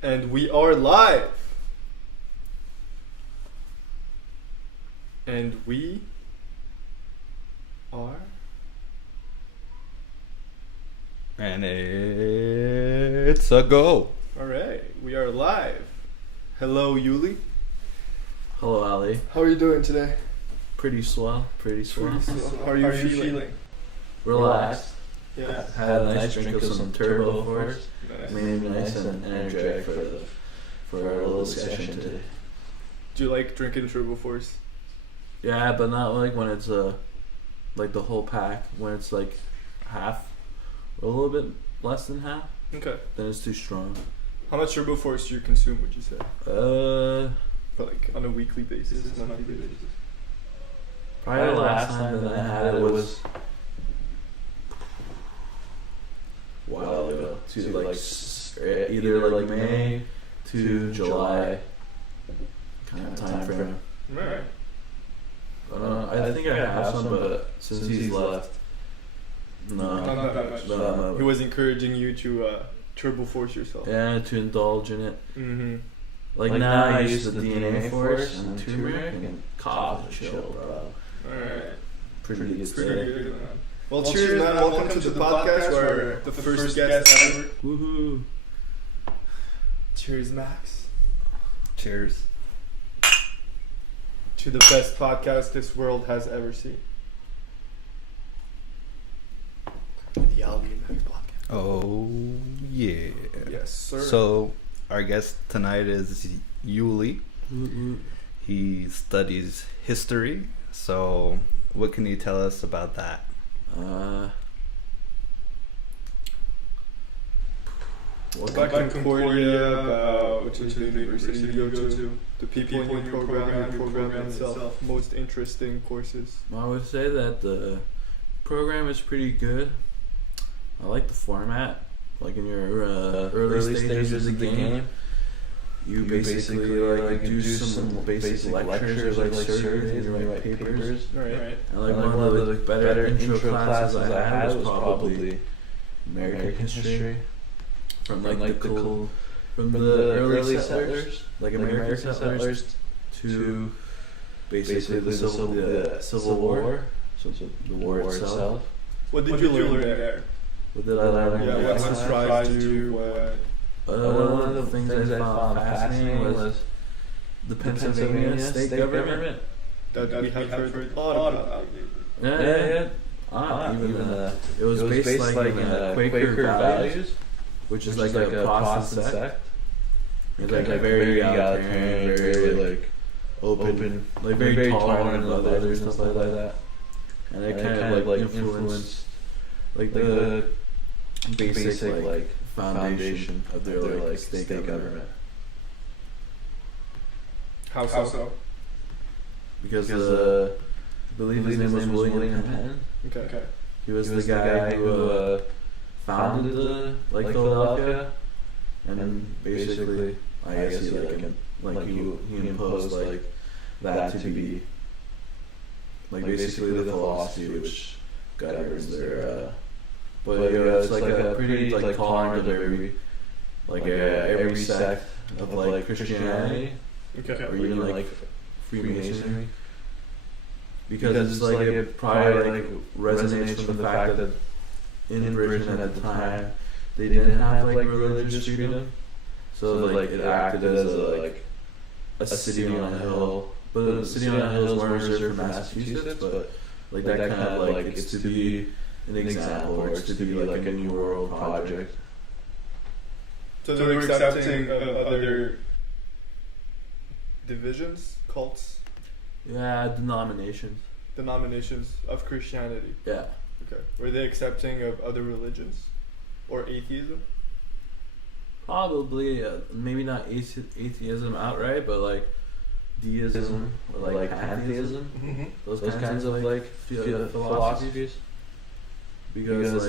And we are live. And we are. And it's a go. Alright, we are live. Hello, Yuli. Hello, Ali. How are you doing today? Pretty swell. How are you feeling? Relaxed. Yeah. Had a nice drink of some Turbo Force. Nice. Made me nice and energetic for our little session today. Do you like drinking Turbo Force? Yeah, but not like when it's like the whole pack. When it's like half, a little bit less than half. Okay. Then it's too strong. How much Turbo Force do you consume, would you say? Like on a weekly basis, monthly basis? Probably the last time that I had it was a while ago. Either like May to July kind of time frame. Right. I think I have some, but since he's left, no. Not that much. No. He was encouraging you to Turbo Force yourself. Yeah, to indulge in it. Mm-hmm. Like now I use the DNA Force and turmeric and coffee chill, bro. Alright. Pretty good stuff. Pretty good, man. Well, cheers, man. Welcome to the podcast. We're the first guest ever. Woohoo. Cheers, Max. Cheers. To the best podcast this world has ever seen. The Albion Max podcast. Oh, yeah. Yes, sir. So, our guest tonight is Yuli. Woo-woo. He studies history. So, what can you tell us about that? What about Concordia, about which is the university you go to, the people in your program itself, most interesting courses. I would say that the program is pretty good. I like the format. Like in your early stages of the game, you basically like do some basic lectures, like surveys and write papers. Right. And like one of the better intro classes I had was probably American history. From the early settlers, like American settlers, to basically the Civil War, so the war itself. What did you learn there? What did I learn? Yeah, what surprised you? One of the things I found fascinating was the Pennsylvania state government. That we have heard a lot about. Yeah. It was based like in Quaker values, which is like a Protestant sect. It's like very egalitarian, very like open, like very tolerant of others and stuff like that. And it kind of like influenced like the basic like foundation of their like state government. How so? Because I believe his name was William Penn. Okay. He was the guy who founded the Philadelphia, and then basically I guess he imposed like that to be like basically the philosophy which governs their but it's like a pretty like tolerant of every sect of like Christianity, or even like Freemasonry, because it's like it probably like resonates from the fact that in Britain at the time they didn't have like religious freedom, so like it acted as a city on a hill. But the city on a hill weren't reserved for Massachusetts, but like that kind of like it's to be an example, or it's to be like a new world project. So they were accepting of other divisions, cults? Yeah, denominations of Christianity. Yeah. Okay. Were they accepting of other religions? Or atheism? Probably, maybe not atheism outright, but like deism or like pantheism. Mm-hmm. Those kinds of like philosophies. Because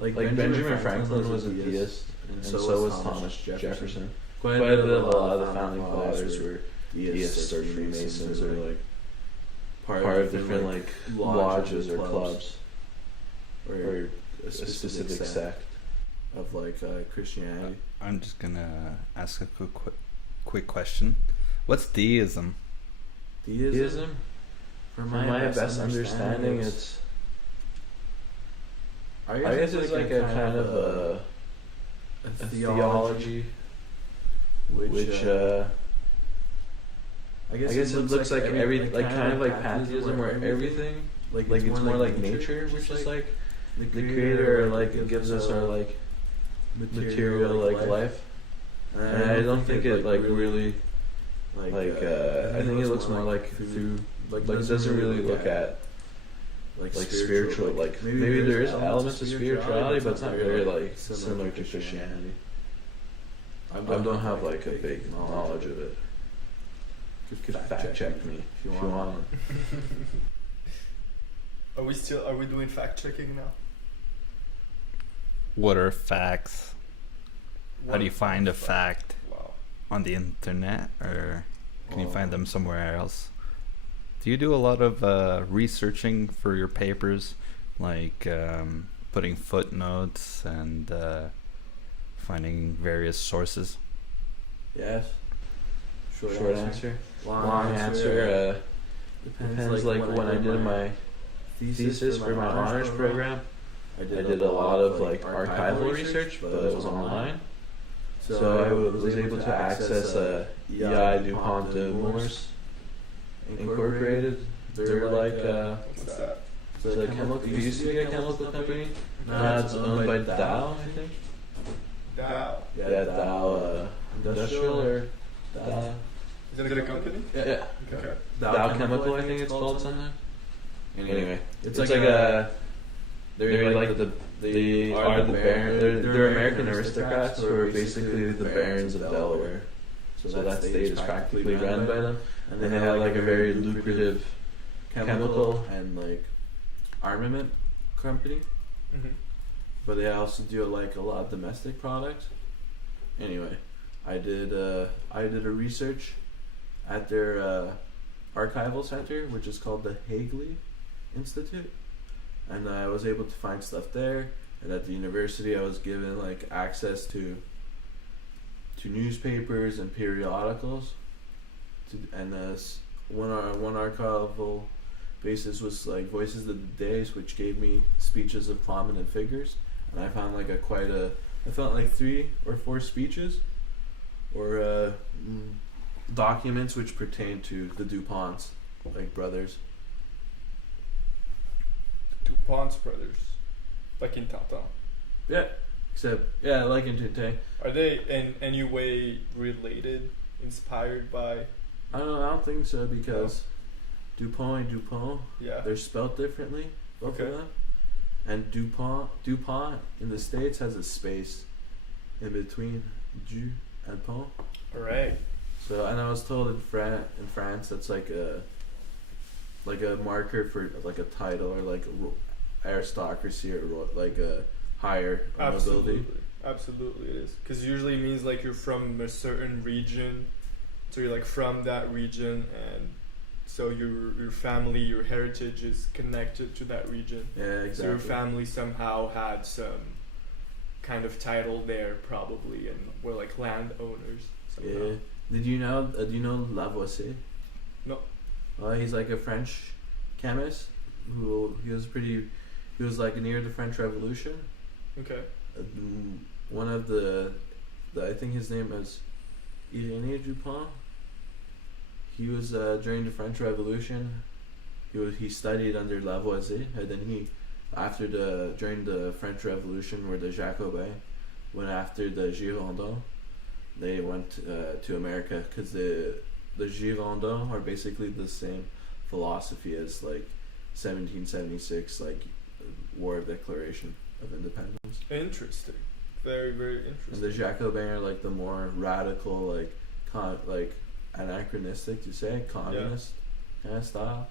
like Benjamin Franklin was a deist, and so was Thomas Jefferson. Quite a bit of a lot of the founding fathers were deists or Freemasons, or like part of different like lodges or clubs, or a specific sect. of like Christianity. I'm just gonna ask a quick question. What's deism? Deism, from my best understanding, it's I guess it's like a kind of a theology, which I guess it looks like every like kind of like pantheism, where everything like it's more like nature, which is like the creator, like it gives us our like material like life, and I don't think it like really like I think it looks more like through like it doesn't really look at like spiritual, like maybe there is elements of spirituality, but it's not very like similar to Christianity. I don't have like a big knowledge of it. You could fact check me if you want. Are we doing fact checking now? What are facts? How do you find a fact? Wow. On the internet, or can you find them somewhere else? Do you do a lot of researching for your papers, like putting footnotes and finding various sources? Yes. Short answer. Long answer. Depends. Like when I did my thesis for my honors program, I did a lot of like archival research, but it was online. So I was able to access EI DuPont de Nemours Incorporated. They're like What's that? it's a chemical. It used to be a chemical company. Now it's owned by Dow, I think. Dow. Yeah, Dow Industrial or Dow. Is that a company? Yeah. Okay. Dow Chemical, I think it's called something. Anyway, it's like a. They're like they are the baron. They're American aristocrats who are basically the barons of Delaware. So that state is practically run by them, and they have like a very lucrative chemical and like armament company. Mm-hmm. But they also do like a lot of domestic products. Anyway, I did a research at their archival center, which is called the Hagley Institute, and I was able to find stuff there. And at the university, I was given like access to newspapers and periodicals. And one archival basis was like Voices of the Days, which gave me speeches of prominent figures, and I found like I felt like 3 or 4 speeches or documents which pertain to the DuPonts, like brothers. DuPont's brothers, like in Tintin. Yeah, except like in Tintin. Are they in any way related, inspired by? I don't think so, because Dupont and Dupont, Yeah. they're spelled differently, both of Okay. them. And Dupont in the States has a space in between Du and Pont. All right. So, and I was told in France that's like a marker for like a title, or like aristocracy, or like a higher nobility. Absolutely it is, because usually it means like you're from a certain region, so you're like from that region, and so your family, your heritage is connected to that region. Yeah, exactly. So your family somehow had some kind of title there, probably, and were like landowners. Yeah. Do you know Lavoisier? No. He's like a French chemist he was like near the French Revolution. Okay. One of the I think his name is Irénée Dupont. He was during the French Revolution. He studied under Lavoisier, and then during the French Revolution, where the Jacobins went after the Girondins, they went to America, because the Girondins are basically the same philosophy as like 1776, like War of Declaration of Independence. Interesting. Very, very And interesting. the Jacobins are like the more radical, like anachronistic to say, communist kind of style,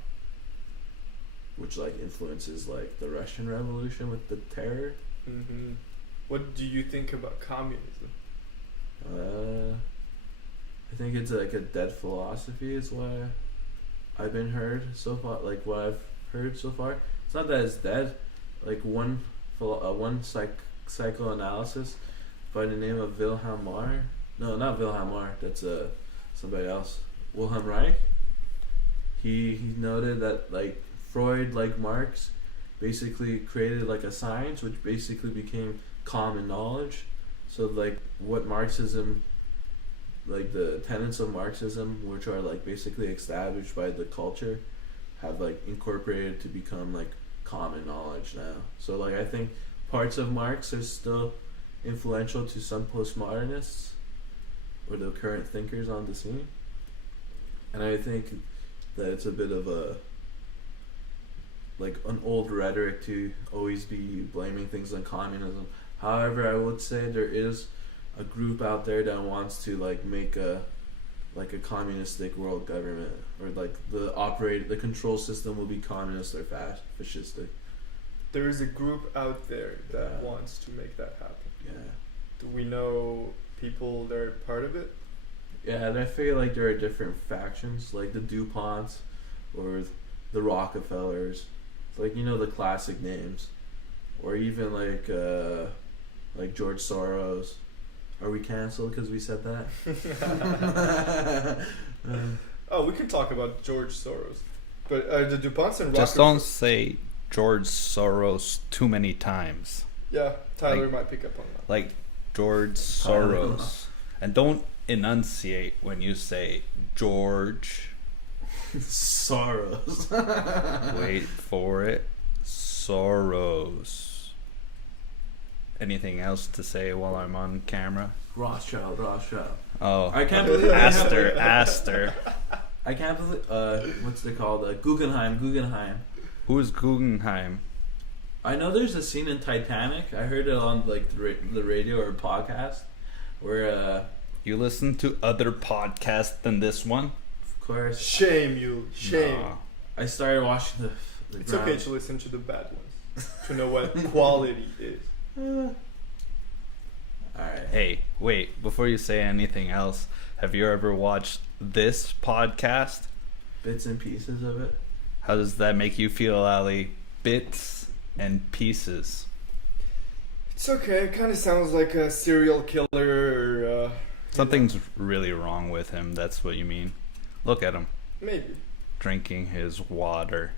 which like influences like the Russian Revolution with the terror. Mm-hmm. What do you think about communism? I think it's like a dead philosophy is what I've been heard so far. Like what I've heard so far, it's not that it's dead. Like one psychoanalysis by the name of Wilhelm Marr. No, not Wilhelm Marr. That's somebody else. Wilhelm Reich. He noted that like Freud, like Marx, basically created like a science which basically became common knowledge. So like what Marxism, like the tenets of Marxism, which are like basically established by the culture, have like incorporated to become like common knowledge now. So like I think parts of Marx are still influential to some postmodernists or the current thinkers on the scene. And I think that it's a bit of a like an old rhetoric to always be blaming things on communism. However, I would say there is a group out there that wants to like make a communistic world government, or like the control system will be communist or fascistic. There is a group out there that wants to make that happen. Yeah. Do we know people that are part of it? Yeah, and I feel like there are different factions, like the DuPonts or the Rockefellers, like, you know, the classic names, or even like George Soros. Are we canceled because we said that? Oh, we can talk about George Soros, but the DuPonts and Just don't say George Soros too many times. Yeah, Tyler might pick up on that. Like George Soros, and don't enunciate when you say George Soros. Wait for it. Soros. Anything else to say while I'm on camera? Rothschild. Oh, I can't believe Astor. I can't believe what's they called? Guggenheim. Who's Guggenheim? I know there's a scene in Titanic. I heard it on like the radio or podcast where you listen to other podcasts than this one? of course, Shame you. Shame. Nah. I started watching the It's okay to listen to the bad ones to know what quality is. Alright. Hey, wait, before you say anything else, have you ever watched this podcast? Bits and pieces of it. How does that make you feel, Ali? Bits and pieces. It's okay. It kind of sounds like a serial killer or... Something's really wrong with him, that's what you mean. Look at him. Maybe. Drinking his water.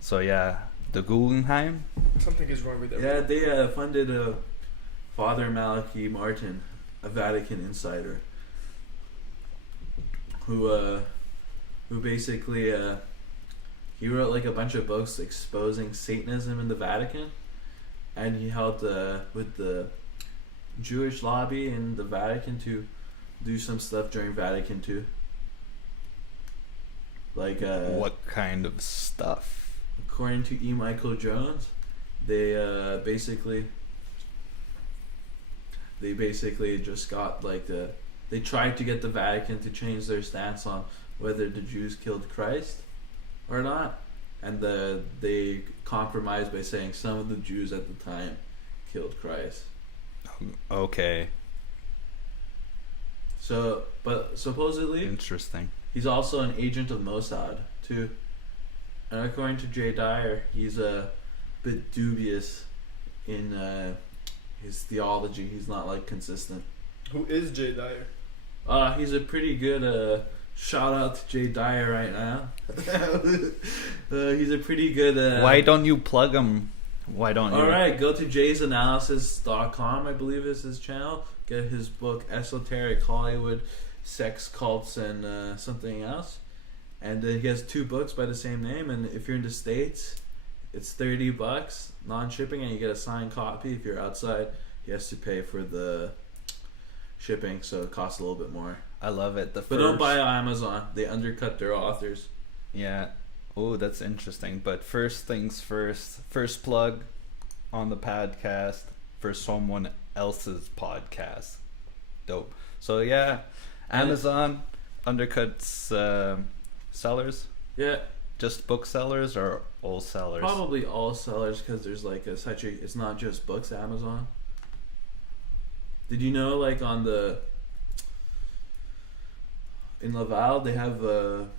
So yeah, the Guggenheim? Something is wrong with Yeah, everyone. they funded Father Malachi Martin, a Vatican insider, who basically he wrote like a bunch of books exposing Satanism in the Vatican, and he helped with the Jewish lobby in the Vatican to do some stuff during Vatican II. Like What kind of stuff? according to E. Michael Jones, they basically just got like they tried to get the Vatican to change their stance on whether the Jews killed Christ or not, and they compromised by saying some of the Jews at the time killed Christ. Okay, So, but supposedly interesting. he's also an agent of Mossad too. And according to Jay Dyer, he's a bit dubious in his theology. He's not like consistent. Who is Jay Dyer? He's a pretty good shout out to Jay Dyer right now. He's a pretty good Why don't you plug him? Why don't you? Alright, go to jaysanalysis.com, I believe is his channel. Get his book Esoteric Hollywood Sex Cults and something else. And he has 2 books by the same name, and if you're in the States, it's $30 non-shipping, and you get a signed copy. If you're outside, he has to pay for the shipping, so it costs a little bit more. I love it. But don't buy on Amazon. They undercut their authors. Yeah. Oh, that's interesting. But first things first. First plug on the podcast for someone else's podcast. Dope. So yeah, Amazon undercuts sellers. Yeah, Just booksellers or all sellers? probably all sellers, because there's like it's not just books. Amazon. Did you know, like in Laval they have an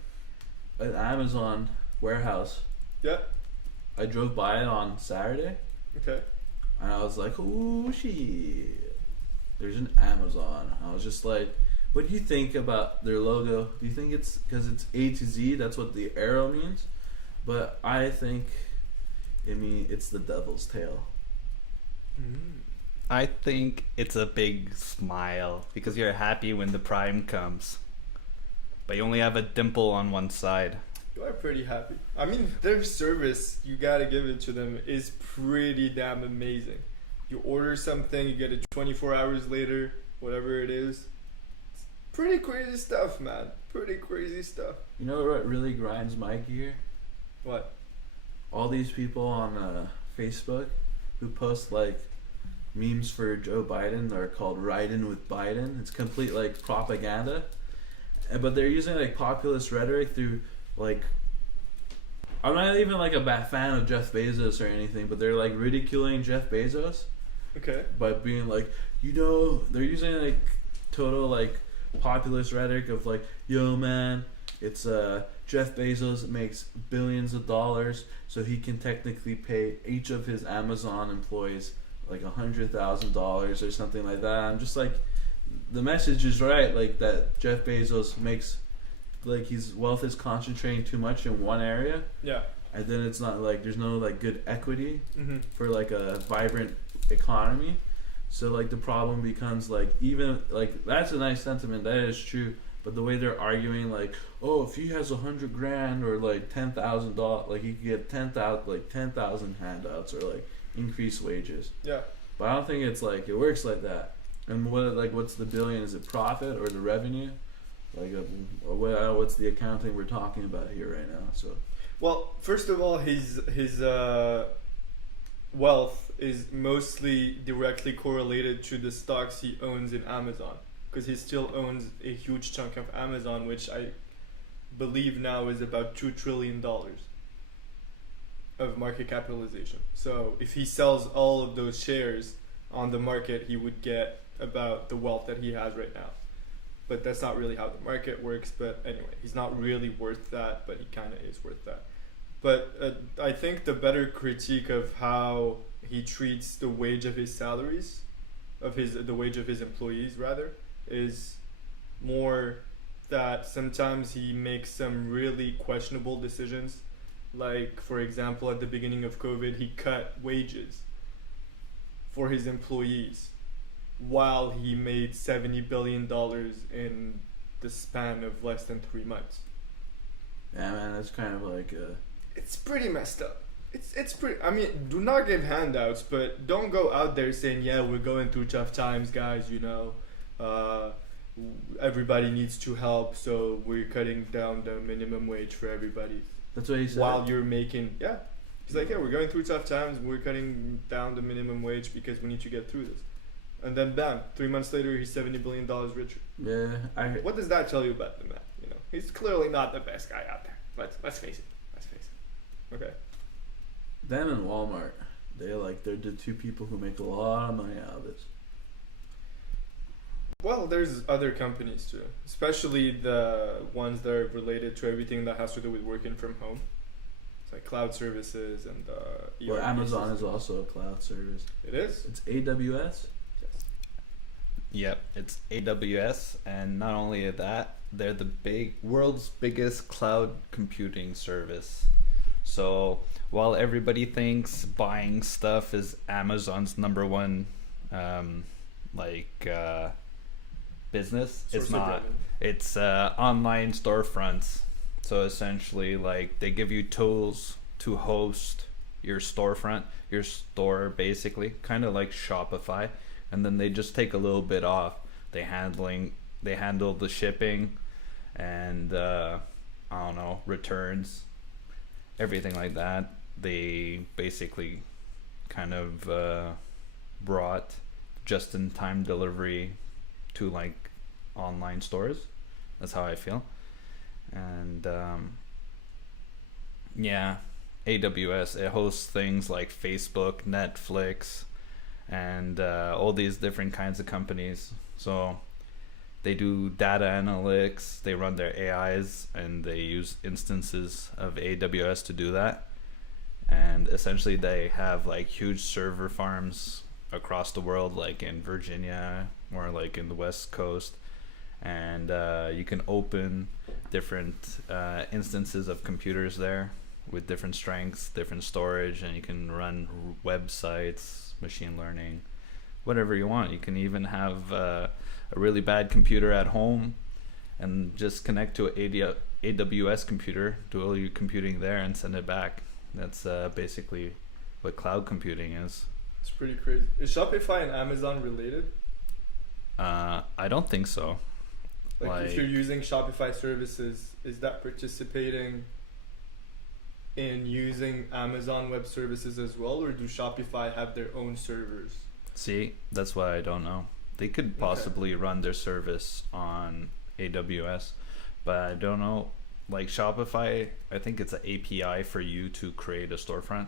Amazon warehouse. Yeah. I drove by it on Saturday. Okay. and I was like, oh shit, there's an Amazon. I was just like, what do you think about their logo? Do you think it's because it's A to Z? That's what the arrow means. But I think it's the devil's tail. I think it's a big smile because you're happy when the Prime comes, but you only have a dimple on one side. You are pretty happy. I mean, their service, you gotta give it to them, is pretty damn amazing. You order something, you get it 24 hours later, whatever it is. It's pretty crazy stuff, man. Pretty crazy stuff. You know what really grinds my gear? What? All these people on Facebook who post like memes for Joe Biden are called "Riding with Biden." It's complete like propaganda, but they're using like populist rhetoric through like. I'm not even like a bad fan of Jeff Bezos or anything, but they're like ridiculing Jeff Bezos. Okay. By being like, they're using like total like populist rhetoric of like, yo man, it's Jeff Bezos makes billions of dollars, so he can technically pay each of his Amazon employees like $100,000 or something like that. I'm just like, the message is right, like that Jeff Bezos makes, like his wealth is concentrating too much in one area. Yeah. And then it's not like there's no like good equity for like a vibrant economy. So like the problem becomes like, even like that's a nice sentiment, that is true. But the way they're arguing, like, oh, if he has $100,000 or like $10,000, like he could get 10,000 handouts or like increased wages. Yeah. But I don't think it's like it works like that. And what's the billion? Is it profit or the revenue? Like, what's the accounting we're talking about here right now? So. Well, first of all, his wealth is mostly directly correlated to the stocks he owns in Amazon, because he still owns a huge chunk of Amazon, which I believe now is about $2 trillion of market capitalization. So if he sells all of those shares on the market, he would get about the wealth that he has right now. But that's not really how the market works. But anyway, he's not really worth that, but he kind of is worth that. But I think the better critique of how he treats the wage of his salaries, the wage of his employees rather, is more that sometimes he makes some really questionable decisions. Like, for example, at the beginning of COVID, he cut wages for his employees while he made $70 billion in the span of less than 3 months. Yeah, man, that's kind of like it's pretty messed up. It's pretty. I mean, do not give handouts, but don't go out there saying, "Yeah, we're going through tough times, guys. You know, everybody needs to help, so we're cutting down the minimum wage for everybody." That's what he said. While you're making, yeah, he's like, "Yeah, we're going through tough times. We're cutting down the minimum wage because we need to get through this." And then, bam! 3 months later, he's $70 billion richer. Yeah, What does that tell you about the man? You know, he's clearly not the best guy out there. Let's face it. Okay. Them and Walmart, they're the two people who make a lot of money out of this. Well, there's other companies too, especially the ones that are related to everything that has to do with working from home. It's like cloud services and Well, Amazon is also a cloud service. It is? It's AWS? Yes. Yep, it's AWS, and not only that, they're the world's biggest cloud computing service. So while everybody thinks buying stuff is Amazon's number one business, it's not. It's online storefronts. So essentially, like, they give you tools to host your storefront, your store, basically, kind of like Shopify, and then they just take a little bit off. They handle the shipping and returns, everything like that. They basically kind of brought just-in-time delivery to like online stores. That's how I feel. And AWS, it hosts things like Facebook, Netflix, and all these different kinds of companies. So they do data analytics, they run their AIs, and they use instances of AWS to do that. and essentially they have like huge server farms across the world, like in Virginia or like in the West Coast, and you can open different instances of computers there with different strengths, different storage, and you can run websites, machine learning, whatever you want. You can even have a really bad computer at home and just connect to an AWS computer, do all your computing there, and send it back. That's basically what cloud computing is. It's pretty crazy. Is Shopify and Amazon related? I don't think so. Like if you're using Shopify services, is that participating in using Amazon Web Services as well, or do Shopify have their own servers? See, that's why I don't know. They could possibly run their service on AWS, but I don't know. Like Shopify, I think it's an API for you to create a storefront.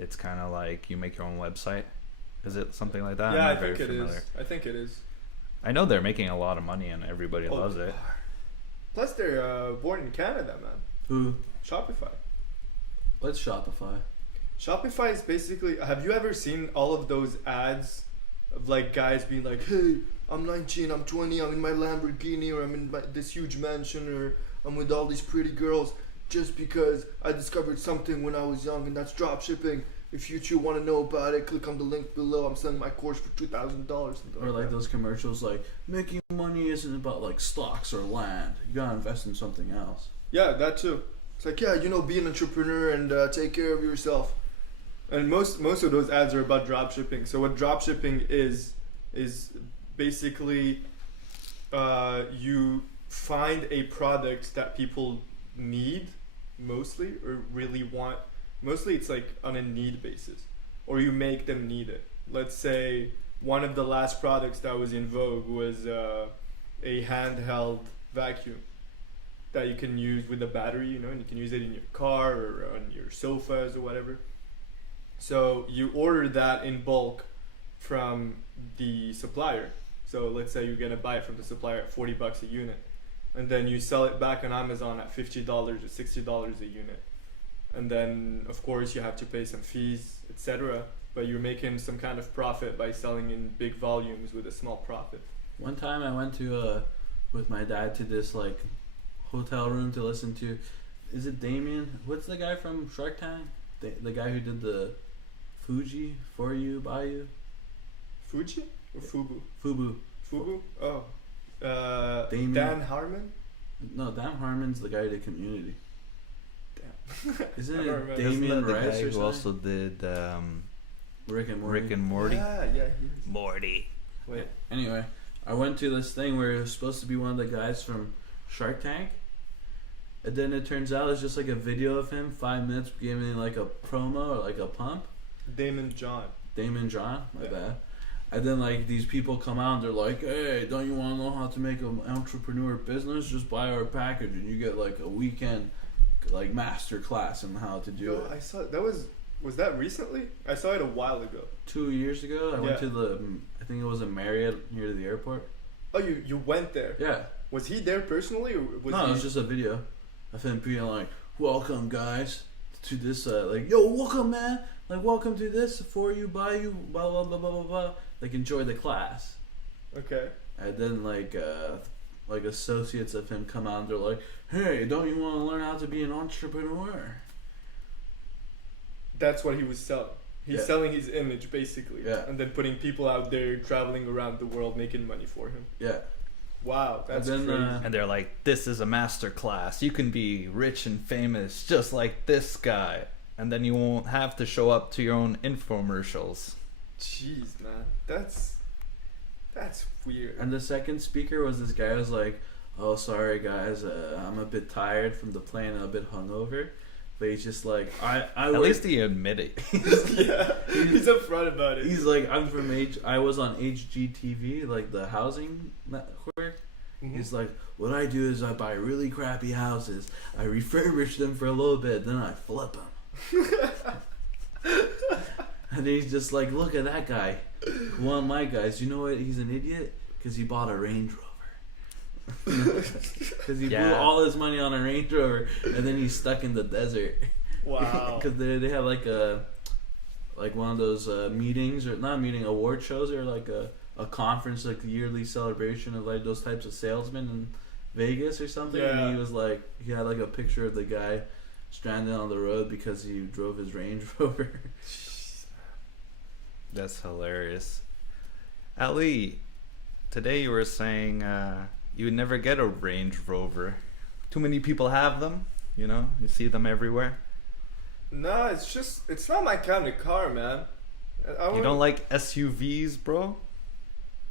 It's kind of like you make your own website. Is it something like that? Yeah, I think it is. I think it is. I know they're making a lot of money and everybody loves it. Plus, they're born in Canada, man. Who? Shopify. What's Shopify? Shopify is basically. Have you ever seen all of those ads of like guys being like, "Hey, I'm 19, I'm 20, I'm in my Lamborghini, or I'm in this huge mansion, or I'm with all these pretty girls just because I discovered something when I was young, and that's drop shipping. If you two want to know about it, click on the link below. I'm selling my course for $2,000." Or like those commercials like, making money isn't about like stocks or land. You gotta invest in something else. Yeah, that too. It's like, yeah, be an entrepreneur and take care of yourself. And most of those ads are about drop shipping. So what drop shipping is basically you find a product that people need mostly, or really want. Mostly it's like on a need basis, or you make them need it. Let's say one of the last products that was in vogue was a handheld vacuum that you can use with a battery, and you can use it in your car or on your sofas or whatever. So you order that in bulk from the supplier. So let's say you're gonna buy it from the supplier at $40 a unit, and then you sell it back on Amazon at $50 or $60 a unit. And then, of course, you have to pay some fees, etc. But you're making some kind of profit by selling in big volumes with a small profit. One time I went to with my dad to this like hotel room to listen to. Is it Damien? What's the guy from Shark Tank? The guy who did the Fuji for you by you. Fuji or Fubu? Fubu. Oh, Damien. Dan Harmon. No, Dan Harmon's the guy who did Community. Isn't it Isn't Damien that the Rice guy or who something? also did Rick and Morty. Rick and Morty? Yeah, he is. Morty. Wait. Anyway, I went to this thing where it was supposed to be one of the guys from Shark Tank, and then it turns out it's just like a video of him, 5 minutes, giving like a promo or like a pump. Damon John, my bad. And then like these people come out and they're like, "Hey, don't you want to know how to make an entrepreneur business? Just buy our package and you get like a weekend like master class on how to do it." I saw that was that recently? I saw it a while ago. 2 years ago, I went to I think it was a Marriott near the airport. Oh, you went there? Yeah. Was he there personally, or was No, he? it was just a video of him being like, "Welcome guys to this like, yo, welcome man, like welcome to this for you, by you, blah blah blah blah blah blah." Like enjoy the class. Okay. And then like associates of him come out and they're like, "Hey, don't you want to learn how to be an entrepreneur?" That's what he was selling. He's selling his image basically. Yeah. And then putting people out there traveling around the world making money for him. Yeah. Wow, that's And then, crazy. And they're like, "This is a master class. You can be rich and famous just like this guy. And then you won't have to show up to your own infomercials." Jeez, man, that's weird. And the second speaker was this guy who was like, "Oh, sorry guys, I'm a bit tired from the plane and a bit hungover." But he's just like, At least he admitted it. Yeah, he's upfront about it. He's like, I was on HGTV, like the housing network. Mm-hmm. He's like, what I do is I buy really crappy houses, I refurbish them for a little bit, then I flip them. And he's just like, look at that guy, one of my guys. You know what? He's an idiot because he bought a Range Rover. Because he blew all his money on a Range Rover, and then he's stuck in the desert. Wow. Because they have like one of those meetings, or not a meeting, award shows, or like a conference, like a yearly celebration of like those types of salesmen in Vegas or something. Yeah. And he was like, he had like a picture of the guy stranded on the road because he drove his Range Rover. That's hilarious. Ali, today you were saying you would never get a Range Rover. Too many people have them, you know? You see them everywhere. No, it's not my kind of car, man. You don't like SUVs, bro?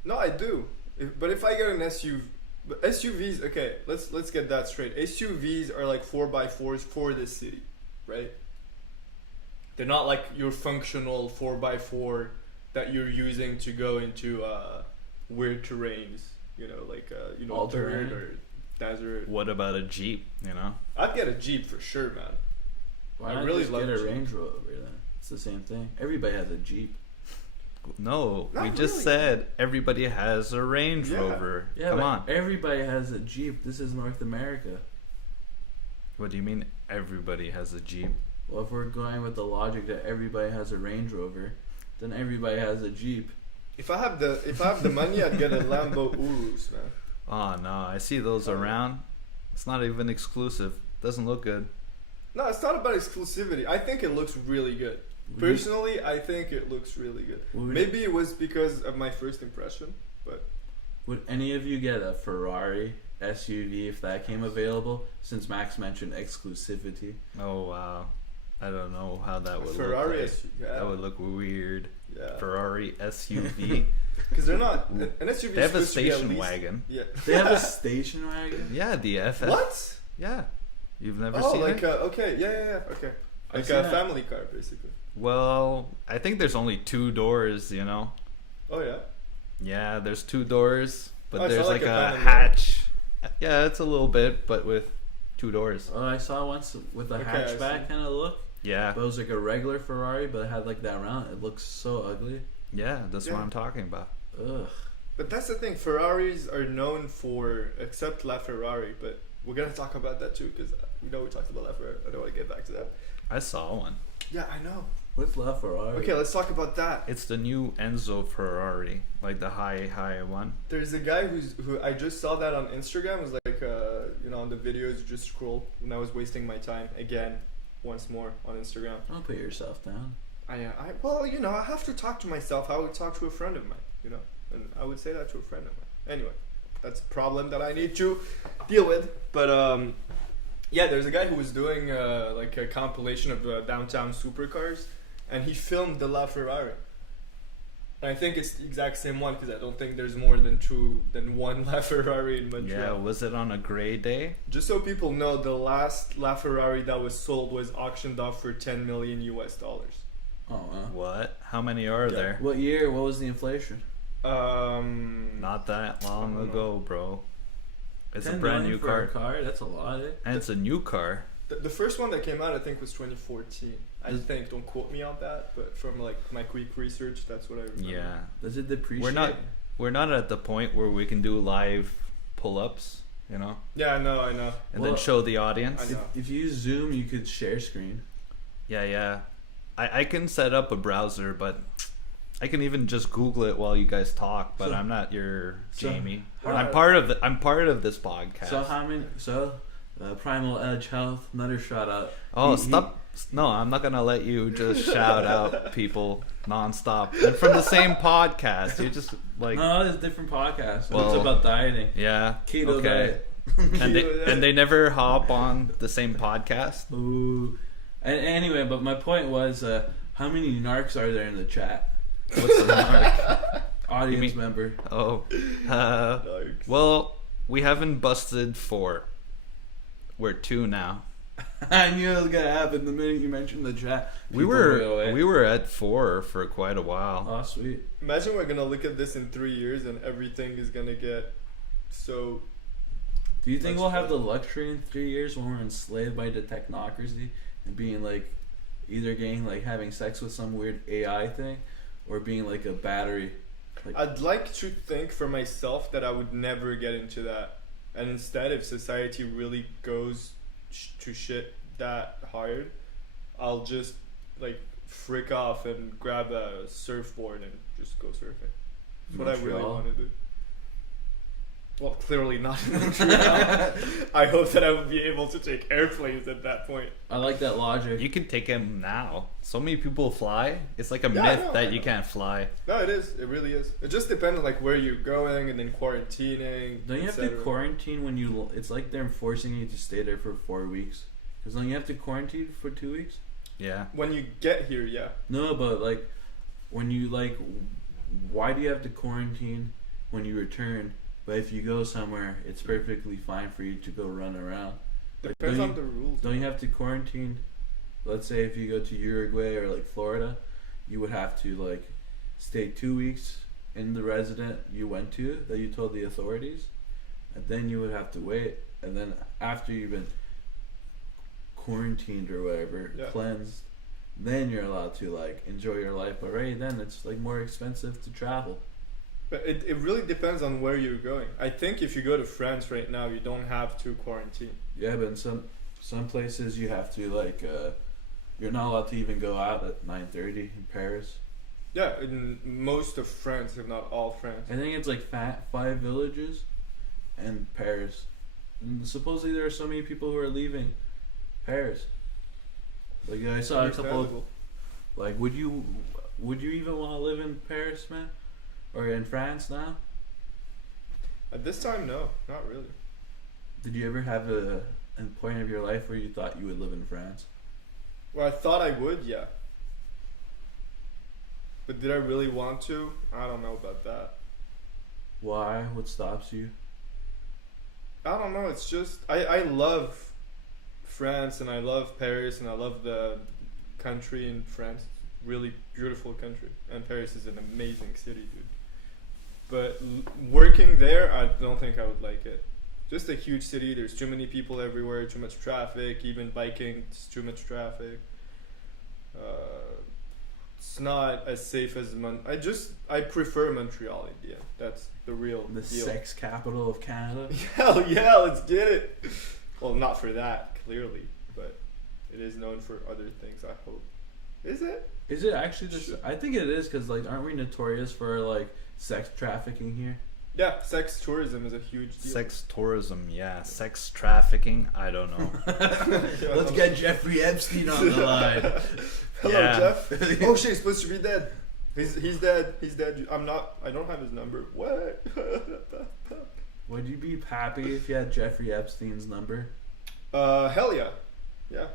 No, I do. But if I get an SUV, but SUVs, okay, let's get that straight. SUVs are like 4x4s for the city, right? They're not like your functional 4x4 that you're using to go into weird terrains, you know, like All dirt terrain? or desert. What about a Jeep, you know? I'd get a Jeep for sure, man. Why I not really just love get a Jeep. Range Rover then? It's the same thing. Everybody has a Jeep. No, Not we just really. said everybody has a Range Yeah. Rover. Yeah, Come but on. everybody has a Jeep. This is North America. What do you mean everybody has a Jeep? Well, if we're going with the logic that everybody has a Range Rover, then everybody has a Jeep. If I have the money, I'd get a Lambo Urus, man. Oh no, I see those around. It's not even exclusive. Doesn't look good. No, it's not about exclusivity. I think it looks really good. Personally, I think it looks really good. Maybe it was because of my first impression, but Would any of you get a Ferrari SUV if that came available? Since Max mentioned exclusivity. Oh wow. I don't know how that would Ferrari look like. SUV, yeah. That would look weird. Yeah. Ferrari SUV. Because they're not an SUV. They have a is supposed to be at station least- wagon. Yeah. They have a station wagon? Yeah, the FS. What? Yeah. You've never Oh, seen like it? okay, yeah, okay. I've Like seen a that. family car, basically. Well, I think there's only 2 doors, you know? Oh yeah. Yeah, there's 2 doors, but Oh, it's there's not like like a a van, hatch. Yeah, it's a little bit, but with 2 doors. Oh, I saw once with a Okay, I see. hatchback kind of look. Yeah. But it was like a regular Ferrari, but it had like that round. It looks so ugly. Yeah, that's what Yeah. I'm talking about. Ugh. But that's the thing. Ferraris are known for, except LaFerrari, but we're gonna talk about that too because we talked about LaFerrari. I don't want to get back to that. I saw one. Yeah, I know. What's La Ferrari? Okay, let's talk about that. It's the new Enzo Ferrari, like the high one. There's a guy who I just saw that on Instagram. It was like on the videos, you just scroll when I was wasting my time again, once more on Instagram. Don't put yourself down. I have to talk to myself. I would talk to a friend of mine, and I would say that to a friend of mine. Anyway, that's a problem that I need to deal with. But yeah, there's a guy who was doing like a compilation of downtown supercars, and he filmed the LaFerrari. And I think it's the exact same one because I don't think there's more than one LaFerrari in Montreal. Yeah, was it on a gray day? Just so people know, the last LaFerrari that was sold was auctioned off for $10 million. Oh, wow. What? How many are Yeah. there? What year? What was the inflation? Not that long I don't ago, bro. It's a 10 brand million new for car. a car? That's a lot, eh? And it's a new car. The first one that came out, I think, was 2014. I Does- think. Don't quote me on that, but from like my quick research, that's what I remember. Yeah. Does it depreciate? We're not at the point where we can do live pull-ups, you know, Yeah, I know. and Well, then show the audience. I know. If you use Zoom, you could share screen. Yeah. I can set up a browser, but I can even just Google it while you guys talk. But So- I'm not your so Jamie. how- I'm part of this podcast. So how many? Primal Edge Health. Another shout out. Oh, He- stop. No, I'm not going to let you just shout out people nonstop. And from the same podcast. You just like, No, it's a different podcast. Well, it's about dieting. yeah. Keto diet. And they never hop on the same podcast. Ooh. And anyway, but my point was, how many narcs are there in the chat? What's a narc? Audience mean- member. Oh. Narcs. Well, we haven't busted 4. We're 2 now. I knew it was gonna happen the minute you mentioned the chat. We People go away. were at 4 for quite a while. Oh, sweet. Imagine we're gonna look at this in 3 years and everything is gonna get so. Do you think That's we'll have funny. the luxury in 3 years when we're enslaved by the technocracy and being like, either having sex with some weird AI thing, or being like a battery? Like, I'd like to think for myself that I would never get into that, and instead, if society really goes to shit that hard, I'll just like frick off and grab a surfboard and just go surfing. That's what I really Montreal? want to do. Well, clearly not in Montreal. I hope that I would be able to take airplanes at that point. I like that logic. You can take him now. So many people fly. It's like a Yeah, I myth know, that I you know. can't fly. No, it is. It really is. It just depends on like where you're going and then quarantining. Don't you have to etc. quarantine when you? It's like they're forcing you to stay there for 4 weeks. Because don't you have to quarantine for 2 weeks? Yeah. When you get here, yeah. No, but like when you like, why do you have to quarantine when you return? But if you go somewhere, it's perfectly fine for you to go run around. Like, Depends don't on you- the rules. Don't you have to quarantine? Let's say if you go to Uruguay or like Florida, you would have to like stay 2 weeks in the resident you went to that you told the authorities, and then you would have to wait, and then after you've been quarantined or whatever, Yeah. cleansed, then you're allowed to like enjoy your life. But right then it's like more expensive to travel. But it really depends on where you're going. I think if you go to France right now, you don't have to quarantine. Yeah, but in some places you have to like you're not allowed to even go out at 9:30 in Paris. Yeah, in most of France, if not all France. I think it's like 5 villages and Paris. And supposedly there are so many people who are leaving Paris. Like I saw a couple of, Understandable. like would you even want to live in Paris, man? Or in France now? At this time, no, not really. Did you ever have a point of your life where you thought you would live in France? Well, I thought I would, yeah. But did I really want to? I don't know about that. Why? What stops you? I don't know. It's just I love France and I love Paris and I love the country in France. It's a really beautiful country, and Paris is an amazing city, dude. But working there, I don't think I would like it. Just a huge city. There's too many people everywhere. Too much traffic. Even biking, it's too much traffic. It's not as safe as I prefer Montreal in the end. That's the real The deal. sex capital of Canada? Hell yeah, let's get it. Well, not for that, clearly, but it is known for other things, I hope. Is it? Is it actually just? Sure. I think it is because like, aren't we notorious for like sex trafficking here? Yeah, sex tourism is a huge deal. Sex tourism, yeah. Sex trafficking, I don't know. Yeah, Let's get Jeffrey Epstein on the line. Hello, Yeah. Jeff. Oh shit, he's supposed to be dead. He's dead. He's dead. I don't have his number. What? Would you be happy if you had Jeffrey Epstein's number? Hell yeah. Yeah.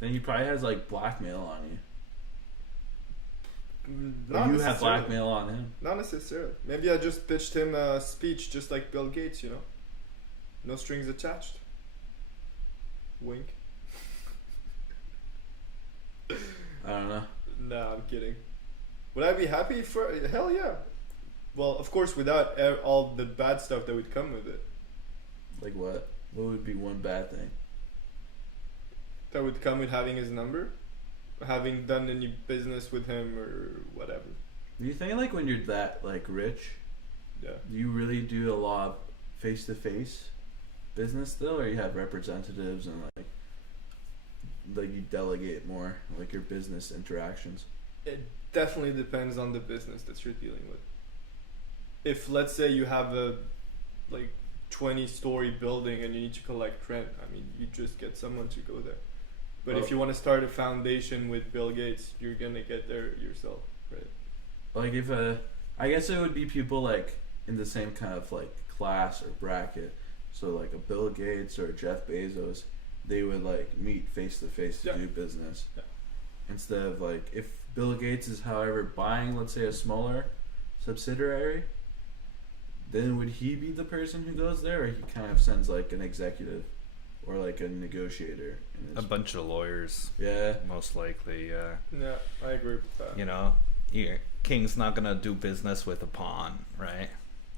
Then he probably has like blackmail on you. Or Not you have necessarily. blackmail on him. Not necessarily. Maybe I just pitched him a speech just like Bill Gates, you know? No strings attached. Wink. I don't know. Nah, I'm kidding. Would I be happy for? Hell yeah. Well, of course, without all the bad stuff that would come with it. Like what? What would be one bad thing? That would come with having his number, having done any business with him or whatever. Do you think like when you're that like rich, Yeah. do you really do a lot of face-to-face business still, or you have representatives and like you delegate more like your business interactions? It definitely depends on the business that you're dealing with. If let's say you have a like 20-story building and you need to collect rent, I mean, you just get someone to go there. But Oh. if you want to start a foundation with Bill Gates, you're gonna get there yourself, right? Like if I guess it would be people like in the same kind of like class or bracket. So like a Bill Gates or a Jeff Bezos, they would like meet face to face to Yeah. do business. Yeah. Instead of like if Bill Gates is however buying, let's say, a smaller subsidiary, then would he be the person who goes there, or he kind of sends like an executive or like a negotiator in A his, bunch of lawyers, yeah. most likely, yeah. Yeah, I agree with that. You know, king's not gonna do business with a pawn, right?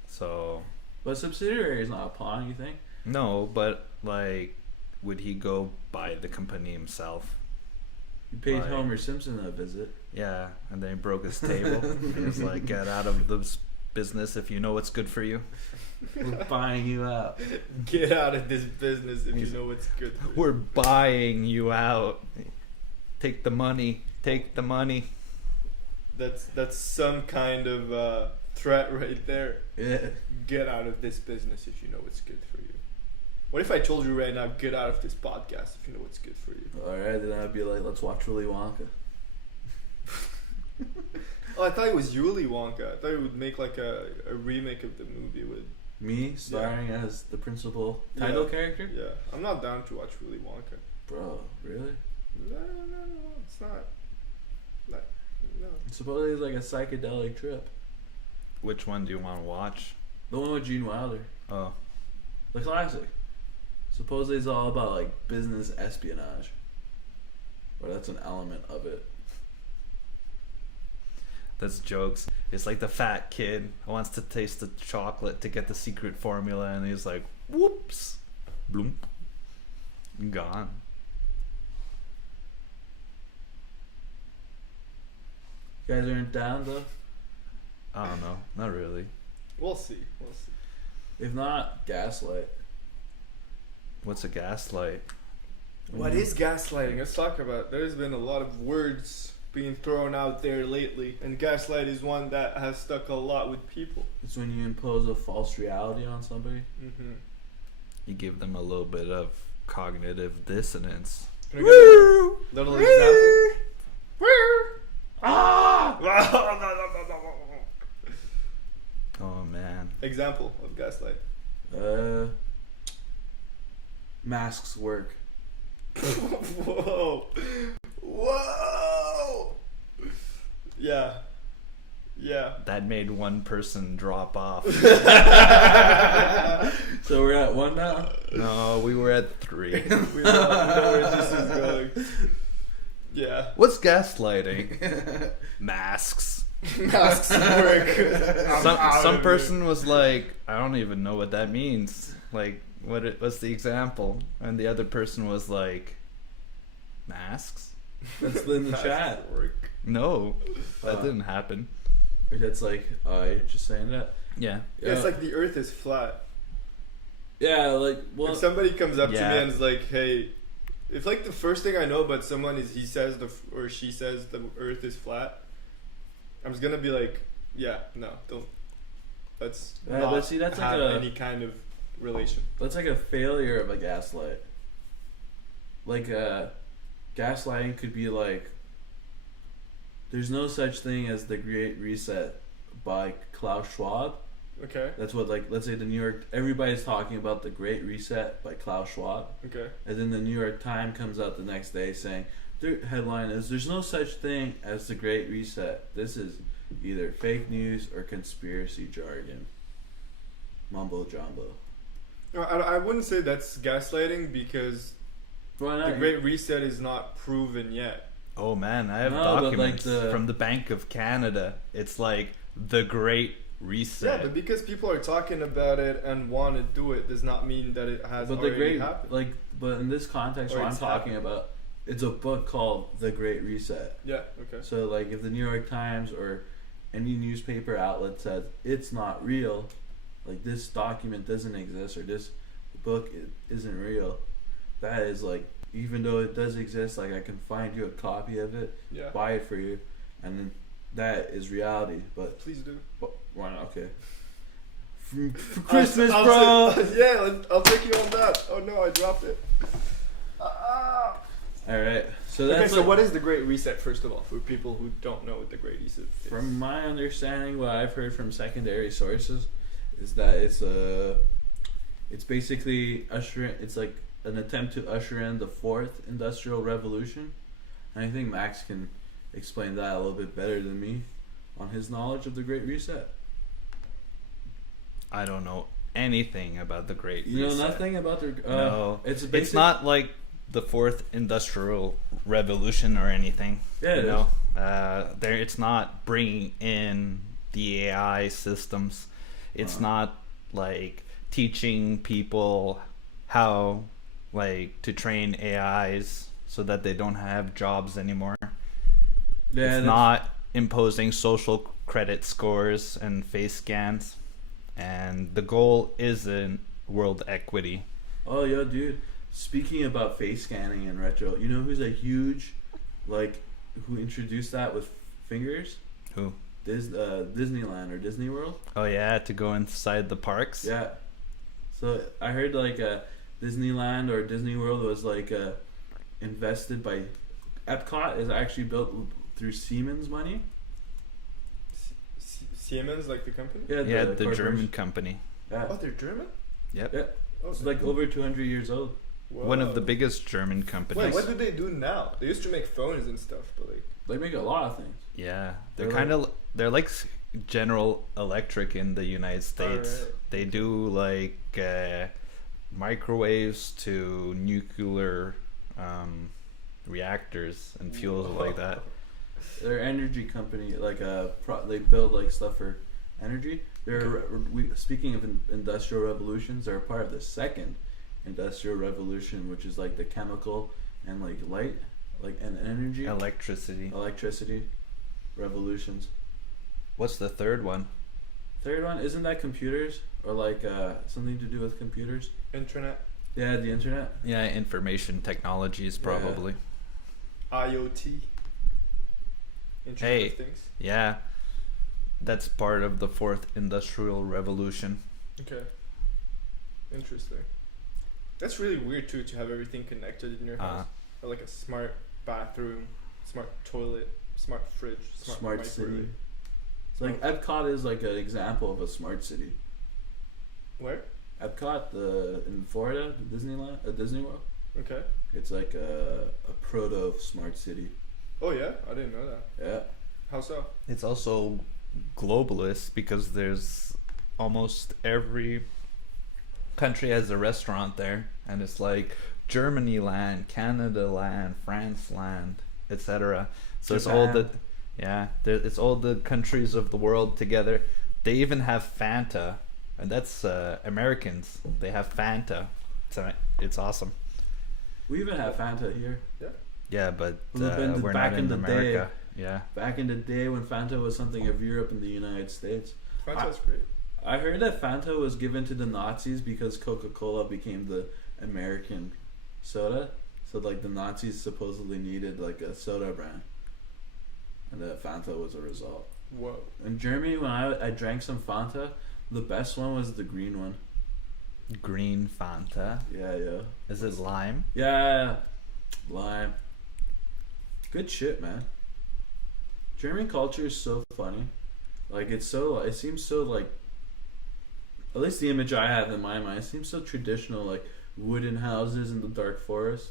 So, But subsidiary is not a pawn, you think? no, but like, would he go buy the company himself? You paid Right. Homer Simpson a visit. Yeah, and then he broke his table. He was like, get out of this business if you know what's good for you. We're buying you out. Get out of this business if you know what's good for you. We're buying you out. Take the money. Take the money. That's some kind of threat right there. Yeah. Get out of this business if you know what's good for you. What if I told you right now, get out of this podcast if you know what's good for you? Alright, then I'd be like, let's watch Willy Wonka. Oh, I thought it was Yuli Wonka. I thought it would make like a remake of the movie with... Me starring as the principal title character? Yeah, I'm not down to watch Willy Wonka. Bro, really? No, it's not. No. Supposedly it's like a psychedelic trip. Which one do you want to watch? The one with Gene Wilder. Oh. The classic. Supposedly it's all about like business espionage. Or that's an element of it. That's jokes. It's like the fat kid who wants to taste the chocolate to get the secret formula, and he's like, whoops, bloop, gone. You guys aren't down though? I don't know. Not really. We'll see. If not, gaslight. What's a gaslight? What is gaslighting? Let's talk about it. There's been a lot of words being thrown out there lately, and gaslight is one that has stuck a lot with people. It's when you impose a false reality on somebody. Mm-hmm. You give them a little bit of cognitive dissonance. Can I get a little example? Oh man. Example of gaslight. Masks work. Whoa. Yeah. That made one person drop off. So we're at 1 now? No, we were at 3. We know where this is going. Yeah. What's gaslighting? Masks. Masks work. Some person was like, I don't even know what that means. Like, what's the example? And the other person was like, masks? That's in the chat. Work. No, that didn't happen. Or that's like, you're just saying that? Yeah. It's like the earth is flat. Yeah, like, well... If somebody comes up to me and is like, hey... If like the first thing I know about someone is he says or she says the earth is flat, I'm just gonna be like, yeah, no, don't. Let's not but see, that's have like any kind of relation. That's like a failure of a gaslight. Like, gaslighting could be like, there's no such thing as the Great Reset by Klaus Schwab. Okay. That's what, like, let's say the New York, everybody's talking about the Great Reset by Klaus Schwab. Okay. And then the New York Times comes out the next day saying, their headline is, there's no such thing as the Great Reset. This is either fake news or conspiracy jargon. Mumbo jumbo. No, I wouldn't say that's gaslighting because the Great Reset is not proven yet. Oh man, I have documents from the Bank of Canada. It's like the Great Reset. Yeah, but because people are talking about it and want to do it does not mean that it has already happened. But in this context, what I'm talking about, it's a book called The Great Reset. Yeah, okay. So like if the New York Times or any newspaper outlet says it's not real, like this document doesn't exist or this book isn't real, that is like, even though it does exist, like I can find you a copy of it, buy it for you, and then that is reality. But please do. But why not? Okay. For Christmas, bro. I'll take you on that. Oh no, I dropped it. All right. So that's okay. So what is the Great Reset, first of all, for people who don't know what the Great Reset is? From my understanding, what I've heard from secondary sources is that it's basically it's like an attempt to usher in the 4th Industrial Revolution, and I think Max can explain that a little bit better than me on his knowledge of the Great Reset. I don't know anything about the Great Reset. You know nothing about the no. It's not like the 4th Industrial Revolution or anything. Yeah, you know, it's not bringing in the AI systems. It's not like teaching people how to train AIs so that they don't have jobs anymore. Yeah, it's not imposing social credit scores and face scans, and the goal isn't world equity. Oh yeah, dude. Speaking about face scanning and retro, you know who's a huge like who introduced that with fingers? Who? Disneyland or Disney World. Oh yeah, to go inside the parks. Yeah. So I heard like Disneyland or Disney World was like invested by Epcot is actually built through Siemens money. Siemens, like the company? Yeah, the German company. Yeah. Oh, they're German? Yep. Yeah. Oh, It's like over 200 years old. Whoa. One of the biggest German companies. Wait, what do they do now? They used to make phones and stuff, but like. They make a lot of things. Yeah, they're They're kind of they're like General Electric in the United States. Alright. They do like microwaves to nuclear reactors and fuels like that. They're an energy company. Like they build like stuff for energy. They're speaking of industrial revolutions. They're a part of the second industrial revolution, which is like the chemical and like light, like and energy, electricity revolutions. What's the third one? Third one, isn't that computers or like something to do with computers? Internet. Yeah, the internet. Yeah, information technologies probably. IoT. Internet Hey. of Things. Yeah, that's part of the fourth industrial revolution. Okay. Interesting. That's really weird too, to have everything connected in your house. Or like a smart bathroom, smart toilet, smart fridge, smart microwave. City. Smart- Like Epcot is like an example of a smart city. Where? Epcot, in Florida, the Disneyland, Disney World. Okay. It's like a proto smart city. Oh yeah, I didn't know that. Yeah. How so? It's also globalist because there's almost every country has a restaurant there, and it's like Germany land, Canada land, France land, etc. So it's all the it's all the countries of the world together. They even have Fanta, and that's Americans. They have Fanta. It's awesome. We even have Fanta here. Yeah, but back we're not in in the America. Yeah. Back in the day when Fanta was something of Europe and the United States. Fanta's great. I heard that Fanta was given to the Nazis because Coca-Cola became the American soda. So like the Nazis supposedly needed like a soda brand. And that Fanta was a result. Whoa. In Germany, when I drank some Fanta, the best one was the green one. Green Fanta. Yeah. Is it lime? Yeah. Lime. Good shit, man. German culture is so funny. Like it seems so like, at least the image I have in my mind, it seems so traditional, like wooden houses in the dark forest.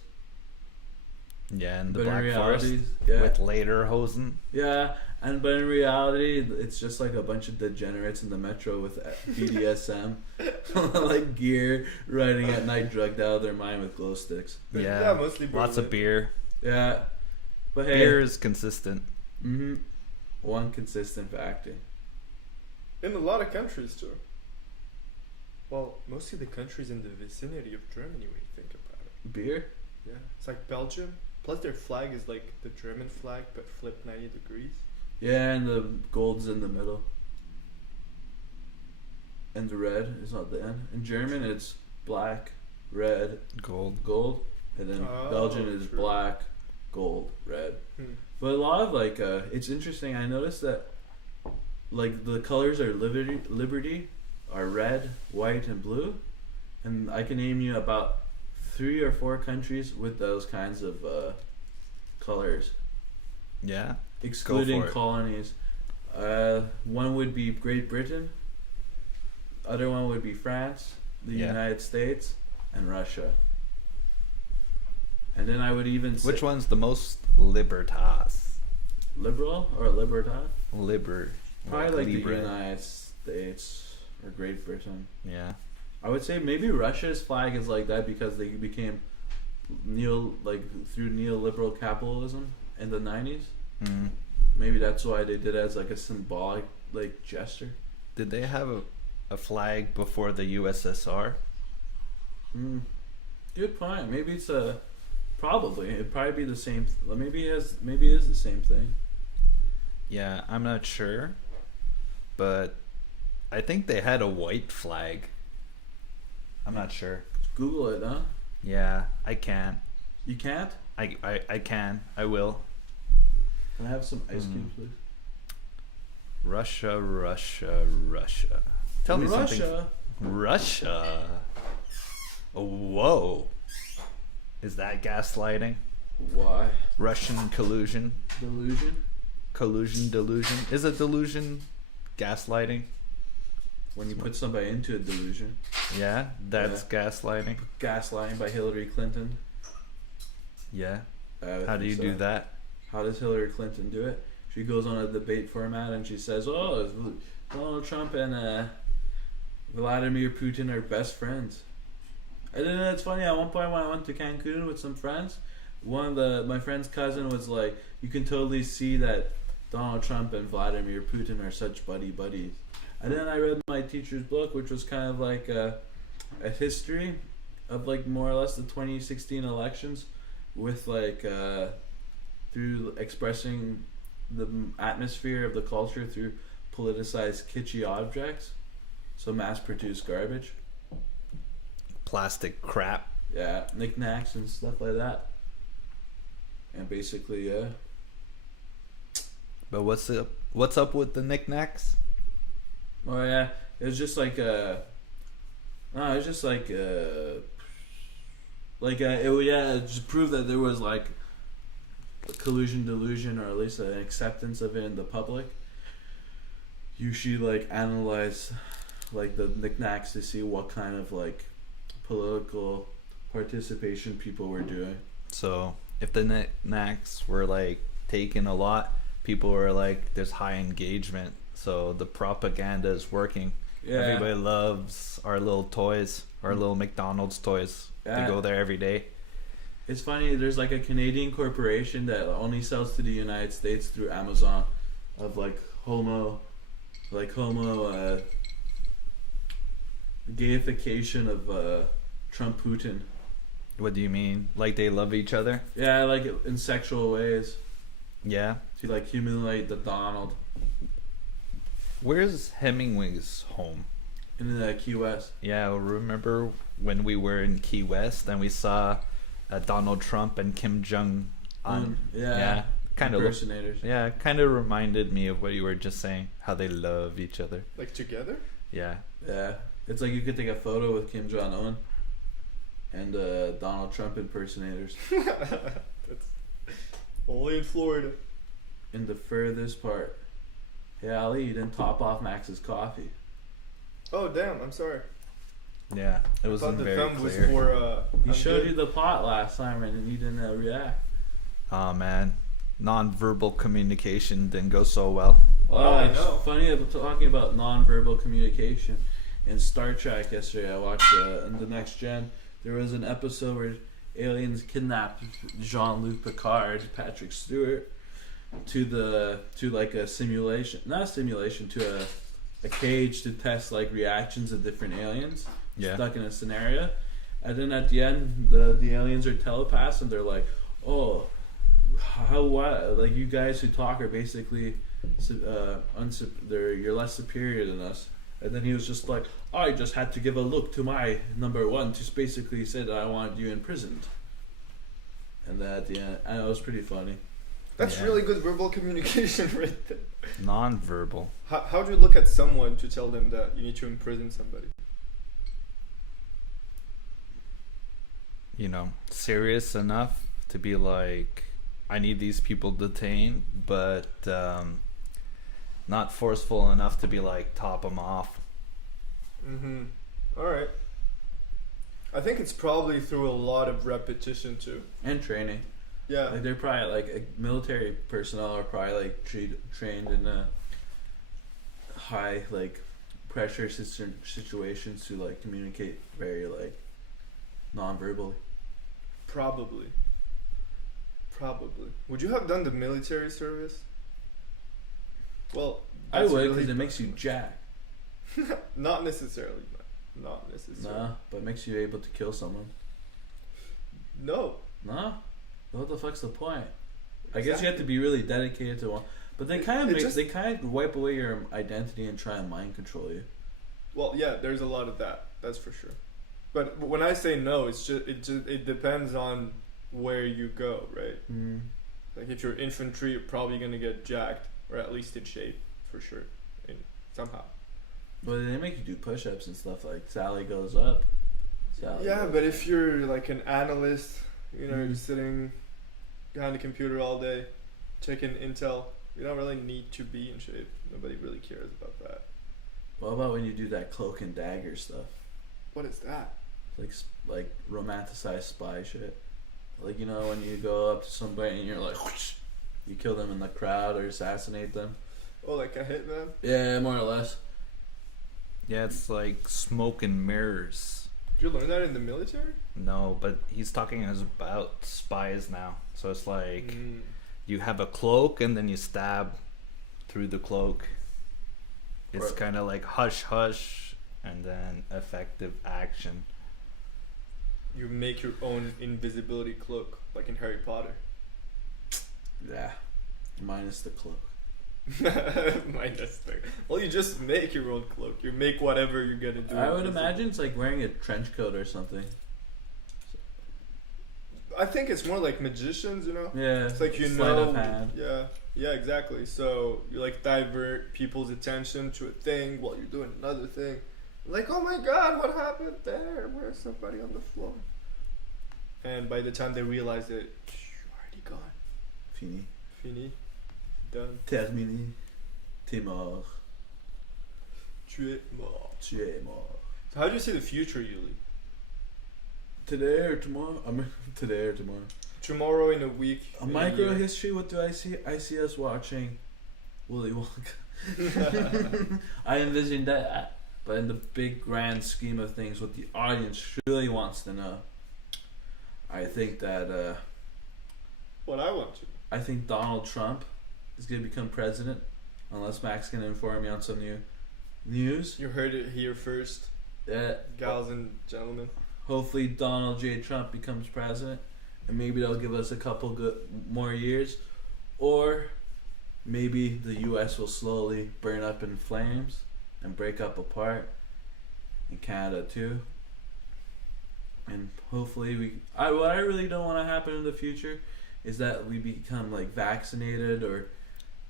Yeah, in the But in Black reality, Forest yeah. with lederhosen. Yeah, but in reality, it's just like a bunch of degenerates in the metro with BDSM, like gear, riding at night, drugged out of their mind with glow sticks. Yeah, mostly lots of beer. Yeah, but hey, Beer is consistent. one consistent factor. In a lot of countries too. Well, mostly the countries in the vicinity of Germany when you think about it. Beer? Yeah. It's like Belgium. Plus their flag is like the German flag but flipped 90 degrees. Yeah, and the gold's in the middle. And the red is at the end. In German, it's black, red, gold. And then Belgian is true. black, gold, red. But a lot of like, it's interesting. I noticed that like the colors are liberty are red, white, and blue. And I can name you about 3 or 4 countries with those kinds of colors. Yeah. Excluding colonies. One would be Great Britain. Other one would be France, the United States, and Russia. And then I would even say... Which one's the most libertas? Liberal or libertas? Probably like Libre. the United States or Great Britain. Yeah. I would say maybe Russia's flag is like that because they became through neoliberal capitalism in the 90s. Maybe that's why they did it as like a symbolic like gesture. Did they have a flag before the USSR? Good point. Maybe it's probably it'd probably be the same. Maybe it is the same thing. Yeah, I'm not sure, but I think they had a white flag. I'm not sure. Google it, huh? Yeah, I can. You can't? I can. I will. Can I have some ice cubes, please? Russia. Tell me something. Russia. Whoa. Is that gaslighting? Why? Russian collusion? Delusion? Delusion? Is a delusion gaslighting? When you put somebody into a delusion. Yeah, that's gaslighting. Gaslighting by Hillary Clinton. Yeah. How do you do that? How does Hillary Clinton do it? She goes on a debate format and she says, "Oh, Donald Trump and Vladimir Putin are best friends." And then it's funny. At one point when I went to Cancun with some friends, my friend's cousin was like, "You can totally see that Donald Trump and Vladimir Putin are such buddies." And then I read my teacher's book, which was kind of like a history of like more or less the 2016 elections, with like through expressing the atmosphere of the culture through politicized kitschy objects, so mass-produced garbage, plastic crap. Yeah, knickknacks and stuff like that. And basically, yeah. But what's up with the knickknacks? Oh yeah, it was just like it just proved that there was like a collusion, delusion, or at least an acceptance of it in the public. You should like analyze like the knickknacks to see what kind of like political participation people were doing. So if the knickknacks were like taken a lot, people were like, there's high engagement, so the propaganda is working. Yeah. Everybody loves our little toys, our little McDonald's toys. Yeah. They go there every day. It's funny, there's like a Canadian corporation that only sells to the United States through Amazon of like homo geification of Trump Putin. What do you mean? Like they love each other? Yeah, like in sexual ways. Yeah. To like humiliate the Donald. Where's Hemingway's home? In the Key West. Yeah, remember when we were in Key West and we saw Donald Trump and Kim Jong Un? Yeah. Kind of impersonators. Yeah, kind of reminded me of what you were just saying. How they love each other. Like together? Yeah. Yeah. It's like you could take a photo with Kim Jong Un and Donald Trump impersonators. That's only in Florida. In the furthest part. Hey Ali, you didn't top off Max's coffee. Oh damn! I'm sorry. Yeah, it wasn't very clear. He showed you the pot last time and you didn't react. Oh man, non-verbal communication didn't go so well. Oh, I know. Funny talking about non-verbal communication. In Star Trek yesterday, I watched in the Next Gen. There was an episode where aliens kidnapped Jean-Luc Picard, Patrick Stewart, to like a simulation, not a simulation, to a cage to test like reactions of different aliens stuck in a scenario. And then at the end, the aliens are telepaths and they're like, "Oh, what? Like you guys who talk are basically you're less superior than us." And then he was just like, "I just had to give a look to my number one to basically say that I wanted you imprisoned." And then at the end, and it was pretty funny. That's really good verbal communication right there. Non-verbal. How do you look at someone to tell them that you need to imprison somebody? You know, serious enough to be like, I need these people detained, but not forceful enough to be like, top them off. Mm-hmm. Alright. I think it's probably through a lot of repetition too. And training. Yeah. Like they're probably like military personnel are probably like trained in high like pressure situations to like communicate very like non-verbally. Probably. Would you have done the military service? Well, I would, because it makes you jack. Not necessarily. Not necessarily. Nah, but it makes you able to kill someone. No. Nah? What the fuck's the point? I guess you have to be really dedicated to one. But they kind of wipe away your identity and try and mind control you. Well, yeah, there's a lot of that. That's for sure. But when I say no, it depends on where you go, right? Like if you're infantry, you're probably gonna get jacked, or at least in shape, for sure, somehow. Well, they make you do push-ups and stuff. Like Sally goes up. Yeah, but if you're like an analyst, you're Mhm. sitting behind the computer all day, checking intel, you don't really need to be in shape. Nobody really cares about that. What about when you do that cloak and dagger stuff? What is that? Like romanticized spy shit. Like, when you go up to somebody and you're like, whoosh, you kill them in the crowd or assassinate them. Oh, like a hitman? Yeah, more or less. Yeah, it's like smoke and mirrors. Did you learn that in the military? No, but he's talking about spies now. So it's like you have a cloak and then you stab through the cloak. It's Right. kind of like hush hush and then effective action. You make your own invisibility cloak, like in Harry Potter. Yeah. Minus the cloak. Minus the. Well, you just make your own cloak. You make whatever you're gonna do. I would imagine it's like wearing a trench coat or something. I think it's more like magicians, Yeah. It's like sleight of hand. Yeah, exactly. So you like divert people's attention to a thing while you're doing another thing. Like, oh my God, what happened there? Where's somebody on the floor? And by the time they realize it, you're already gone. Fini. Done. Terminé. T'es mort. Tu es mort. Tu es mort. So how do you see the future, Yuli? Today or tomorrow? Today or tomorrow. Tomorrow, in a week. A in micro year. history, what do I see? I see us watching Willy Wonka. I envision that, but in the big grand scheme of things, what the audience really wants to know, I think that What I want to. I think Donald Trump is going to become president, unless Max can inform me on some new news. You heard it here first, gals and gentlemen. Hopefully Donald J. Trump becomes president, and maybe they'll give us a couple good more years, or maybe the U.S. will slowly burn up in flames and break up apart, and Canada too. And hopefully what I really don't want to happen in the future is that we become like vaccinated, or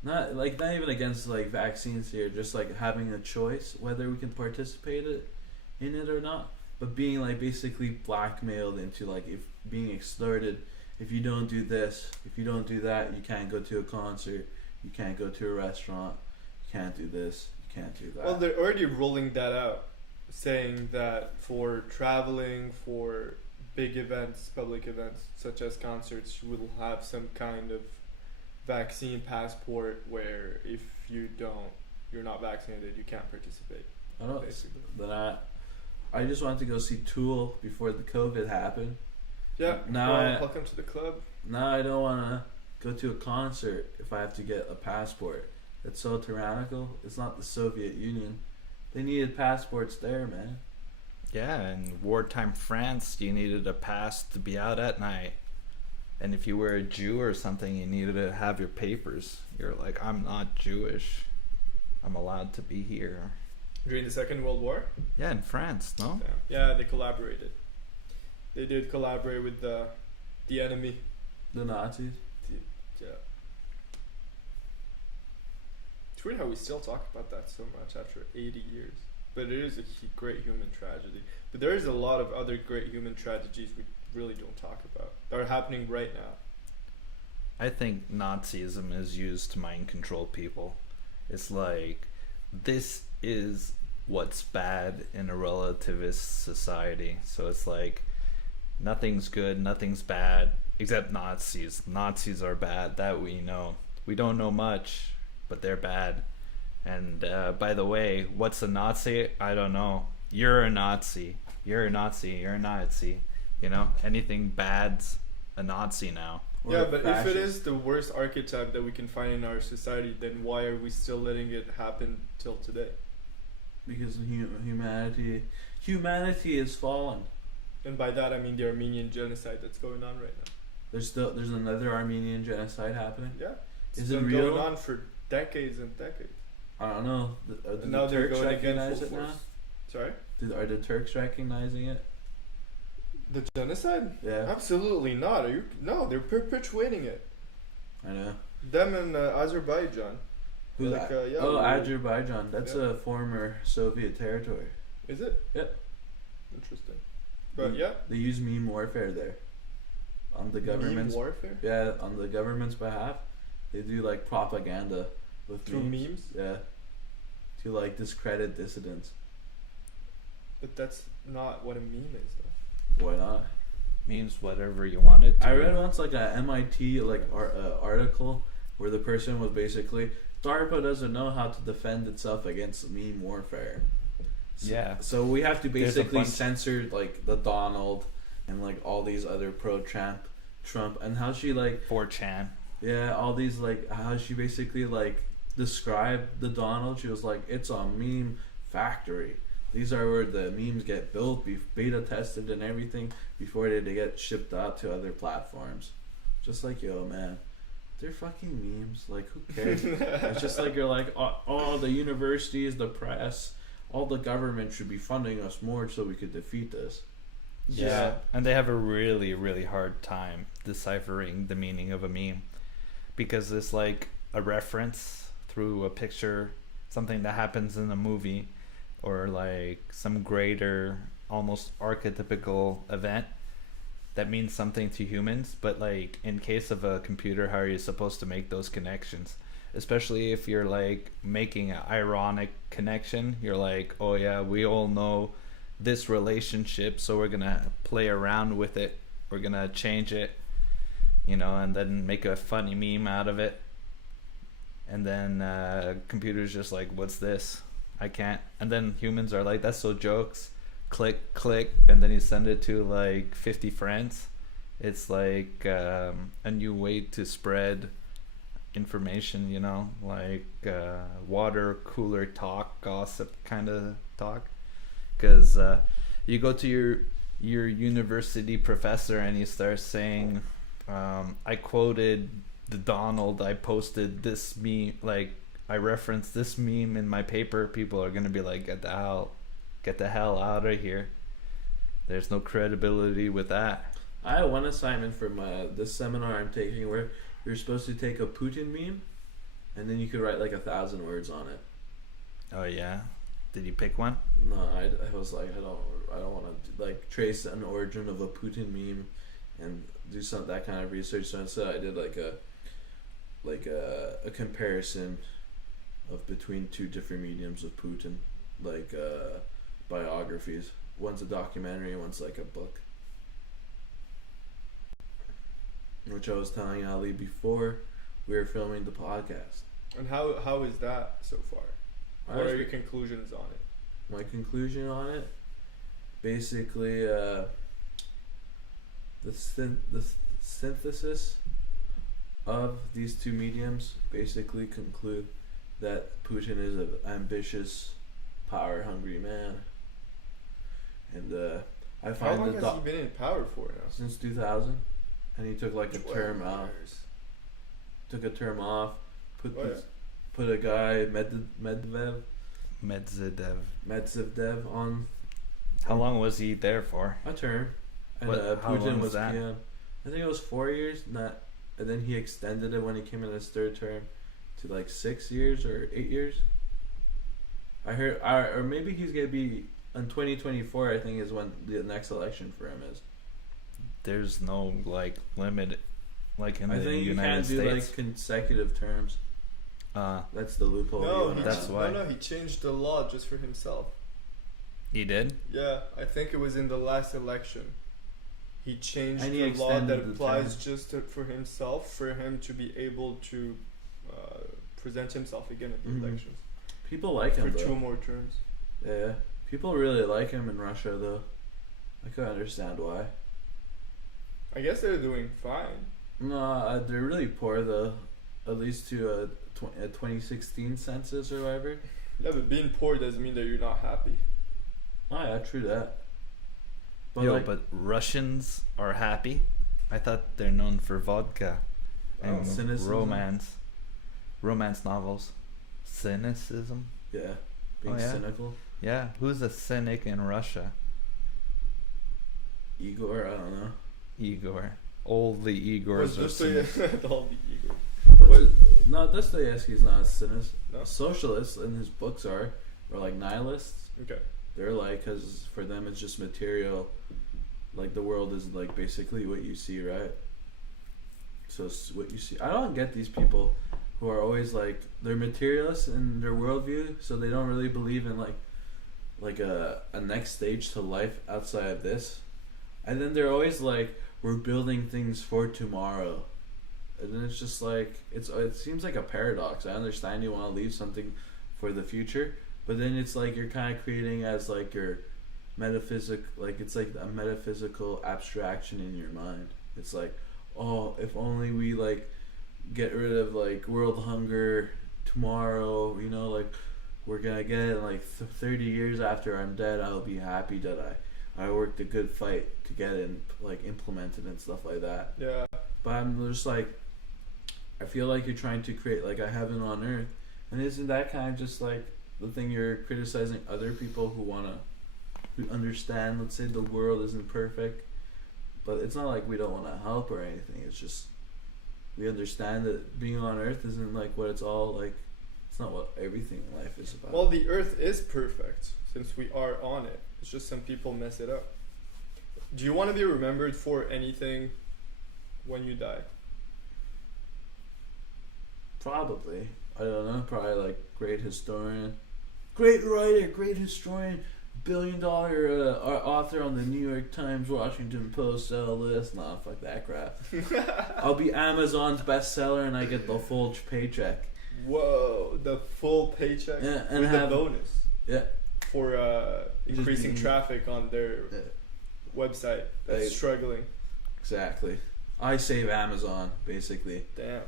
not even against like vaccines here, just like having a choice whether we can participate in it or not. But being like basically blackmailed into like if being extorted, if you don't do this, if you don't do that, you can't go to a concert, you can't go to a restaurant, you can't do this, you can't do that. Well, they're already rolling that out, saying that for traveling, for big events, public events such as concerts, you will have some kind of vaccine passport where if you're not vaccinated, you can't participate. I don't. Basically. But I just wanted to go see Tool before the COVID happened. Yeah. Now welcome to the club. Now I don't want to go to a concert if I have to get a passport. It's so tyrannical. It's not the Soviet Union. They needed passports there, man. Yeah, in wartime France, you needed a pass to be out at night. And if you were a Jew or something, you needed to have your papers. You're like, I'm not Jewish. I'm allowed to be here. During the Second World War? Yeah, in France, no? Yeah, they collaborated. They did collaborate with the enemy. The Nazis. Yeah. It's weird how we still talk about that so much after 80 years. But it is a great human tragedy. But there is a lot of other great human tragedies we really don't talk about that are happening right now. I think Nazism is used to mind control people. It's like, this is what's bad in a relativist society. So it's like, nothing's good, nothing's bad, except Nazis. Nazis are bad, that we know. We don't know much, but they're bad. And by the way, what's a Nazi? I don't know. You're a Nazi. You're a Nazi. You're a Nazi. Anything bad's a Nazi now. Yeah, but if it is the worst archetype that we can find in our society, then why are we still letting it happen till today? Because humanity is fallen. And by that I mean the Armenian Genocide that's going on right now. There's another Armenian Genocide happening. Yeah, Is it's it been real? going on for decades and decades. I don't know. Do Now the they're Turks going against recognize full it now? force. Sorry? Are the Turks recognizing it? The genocide? Yeah. Absolutely not. No, they're perpetuating it. I know. Them in Azerbaijan. Who's Like, that? yeah, Oh, we- Azerbaijan. That's yeah. a former Soviet territory. Is it? Yep. Interesting. But They- yeah. They use meme warfare there. On the government's Meme warfare? Yeah, on the government's behalf, they do like propaganda with Through memes? Yeah. To like discredit dissidents. But that's not what a meme is, though. Why not? Means whatever you want it to I be. read once like a MIT article where the person was basically DARPA doesn't know how to defend itself against meme warfare. Yeah. So we have to There's a basically bunch- censor like the Donald and like all these other pro Trump and how she like 4chan. yeah all these like how she basically like described the Donald. She was like, it's a meme factory. These are where the memes get built, beta tested and everything before they get shipped out to other platforms. Just like, yo man, they're fucking memes. Like, who cares? It's just like you're like, oh, the universities, the press, all the government should be funding us more so we could defeat this. Yeah. And they have a really, really hard time deciphering the meaning of a meme because it's like a reference through a picture, something that happens in a movie, or like some greater, almost archetypical event that means something to humans. But like in case of a computer, how are you supposed to make those connections? Especially if you're like making an ironic connection. You're like, oh yeah, we all know this relationship, so we're gonna play around with it, we're gonna change it, and then make a funny meme out of it, and then computers just like, what's this? I can't. And then humans are like, that's so jokes, click, and then you send it to like 50 friends. It's like a new way to spread information, like water cooler talk, gossip kind of talk. Because you go to your university professor and you start saying, I quoted the Donald, I posted this meme, like I referenced this meme in my paper. People are gonna be like, get the hell out of here. There's no credibility with that. I have one assignment for this seminar I'm taking where you're supposed to take a Putin meme and then you could write like 1,000 words on it. Oh yeah. Did you pick one? No, I was like, I don't want to like trace an origin of a Putin meme and do that kind of research. So instead, I did like a comparison of between two different mediums of Putin, like biographies. One's a documentary, one's like a book. Which I was telling Ali before we were filming the podcast. And how is that so far? What are your conclusions on it? My conclusion on it, basically, the synthesis of these two mediums basically conclude that Putin is an ambitious, power-hungry man, and I How find long that has he been in power for now? since 2000, and he took like a 12 term out. years. Took a term off. Put Oh, this, put a guy Medvedev on How long was he there for? a term, and How long Putin was was that? PM. I think it was 4 years, and then he extended it when he came in his third term to like 6 years or 8 years. I heard, or maybe he's gonna be in 2024. I think is when the next election for him is. There's no like limit, like in I the think you United can't do States. like consecutive terms. That's the loophole. No, That's why. he changed the law just for himself. He did? Yeah, I think it was in the last election. He changed And he the law that extended the applies term. just for himself, for him to be able to present himself again at the Mhm. elections People like him for though. 2 more terms. Yeah, people really like him in Russia though. I could understand why. I guess they're doing fine. No, they're really poor though. At least to a 2016 census or whatever. Yeah, but being poor doesn't mean that you're not happy. Oh yeah, true that. But Yo, like, but Russians are happy? I thought they're known for vodka and cynicism. romance novels. Cynicism? yeah, being Oh, yeah? cynical. Yeah, who's a cynic in Russia? Igor, I don't know. Igor. All the Igors Was are just cynics. all the ego. No, Dostoevsky's not a cynic. No? Socialists in his books are like nihilists. Okay. They're like, because for them it's just material. Like the world is like basically what you see, right? So it's what you see. I don't get these people who are always like, they're materialists in their worldview, so they don't really believe in like a next stage to life outside of this. And then they're always like, we're building things for tomorrow. And then it's just like, it seems like a paradox. I understand you want to leave something for the future, but then it's like you're kind of creating as like your metaphysic, like it's like a metaphysical abstraction in your mind. It's like, oh, if only we like get rid of like world hunger tomorrow, you know, like we're gonna get it like 30 years after I'm dead, I'll be happy that I worked a good fight to get it like implemented and stuff like that. Yeah. But I'm just like, I feel like you're trying to create like a heaven on earth, and isn't that kind of just like the thing you're criticizing other people who understand, let's say the world isn't perfect, but it's not like we don't want to help or anything. It's just we understand that being on earth isn't like what it's all like. It's not what everything in life is about. Well, the earth is perfect since we are on it. It's just some people mess it up. Do you want to be remembered for anything when you die? Probably. I don't know. Probably like great historian, great writer, great historian, $1 billion author on the New York Times, Washington Post sell list. Nah, fuck that crap. I'll be Amazon's bestseller and I get the full paycheck. Whoa, the full paycheck, yeah, and with a bonus. Yeah. For increasing traffic on their website that's struggling. Exactly. I save Amazon, basically. Damn.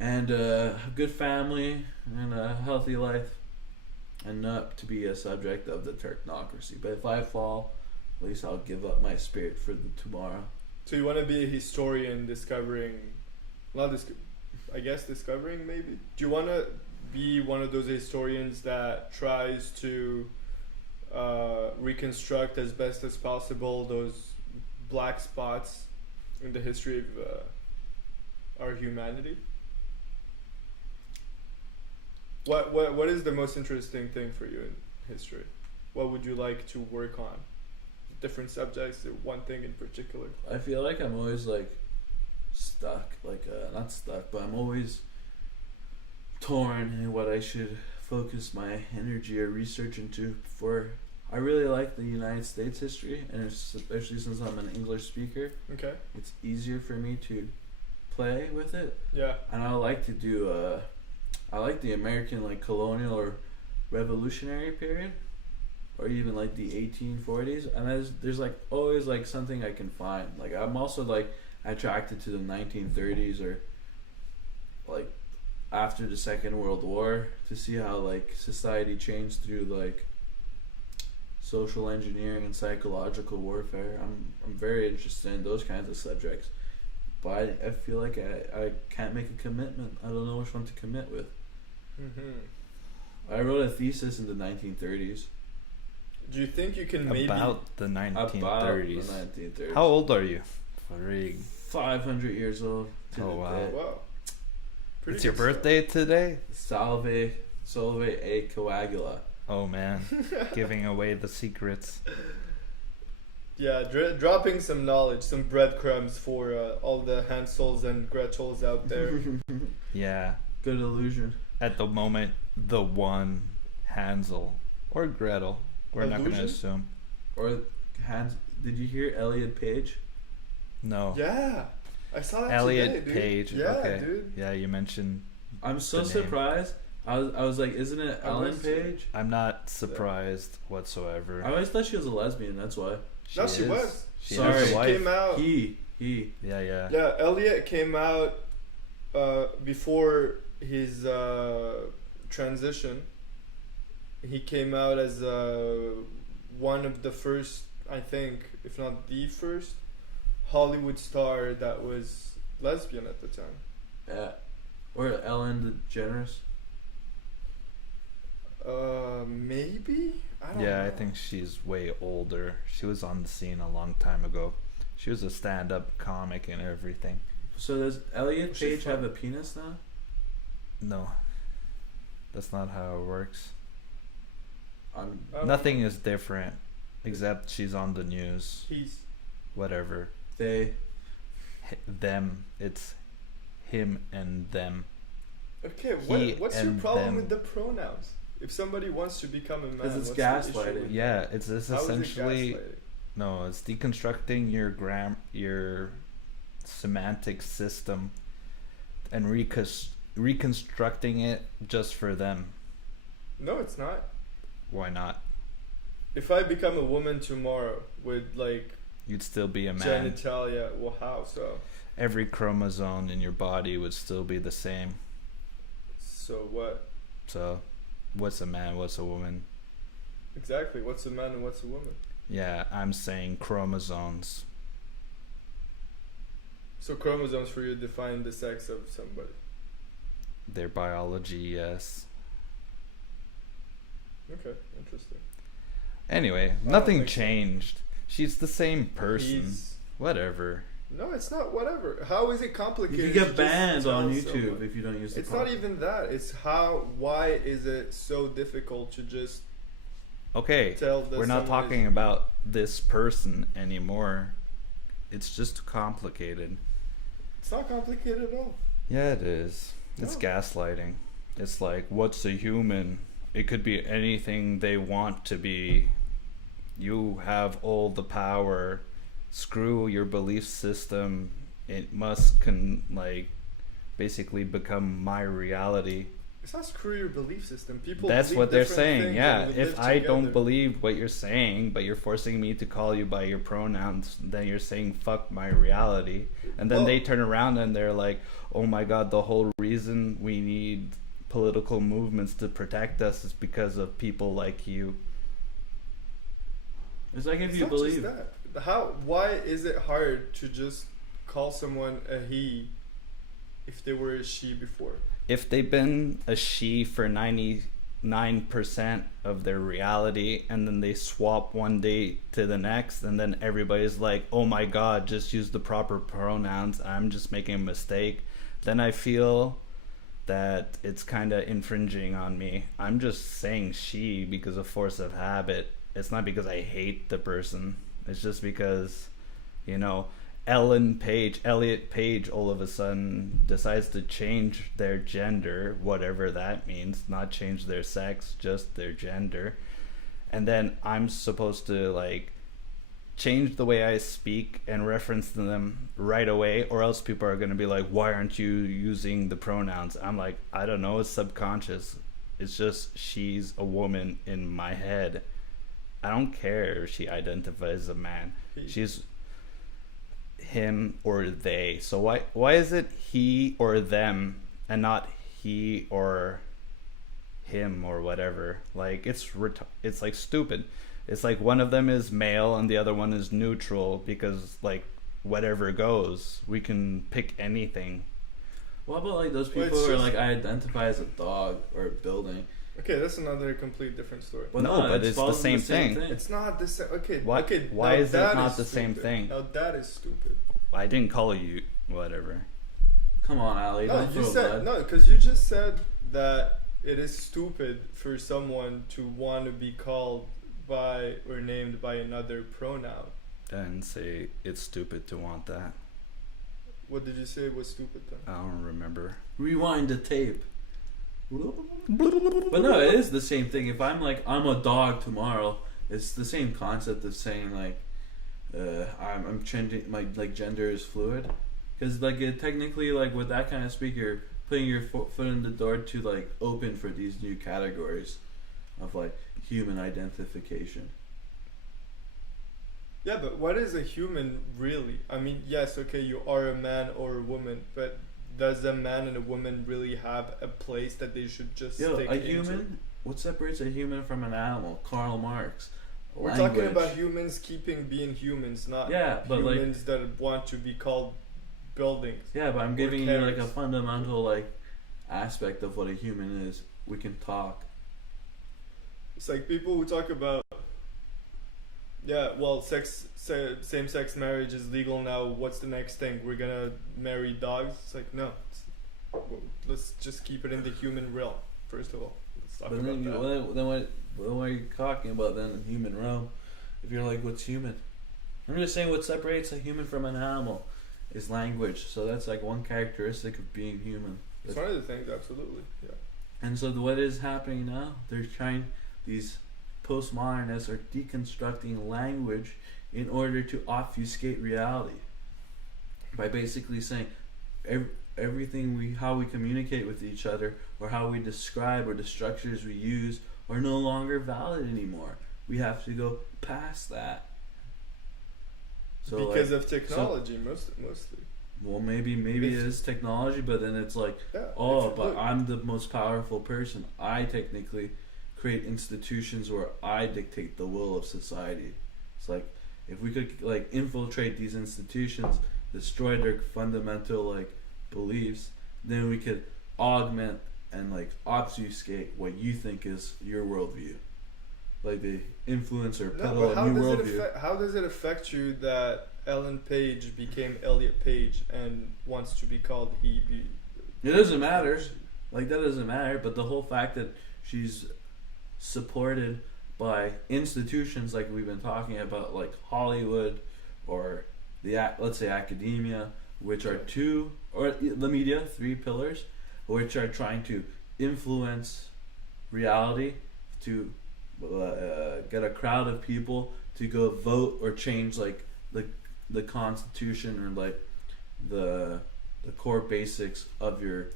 And a good family and a healthy life, and not to be a subject of the technocracy. But if I fall, at least I'll give up my spirit for the tomorrow. So you want to be a historian discovering maybe? Do you want to be one of those historians that tries to reconstruct as best as possible those black spots in the history of our humanity? What is the most interesting thing for you in history? What would you like to work on? Different subjects, or one thing in particular? I feel like I'm always like stuck, like not stuck, but I'm always torn in what I should focus my energy or research into. I really like the United States history, and especially since I'm an English speaker, okay, it's easier for me to play with it. Yeah. And I like to do I like the American like colonial or revolutionary period, or even like the 1840s, and there's like always like something I can find. Like I'm also like attracted to the 1930s, or like after the Second World War, to see how like society changed through like social engineering and psychological warfare. I'm very interested in those kinds of subjects, but I feel like I can't make a commitment. I don't know which one to commit with. I wrote a thesis in the 1930s. Do you think you can maybe about the 1930s? About the 1930s. How old are you? 500 years old. Oh wow! Wow. It's your birthday today? Salve e coagula. Oh man, giving away the secrets. Yeah, dropping some knowledge, some breadcrumbs for all the Hansels and Gretels out there. Yeah. Good illusion. At the moment, the one Hansel or Gretel. We're not going to assume. Or did you hear Elliot Page? No. Yeah, I saw that Elliot today, dude. Page. Yeah, okay. dude. Yeah, you mentioned. I'm so surprised. I was like, isn't it Ellen Page? I'm not surprised whatsoever. I always thought she was a lesbian. That's why. She was. She Sorry, has a wife. Came out. He. Yeah. Yeah, Elliot came out before his transition. He came out as one of the first, I think, if not the first, Hollywood star that was lesbian at the time. Yeah. Or Ellen DeGeneres. Maybe? I don't know. I think she's way older. She was on the scene a long time ago. She was a stand-up comic and everything. So does Elliot She's Page have fun. a penis now? No, that's not how it works. don't Nothing know. is different, except she's on the news. He's Whatever. They. Them. It's him and them. okay. He What's your and problem them. with the pronouns? If somebody wants to become a man, Because it's what's the issue gaslighting. with Yeah, that? it's How is it essentially gaslighting? no. It's deconstructing your semantic system and reconstructing it just for them. No, it's not. Why not? If I become a woman tomorrow with like You'd still be a man. genitalia, well, how so? Every chromosome in your body would still be the same. So what? So, what's a man? What's a woman? Exactly. What's a man and what's a woman? Yeah, I'm saying chromosomes. So chromosomes for you define the sex of somebody. Their biology, yes. Okay, interesting. Anyway, don't nothing think so. changed. She's the same person. He's Whatever. no, it's not. Whatever. How is it You complicated? can to get just banned tell on YouTube someone? if you don't use the It's not proper- even that. It's how. Why is it so difficult to just Okay, tell that we're not someone talking is- about this person anymore. It's just complicated. It's not complicated at all. Yeah, it is. It's No. gaslighting. It's like, what's a human? It could be anything they want to be. You have all the power. Screw your belief system. It must basically become my reality. It's not screw your belief system. People. That's believe what they're different saying. things Yeah, and we if live I don't together. believe what you're saying, but you're forcing me to call you by your pronouns, then you're saying fuck my reality. And then Well- they turn around and they're like, oh my god, the whole reason we need political movements to protect us is because of people like you. It's like if It's you not believe. just that. How? Why is it hard to just call someone a he if they were a she before? If they've been a she for 99% of their reality and then they swap one day to the next and then everybody's like, oh my god, just use the proper pronouns, I'm just making a mistake, then I feel that it's kind of infringing on me. I'm just saying she because of force of habit. It's not because I hate the person. It's just because, Elliot Page all of a sudden decides to change their gender, whatever that means, not change their sex, just their gender. And then I'm supposed to change the way I speak and reference them right away, or else people are going to be like, why aren't you using the pronouns? I'm like, I don't know, it's subconscious. It's just she's a woman in my head. I don't care if she identifies as a man. He. She's him or they. So why is it he or them and not he or him or whatever? It's like stupid. It's like one of them is male and the other one is neutral because whatever goes. We can pick anything. What about those Well, people it's who are just- I identify as a dog or a building? Okay, that's another complete different story. Well, No, but it's the falls in same thing. It's not the same. Okay. Why- Okay. why now is it that not the same stupid. thing? Now that is stupid. I didn't call you whatever. Come on, Ali. No, Don't you throw said blood. no because you just said that it is stupid for someone to want to be called by or named by another pronoun. And say it's stupid to want that. What did you say was stupid then? I don't remember. Rewind the tape. But no, it is the same thing. If I'm I'm a dog tomorrow, it's the same concept of saying I'm changing my gender is fluid, because it technically with that kind of speak, you're putting your foot in the door to open for these new categories of human identification. Yeah, but what is a human really? I mean, yes, okay, you are a man or a woman, but does a man and a woman really have a place that they should just Yo, stick a into? human. What separates a human from an animal? Karl Marx. We're talking about humans being humans, not Yeah, but humans that want to be called buildings. Yeah, but I'm giving you cares? a fundamental aspect of what a human is. We can talk. It's like people who talk about Yeah, well, same-sex marriage is legal now. What's the next thing? We're gonna marry dogs? It's like, no. Let's just keep it in the human realm, first of all. Let's talk But about then, that. what are you talking about then in human realm? If you're like, what's human? I'm just saying what separates a human from an animal is language. So that's like one characteristic of being human. It's one of the things, absolutely. Yeah. And so what is happening now? These postmodernists are deconstructing language in order to obfuscate reality. By basically saying everything how we communicate with each other, or how we describe, or the structures we use are no longer valid anymore. We have to go past that. So because of technology, mostly. Well, maybe it is technology, but then it's like, Yeah, but I'm the most powerful person. I technically create institutions where I dictate the will of society. It's like, if we could like infiltrate these institutions, destroy their fundamental like beliefs, then we could augment and like obfuscate what you think is your worldview. Like the influence or peddle a new worldview. How does it affect you that Ellen Page became Elliot Page and wants to be called he? It doesn't matter. Like that doesn't matter. But the whole fact that she's supported by institutions like we've been talking about, like Hollywood or let's say academia, which are the media, 3 pillars, which are trying to influence reality to get a crowd of people to go vote or change like the constitution or like the core basics of your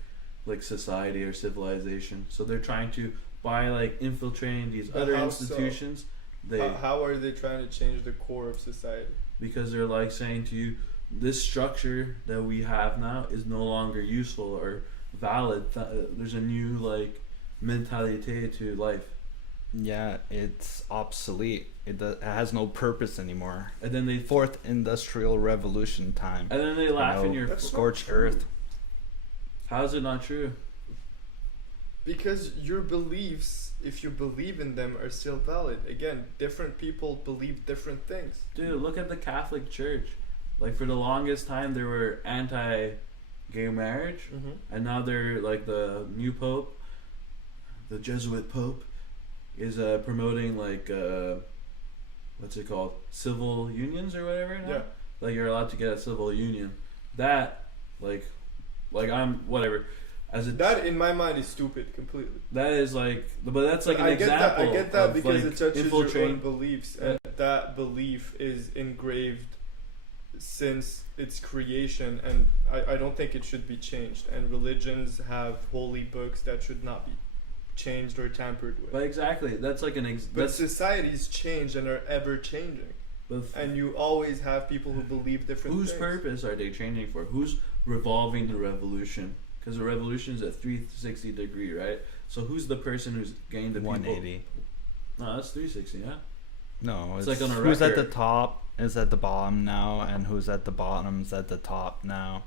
like society or civilization. So they're trying to, by like infiltrating these other institutions, how are they trying to change the core of society? Because they're like saying to you, this structure that we have now is no longer useful or valid. There's a new like mentality to life. Yeah, it's obsolete. It has no purpose anymore. And then they Fourth Industrial Revolution time. And then they laugh in your scorched earth. How is it not true? Because your beliefs, if you believe in them, are still valid. Again, different people believe different things. Dude, look at the Catholic Church. Like for the longest time, they were anti-gay marriage, and now they're like the new pope, the Jesuit pope, is promoting like what's it called, civil unions or whatever now? Yeah. Like you're allowed to get a civil union. That like I'm whatever. That in my mind is stupid completely. That is like, but that's like but an example. I get that because like it touches your own beliefs, and that belief is engraved since its creation, and I don't think it should be changed. And religions have holy books that should not be changed or tampered with. But exactly, that's like but societies change and are ever changing, and you always have people who believe different whose things. Purpose are they changing for? Who's revolving the revolution? Because the revolution is a 360 degree, right? So who's the person who's gained the 180. people? No, that's 360, yeah. No, it's like on a who's record. at the top is at the bottom now, and who's at the bottom is at the top now.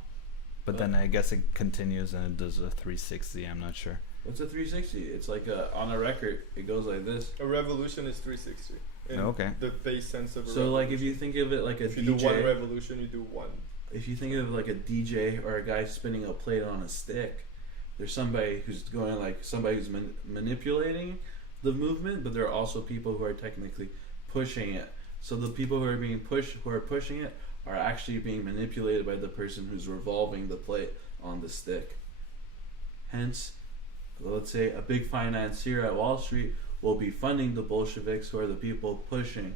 But then I guess it continues and it does a 360. I'm not sure. What's a 360? It's like on a record, it goes like this. A revolution is 360. In Okay. The base sense of a So like if you think of it like a if you DJ, do one revolution, you do one. if you think of it like a DJ or a guy spinning a plate on a stick, there's somebody who's going like somebody who's manipulating the movement, but there are also people who are technically pushing it. So the people who are pushing it are actually being manipulated by the person who's revolving the plate on the stick. Hence, let's say a big financier at Wall Street will be funding the Bolsheviks, who are the people pushing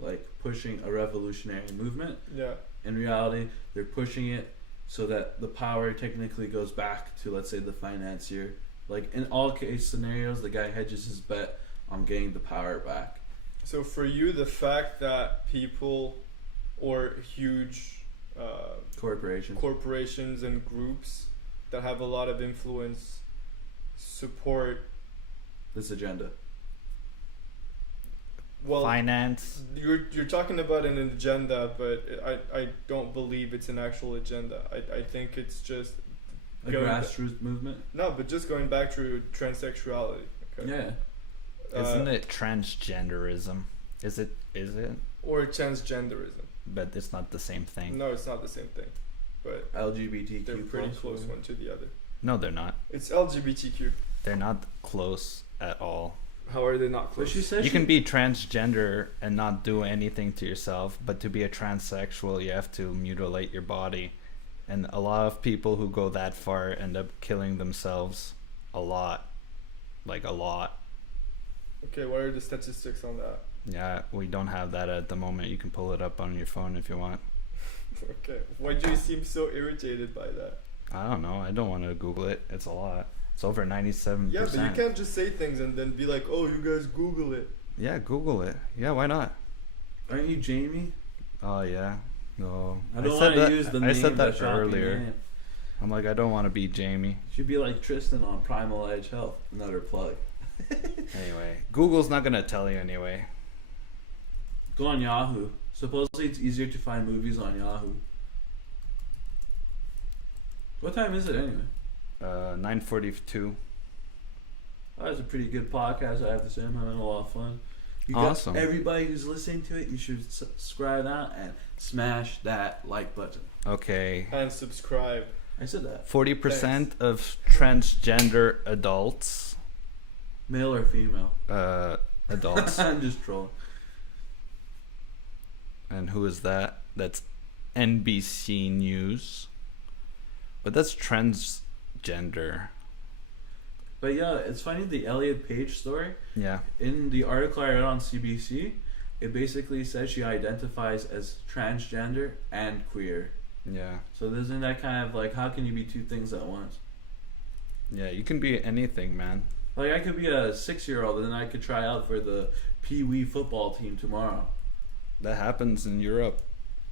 a revolutionary movement. Yeah. In reality, they're pushing it so that the power technically goes back to, let's say, the financier. Like in all case scenarios, the guy hedges his bet on getting the power back. So for you, the fact that people or huge corporations and groups that have a lot of influence support this agenda. Well, finance. You're talking about an agenda, but I don't believe it's an actual agenda. I think it's just a grassroots movement. No, but just going back to transsexuality. Okay? Yeah. Isn't it transgenderism? Is it? Or transgenderism. but it's not the same thing. No, it's not the same thing. But LGBTQ. they're pretty close one to the other. No, they're not. It's LGBTQ. They're not close at all. How are they not But close? she said You can be transgender and not do anything to yourself, but to be a transsexual, you have to mutilate your body. And a lot of people who go that far end up killing themselves a lot. Like a lot. Okay, what are the statistics on that? Yeah, we don't have that at the moment. You can pull it up on your phone if you want. Okay, why do you seem so irritated by that? I don't know. I don't want to Google it. It's a lot. It's over 97%. Yeah, but you can't just say things and then be like, oh, you guys Google it. Yeah, Google it. Yeah, why not? Aren't you Jamie? Oh, yeah. No. I don't want to use the name. I said that Shopify earlier. name. I'm like, I don't want to be Jamie. Should be like Tristan on Primal Edge Health. Another plug. Anyway, Google's not going to tell you anyway. Go on Yahoo. Supposedly it's easier to find movies on Yahoo. What time is it anyway? 9:42. Oh, that's a pretty good podcast, I have to say. I'm having a lot of fun. You Awesome. got everybody who's listening to it, you should subscribe now and smash that like button. Okay. And subscribe. I said that. 40% of transgender adults. Male or female? Adults. I'm just trolling. And who is that? That's NBC News. But that's transgender. But yeah, it's funny, the Elliot Page story. Yeah. In the article I read on CBC, it basically says she identifies as transgender and queer. Yeah. So isn't that kind of like, how can you be two things at once? Yeah, you can be anything, man. Like, I could be a 6-year-old and then I could try out for the Pee Wee football team tomorrow. That happens in Europe.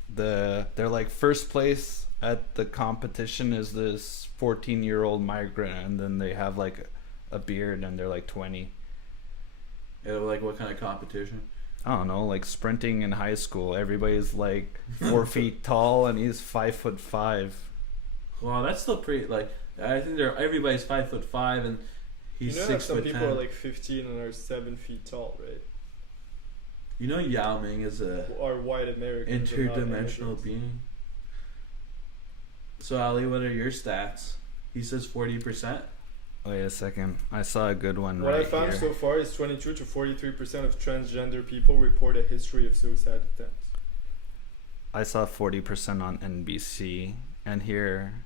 They're like first place at the competition is this 14-year-old migrant, and then they have like a beard and they're like 20. Yeah, like what kind of competition? I don't know, like sprinting in high school. Everybody's like 4 feet tall and he's 5'5". Wow, that's still pretty. Like, I think everybody's 5'5" and he's you know 6'10". some people are like 15 and are 7 feet tall, right? You know, Yao Ming is a Are white Americans and not interdimensional immigrants. being. So Ali, what are your stats? He says 40%. Wait a second. I saw a good one What right I found here. so far is 22 to 43% of transgender people report a history of suicide attempts. I saw 40% on NBC, and here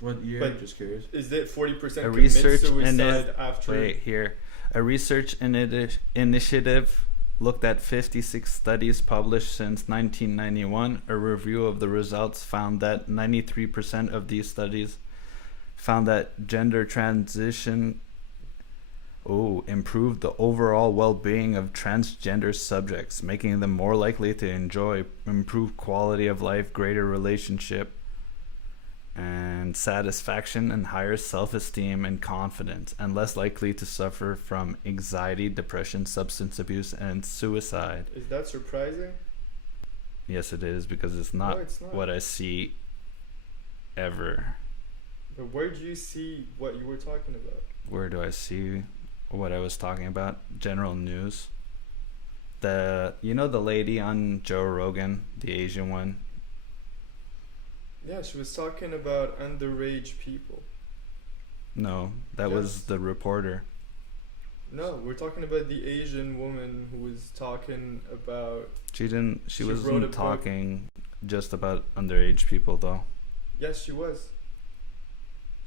What year? But- Just curious. Is it 40% a commit research suicide after? wait here. A research initiative looked at 56 studies published since 1991. A review of the results found that 93% of these studies found that gender transition improved the overall well-being of transgender subjects, making them more likely to enjoy improved quality of life, greater relationship and satisfaction, and higher self-esteem and confidence, and less likely to suffer from anxiety, depression, substance abuse, and suicide. Is that surprising? Yes, it is, because it's not, No, it's not. what I see ever. But where do you see what you were talking about? Where do I see what I was talking about? General news. You know the lady on Joe Rogan, the Asian one? Yeah, she was talking about underage people. No, that Yes. was the reporter. No, we're talking about the Asian woman who was talking about. She She wrote a wasn't book. talking just about underage people though. Yes, she was.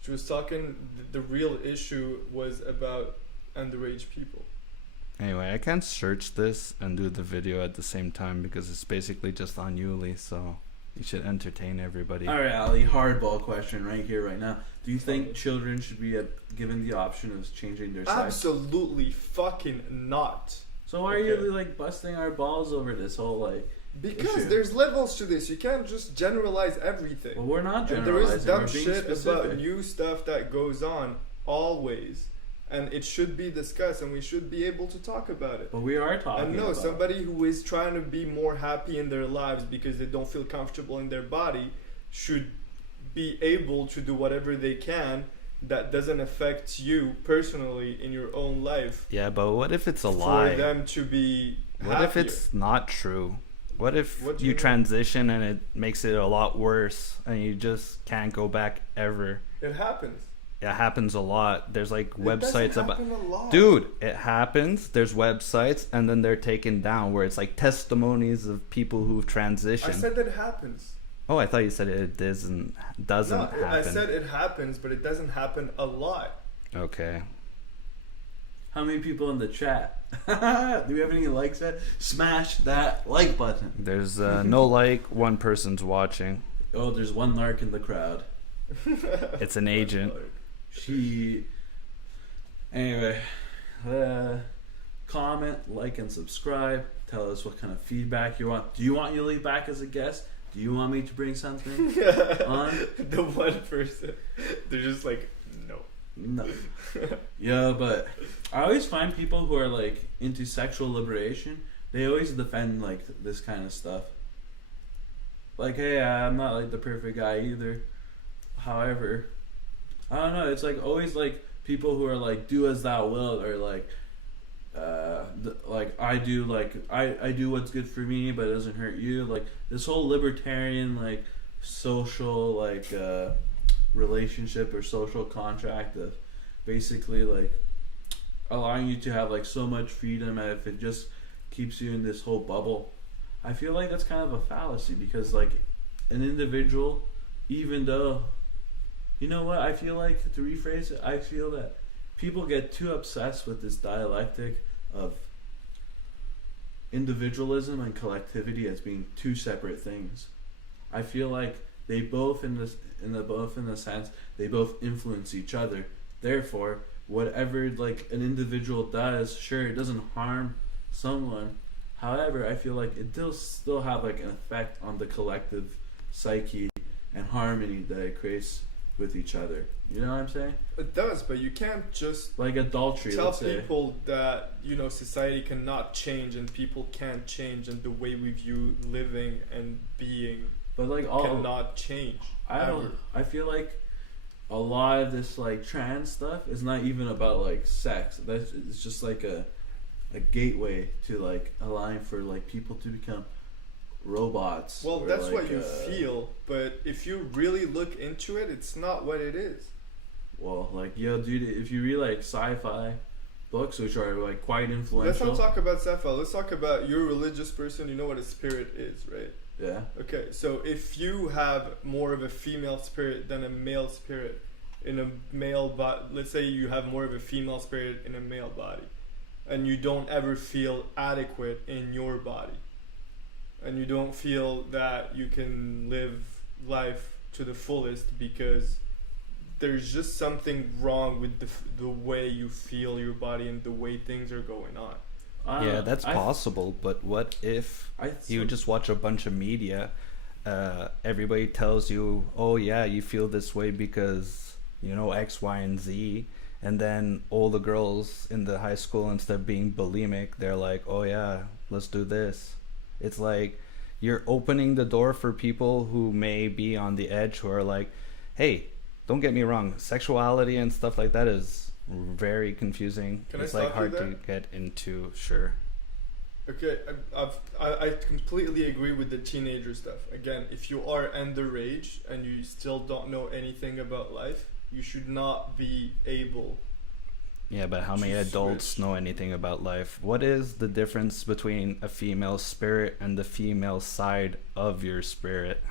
She was talking. The real issue was about underage people. Anyway, I can't search this and do the video at the same time because it's basically just on Yuli, so you should entertain everybody. All right, Ali, hardball question right here, right now. Do you think children should be given the option of changing their sex? Absolutely fucking not. So why are Okay. you like busting our balls over this whole like? Because Issue. there's levels to this. You can't just generalize everything. Well, we're not And there generalizing. is dumb we're being shit specific. about new stuff that goes on always, and it should be discussed, and we should be able to talk about it. But we are talking. And no, about somebody who is trying to be more happy in their lives because they don't feel comfortable in their body should be able to do whatever they can that doesn't affect you personally in your own life Yeah, but what if it's a for lie? them to be What if happier. it's not true? What if What do you you mean? transition and it makes it a lot worse and you just can't go back ever? It happens. It happens a lot. There's like It websites doesn't about. happen a lot. Dude, it happens. There's websites and then they're taken down where it's like testimonies of people who've I transitioned. said that happens. Oh, I thought you said it doesn't No, happen. I said it happens, but it doesn't happen a lot. Okay. How many people in the chat? Do we have any likes yet? Smash that like button. There's no like, one person's watching. Oh, there's one narc in the crowd. It's an agent. She. Anyway, comment, like, and subscribe. Tell us what kind of feedback you want. Do you want Yuli back as a guest? Do you want me to bring something on? The one person, they're just like, no. No. Yeah, but I always find people who are like into sexual liberation, they always defend like this kind of stuff. Like, hey, I'm not like the perfect guy either. However, I don't know. It's like always like people who are like, do as thou wilt, or like, like I do what's good for me, but it doesn't hurt you. Like this whole libertarian like social like relationship or social contract of basically like allowing you to have like so much freedom, and if it just keeps you in this whole bubble, I feel like that's kind of a fallacy, because like an individual, even though, you know what, I feel like, to rephrase it, I feel that people get too obsessed with this dialectic of individualism and collectivity as being two separate things. I feel like they both in the sense they both influence each other. Therefore, whatever like an individual does, sure, it doesn't harm someone. However, I feel like it does still have like an effect on the collective psyche and harmony that it creates with each other. You know what I'm saying? It does, but you can't just Like adultery, tell let's say. people that, you know, society cannot change and people can't change, and the way we view living and being But like cannot change. I feel like a lot of this like trans stuff is not even about like sex. It's just like a gateway to like allowing for like people to become robots. Well, or, that's like, what you feel, but if you really look into it, it's not what it is. Well, like, yo, dude, if you read like sci-fi books, which are like quite influential. Let's not talk about sci-fi. Let's talk about, you're a religious person. You know what a spirit is, right? Yeah. Okay, so if you have more of a female spirit than a male spirit in a male body, let's say you have more of a female spirit in a male body, and you don't ever feel adequate in your body, and you don't feel that you can live life to the fullest because there's just something wrong with the way you feel your body and the way things are going on. Yeah, that's possible, but what if you just watch a bunch of media, everybody tells you, oh yeah, you feel this way because, you know, X, Y, and Z, and then all the girls in the high school, instead of being bulimic, they're like, oh yeah, let's do this. It's like you're opening the door for people who may be on the edge, who are like, hey, don't get me wrong, sexuality and stuff like that is very confusing. It's like hard to get into. Sure. Okay, I completely agree with the teenager stuff. Again, if you are underage and you still don't know anything about life, you should not be able. Yeah, but how many adults know anything about life? What is the difference between a female spirit and the female side of your spirit?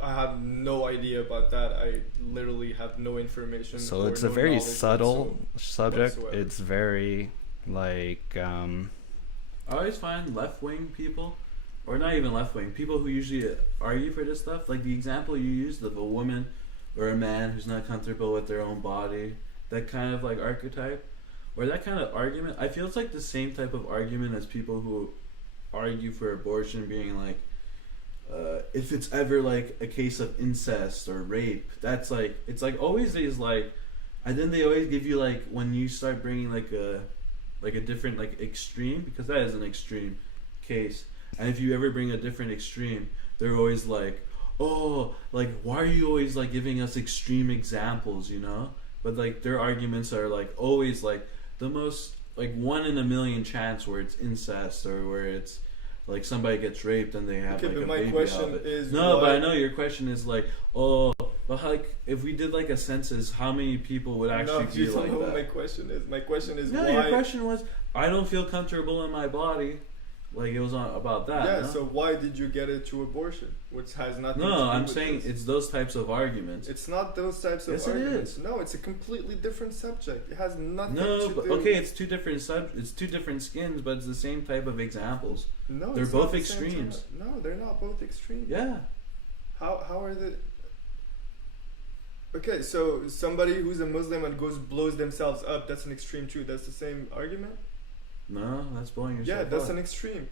I have no idea about that. I literally have no information. So or it's no a very knowledge subtle subject. whatsoever. It's very like I always find left-wing people, or not even left-wing, people who usually argue for this stuff, like the example you used of a woman or a man who's not comfortable with their own body, that kind of like archetype, or that kind of argument, I feel it's like the same type of argument as people who argue for abortion being like, if it's ever like a case of incest or rape, that's like, it's like always these like, and then they always give you like, when you start bringing like a different like extreme, because that is an extreme case, and if you ever bring a different extreme, they're always like, oh, like why are you always like giving us extreme examples, you know? But like their arguments are like always like the most like 1 in a million chance where it's incest or where it's like somebody gets raped and they have Okay, like but a my baby question out of it. is No, what- but I know your question is like, oh, but like if we did like a census, how many people would actually no, be you don't like know what that? my question is. My question is No, why. your question was, I don't feel comfortable in my body. Like it was on about that. Yeah, no? so why did you get it to abortion, which has nothing to do No, I'm with saying this. it's those types of arguments. It's not those types of Yes, it arguments. is. No, it's a completely different subject. It has nothing No, to but do. okay, it's two different it's two different skins, but it's the same type of examples. No, they're it's both not the same extremes. type. No, they're not both extremes. Yeah. How are they? Okay, so somebody who's a Muslim and blows themselves up, that's an extreme too. That's the same argument? No, that's blowing yourself Yeah, that's up. an extreme.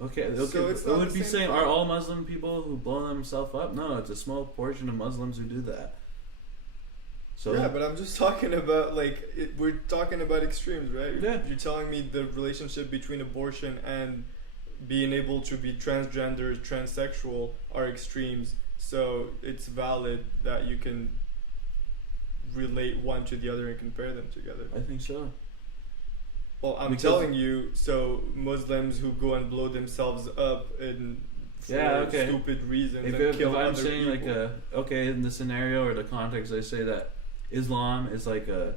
Okay, So okay. it's It not would the be same saying, thing. are all Muslim people who blow themselves up? No, it's a small portion of Muslims who do that. So Yeah, but I'm just talking about we're talking about extremes, right? Yeah. You're telling me the relationship between abortion and being able to be transgender, transsexual are extremes. So it's valid that you can relate one to the other and compare them together. I think so. Well, I'm Because- telling you, so Muslims who go and blow themselves up for okay. stupid reasons If, and if kill I'm other saying people. okay, in the scenario or the context, I say that Islam is like a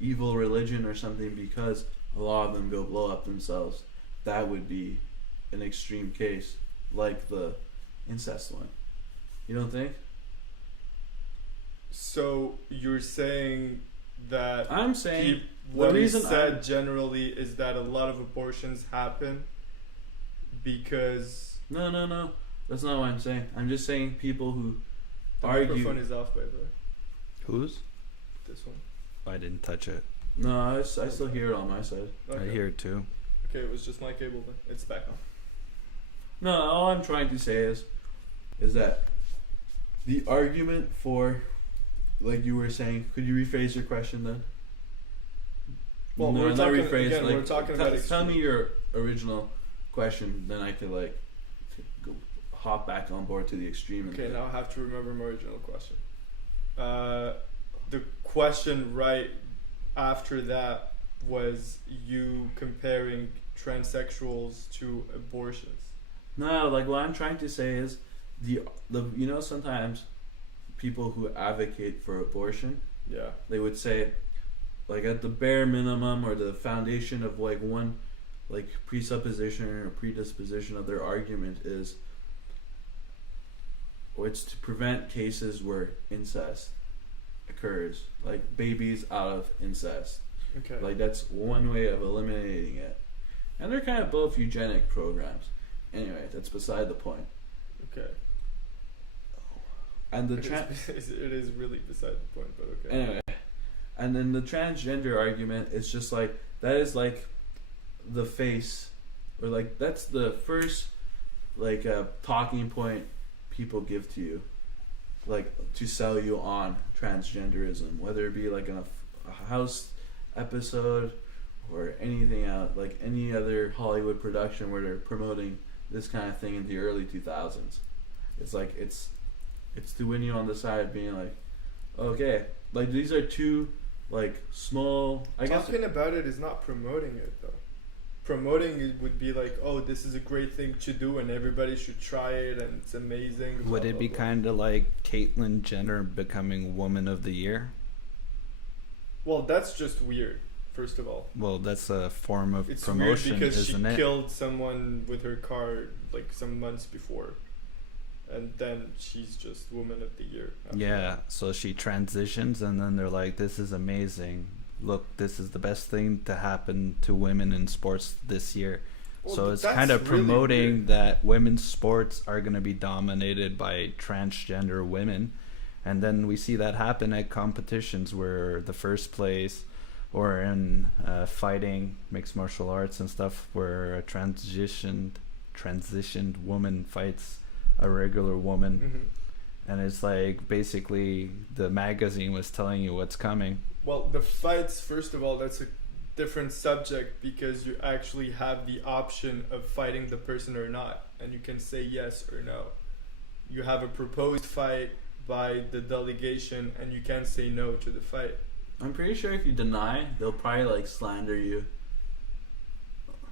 evil religion or something because a lot of them go blow up themselves. That would be an extreme case, like the incest one. You don't think? So you're saying that I'm saying what the he reason said I'm- generally is that a lot of abortions happen because No. That's not what I'm saying. I'm just saying people who the argue. microphone is off, by the way. Whose? This one. I didn't touch it. No, I still hear it on my side. Okay. I hear it too. Okay, it was just my cable then. It's back on. No, all I'm trying to say is that the argument for, like you were saying, could you rephrase your question then? Well, no, we're not talking rephrase. again. Like, We're talking tell about me your original question, then I could like go hop back on board to the extreme. Okay, now I have to remember my original question. The question right after that was you comparing transsexuals to abortions. No, like what I'm trying to say is the you know sometimes people who advocate for abortion, Yeah. they would say like at the bare minimum or the foundation of like one like presupposition or predisposition of their argument is or it's to prevent cases where incest occurs, like babies out of incest. Okay. Like that's one way of eliminating it. And they're kind of both eugenic programs. Anyway, that's beside the point. Okay. And the It is really beside the point, but okay. anyway, and then the transgender argument is just like that is like the face, or like that's the first like talking point people give to you, like to sell you on transgenderism, whether it be like in a house episode or anything out like any other Hollywood production where they're promoting this kind of thing in the early 2000s. It's like it's to win you on the side, being like, okay, like these are two like small. I guess Talking about it is not promoting it though. Promoting it would be like, oh, this is a great thing to do and everybody should try it and it's amazing. Would blah, it blah, be blah. kind of like Caitlyn Jenner becoming Woman of the Year? Well, that's just weird, first of all. Well, that's a form of It's promotion, weird because isn't she it? killed someone with her car like some months before. And then she's just Woman of the Year. after Yeah, that. so she transitions and then they're like, this is amazing. Look, this is the best thing to happen to women in sports this year. Well, So it's that's kind of really promoting weird. that women's sports are going to be dominated by transgender women. And then we see that happen at competitions where the first place or in fighting, mixed martial arts and stuff, where a transitioned woman fights a regular woman. Mhm. And it's like basically the magazine was telling you what's coming. Well, the fights, first of all, that's a different subject because you actually have the option of fighting the person or not, and you can say yes or no. You have a proposed fight by the delegation, and you can say no to the fight. I'm pretty sure if you deny, they'll probably like slander you.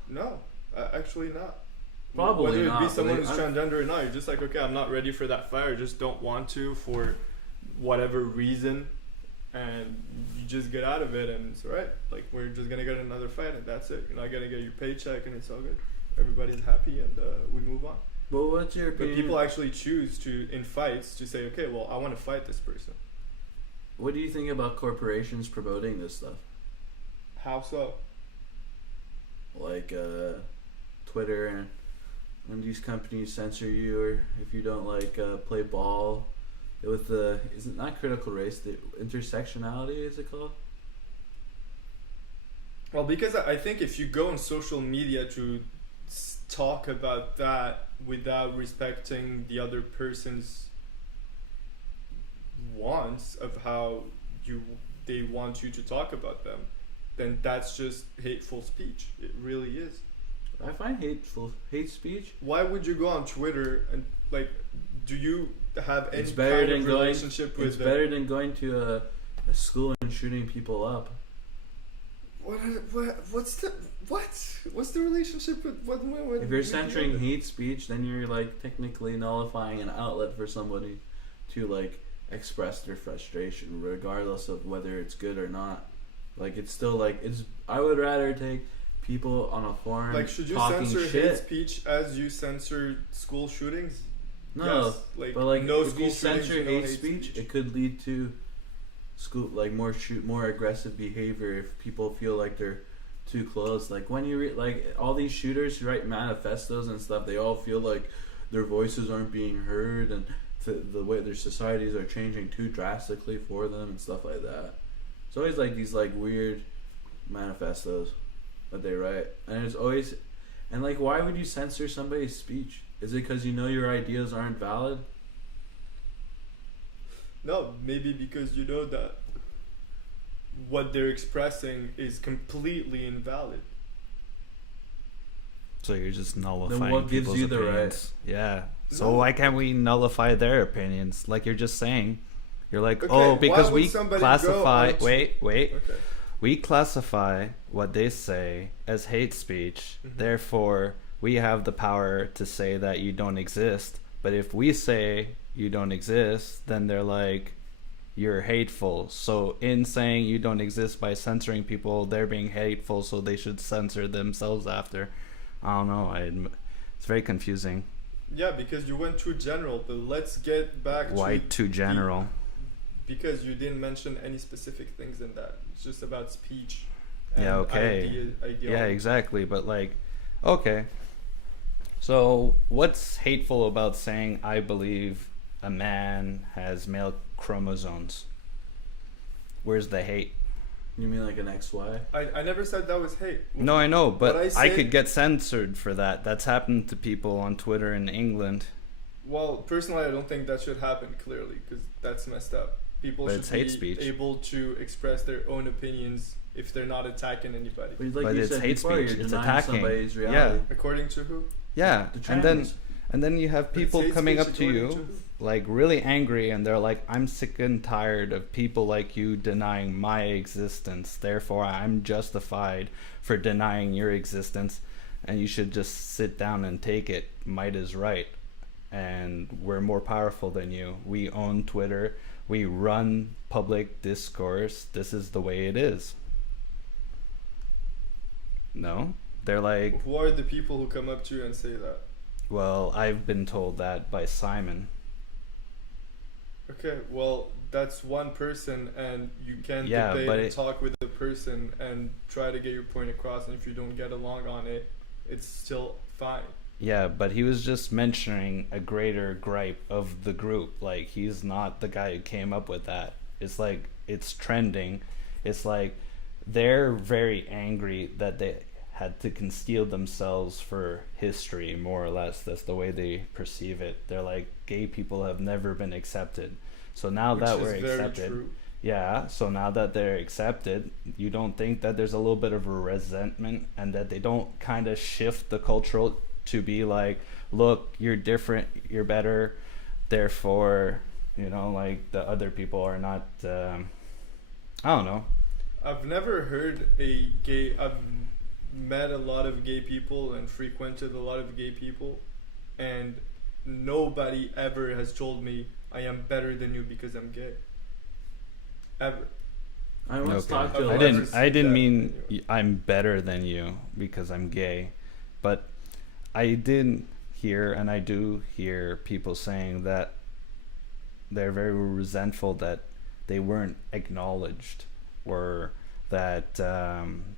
No, actually not. Probably whether it not, be but someone they- who's I- transgender or not, you're just like, okay, I'm not ready for that fight. I just don't want to for whatever reason, and you just get out of it, and it's alright. Like, we're just gonna get another fight, and that's it. You're not gonna get your paycheck, and it's all good. Everybody's happy, and we move on. But what's your But opinion? people actually choose to, in fights, to say, okay, well, I want to fight this person. What do you think about corporations promoting this stuff? How so? Like Twitter and when these companies censor you, or if you don't like play ball with the, is it not critical race, the intersectionality, is it called? Well, because I think if you go on social media to talk about that without respecting the other person's wants of how they want you to talk about them, then that's just hateful speech. It really is. I find hate speech. Why would you go on Twitter and, like, do you have any It's better kind than of going. relationship with It's them? better than going to a school and shooting people up. What's the relationship with what? If you're censoring hate speech, then you're like technically nullifying an outlet for somebody to like express their frustration, regardless of whether it's good or not. Like, it's still like, it's. I would rather take people on a forum Like, should you talking censor shit. hate speech as you censor school shootings? No, Yes, like, but like no if school you censor shootings, no hate hate speech, speech. it could lead to school like more aggressive behavior if people feel like they're too close. Like when you like all these shooters who write manifestos and stuff, they all feel like their voices aren't being heard, and the way their societies are changing too drastically for them and stuff like that. It's always like these like weird manifestos that they write, and it's always, and like, why would you censor somebody's speech? Is it because you know your ideas aren't valid? No, maybe because you know that what they're expressing is completely invalid. So you're just nullifying what gives people's you the opinions. Yeah. So No. why can't we nullify their opinions? Like you're just saying. You're like, Okay, oh, why because would we somebody classify. go on Wait. Okay. We classify what they say as hate speech. Mhm. Therefore, we have the power to say that you don't exist. But if we say you don't exist, then they're like, you're hateful. So in saying you don't exist by censoring people, they're being hateful, so they should censor themselves after. I don't know. It's very confusing. Yeah, because you went too general, but let's get back Why to too general? because you didn't mention any specific things in that. It's just about speech. And Yeah, okay. ideology. Yeah, exactly. But like, okay. So what's hateful about saying I believe a man has male chromosomes? Where's the hate? You mean like an XY? I never said that was hate. No, I know, but What I I say- could get censored for that. That's happened to people on Twitter in England. Well, personally, I don't think that should happen, clearly, because that's messed up. People But should it's hate be speech. able to express their own opinions if they're not attacking anybody. But like But you it's said hate before, speech. you're It's denying attacking. somebody's Yeah. reality. According to who? Yeah, The and then trans. you have But it's people hate coming speech up to according you to who? like really angry, and they're like, I'm sick and tired of people like you denying my existence, therefore I'm justified for denying your existence, and you should just sit down and take it. Might is right, and we're more powerful than you. We own Twitter, we run public discourse, this is the way it is. No, they're like, Who are the people who come up to you and say that? well, I've been told that by Simon. Okay, well, that's one person, and you can Yeah, debate but and it- talk with the person and try to get your point across, and if you don't get along on it, it's still fine. Yeah, but he was just mentioning a greater gripe of the group. Like, he's not the guy who came up with that. It's like, it's trending. It's like, they're very angry that they had to conceal themselves for history, more or less. That's the way they perceive it. They're like, gay people have never been accepted. So now Which that is we're very accepted, true. yeah, so now that they're accepted, you don't think that there's a little bit of a resentment, and that they don't kind of shift the cultural to be like, look, you're different, you're better, therefore, you know, like the other people are not, I don't know. I've never heard a gay. met a lot of gay people and frequented a lot of gay people, and nobody ever has told me I am better than you because I'm gay. Ever. I once talked to. I didn't mean I'm better than you because I'm gay, but I did hear, and I do hear people saying that they're very resentful that they weren't acknowledged, or that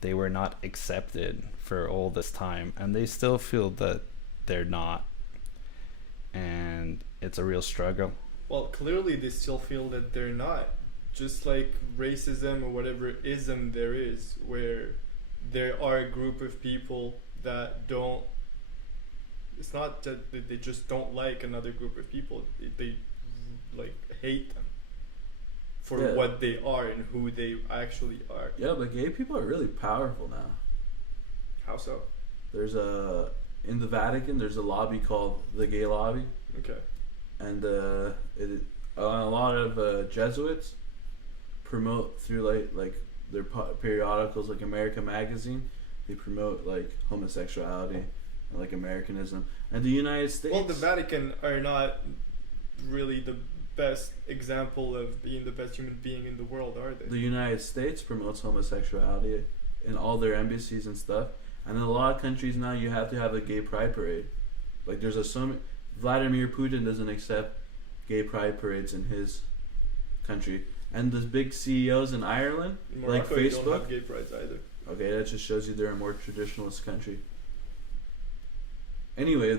they were not accepted for all this time, and they still feel that they're not, and it's a real struggle. Well, clearly they still feel that they're not. Just like racism or whatever ism there is, where there are a group of people that don't, it's not that they just don't like another group of people, they like hate them for what they are and who they actually are. Yeah, but gay people are really powerful now. How so? There's in the Vatican, there's a lobby called the Gay Lobby. Okay. And a lot of Jesuits promote through like their periodicals, like America Magazine. They promote like homosexuality and like Americanism. And the United States. Well, the Vatican are not really the best example of being the best human being in the world, are they? The United States promotes homosexuality in all their embassies and stuff. And in a lot of countries now, you have to have a gay pride parade. Like there's Vladimir Putin doesn't accept gay pride parades in his country. And the big CEOs in Ireland, in Morocco, like Facebook, you don't have gay prides either. Okay, that just shows you they're a more traditionalist country. Anyway,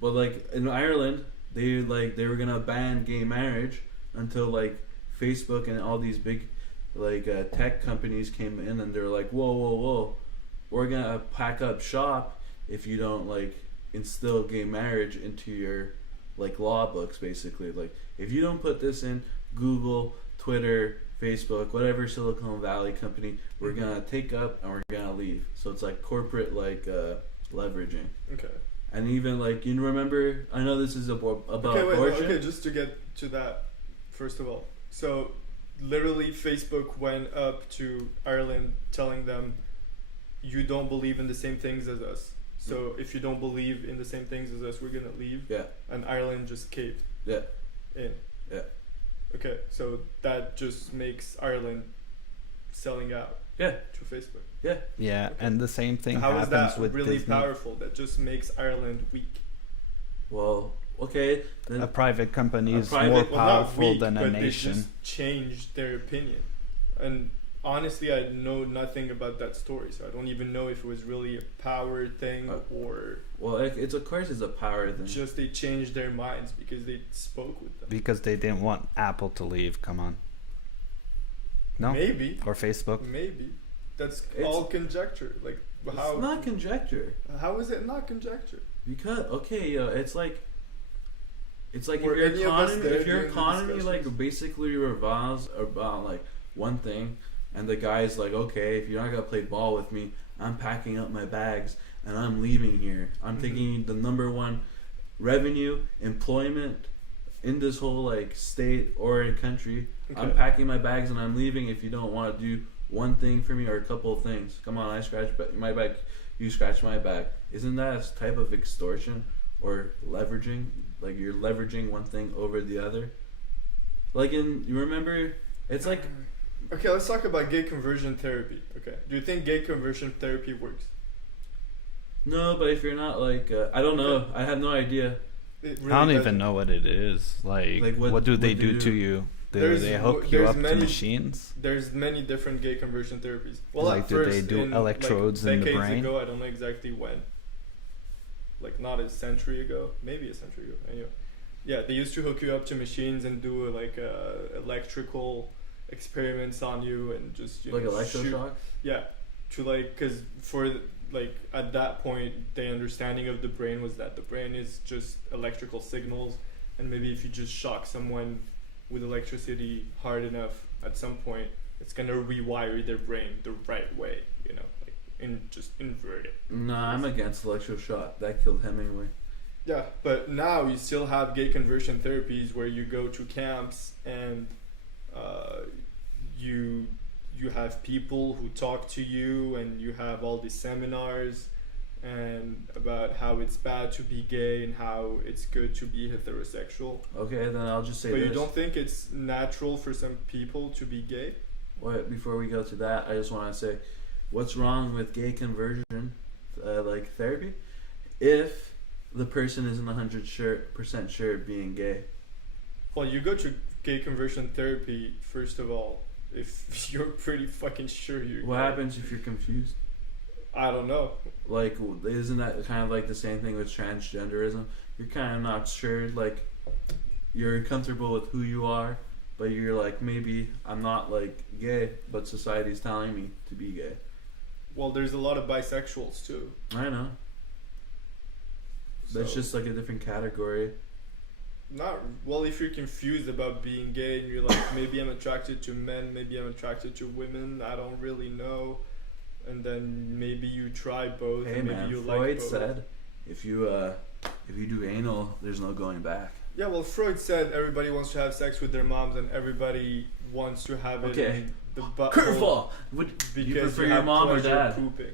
but like in Ireland, they were gonna ban gay marriage until like Facebook and all these big like tech companies came in, and they're like, whoa, we're gonna pack up shop if you don't like instill gay marriage into your like law books, basically. Like if you don't put this in Google, Twitter, Facebook, whatever Silicon Valley company, we're gonna take up and we're gonna leave. So it's like corporate like leveraging. Okay. And even like, you remember, I know this is about abortion. Okay, just to get to that, first of all. So literally Facebook went up to Ireland telling them, you don't believe in the same things as us. So if you don't believe in the same things as us, we're gonna leave. Yeah. And Ireland just caved. Yeah. In. Yeah. Okay, so that just makes Ireland selling out. Yeah. To Facebook. Yeah. Yeah, okay. And the same thing How happens is that with really Disney. powerful? That just makes Ireland weak. Well, okay. Then a private company is more powerful than a nation. They just changed their opinion. And honestly, I know nothing about that story, so I don't even know if it was really a power thing or... Well, it's of course it's a power thing. Just they changed their minds because they spoke with them. Because they didn't want Apple to leave, come on. No? Maybe. Or Facebook? Maybe. That's all conjecture. Like, how... It's not conjecture. How is it not conjecture? Because, okay, it's like if Were your economy like basically revolves about like one thing, and the guy's like, okay, if you're not gonna play ball with me, I'm packing up my bags and I'm leaving here. I'm taking the number one revenue, employment in this whole like state or country. Okay. I'm packing my bags and I'm leaving if you don't want to do one thing for me or a couple of things. Come on, I scratch my back, you scratch my back. Isn't that a type of extortion or leveraging? Like you're leveraging one thing over the other. Like you remember, it's like... Okay, let's talk about gay conversion therapy. Okay, do you think gay conversion therapy works? No, but if you're not like, I don't know. I have no idea. Really I don't even know what it is. Like what do they do to you? Do they hook you up to machines? There's many different gay conversion therapies. Well, like, do they do electrodes in the brain? Decades ago, I don't know exactly when. Like, not a century ago. Maybe a century ago. Anyway. Yeah, they used to hook you up to machines and do, electrical experiments on you and just, like electroshock? Yeah. To, because for, at that point, the understanding of the brain was that the brain is just electrical signals. And maybe if you just shock someone with electricity hard enough, at some point it's gonna rewire their brain the right way, just invert it. Nah, I'm against electroshock. That killed Hemingway. Yeah, but now you still have gay conversion therapies where you go to camps and you you have people who talk to you, and you have all these seminars and about how it's bad to be gay and how it's good to be heterosexual. Okay, then I'll just say But this. you don't think it's natural for some people to be gay? Wait, before we go to that, I just want to say, what's wrong with gay conversion, like therapy, if the person isn't 100% sure of being gay? Well, you go to gay conversion therapy, first of all, if you're pretty fucking sure you're What gay. happens if you're confused? I don't know. Like, isn't that kind of like the same thing with transgenderism? You're kind of not sure, like, you're comfortable with who you are, but you're like, maybe I'm not, like, gay, but society's telling me to be gay. Well, there's a lot of bisexuals too. I know. That's So- just like a different category. Not well. If you're confused about being gay and you're like, maybe I'm attracted to men, maybe I'm attracted to women, I don't really know, and then maybe you try both. Hey and maybe man, you Freud like both. said, if you do anal, there's no going back. Yeah, well, Freud said everybody wants to have sex with their moms and everybody wants to have it Okay. in the butthole. Curveball. Would Because you prefer you your have mom or pleasure dad? pooping.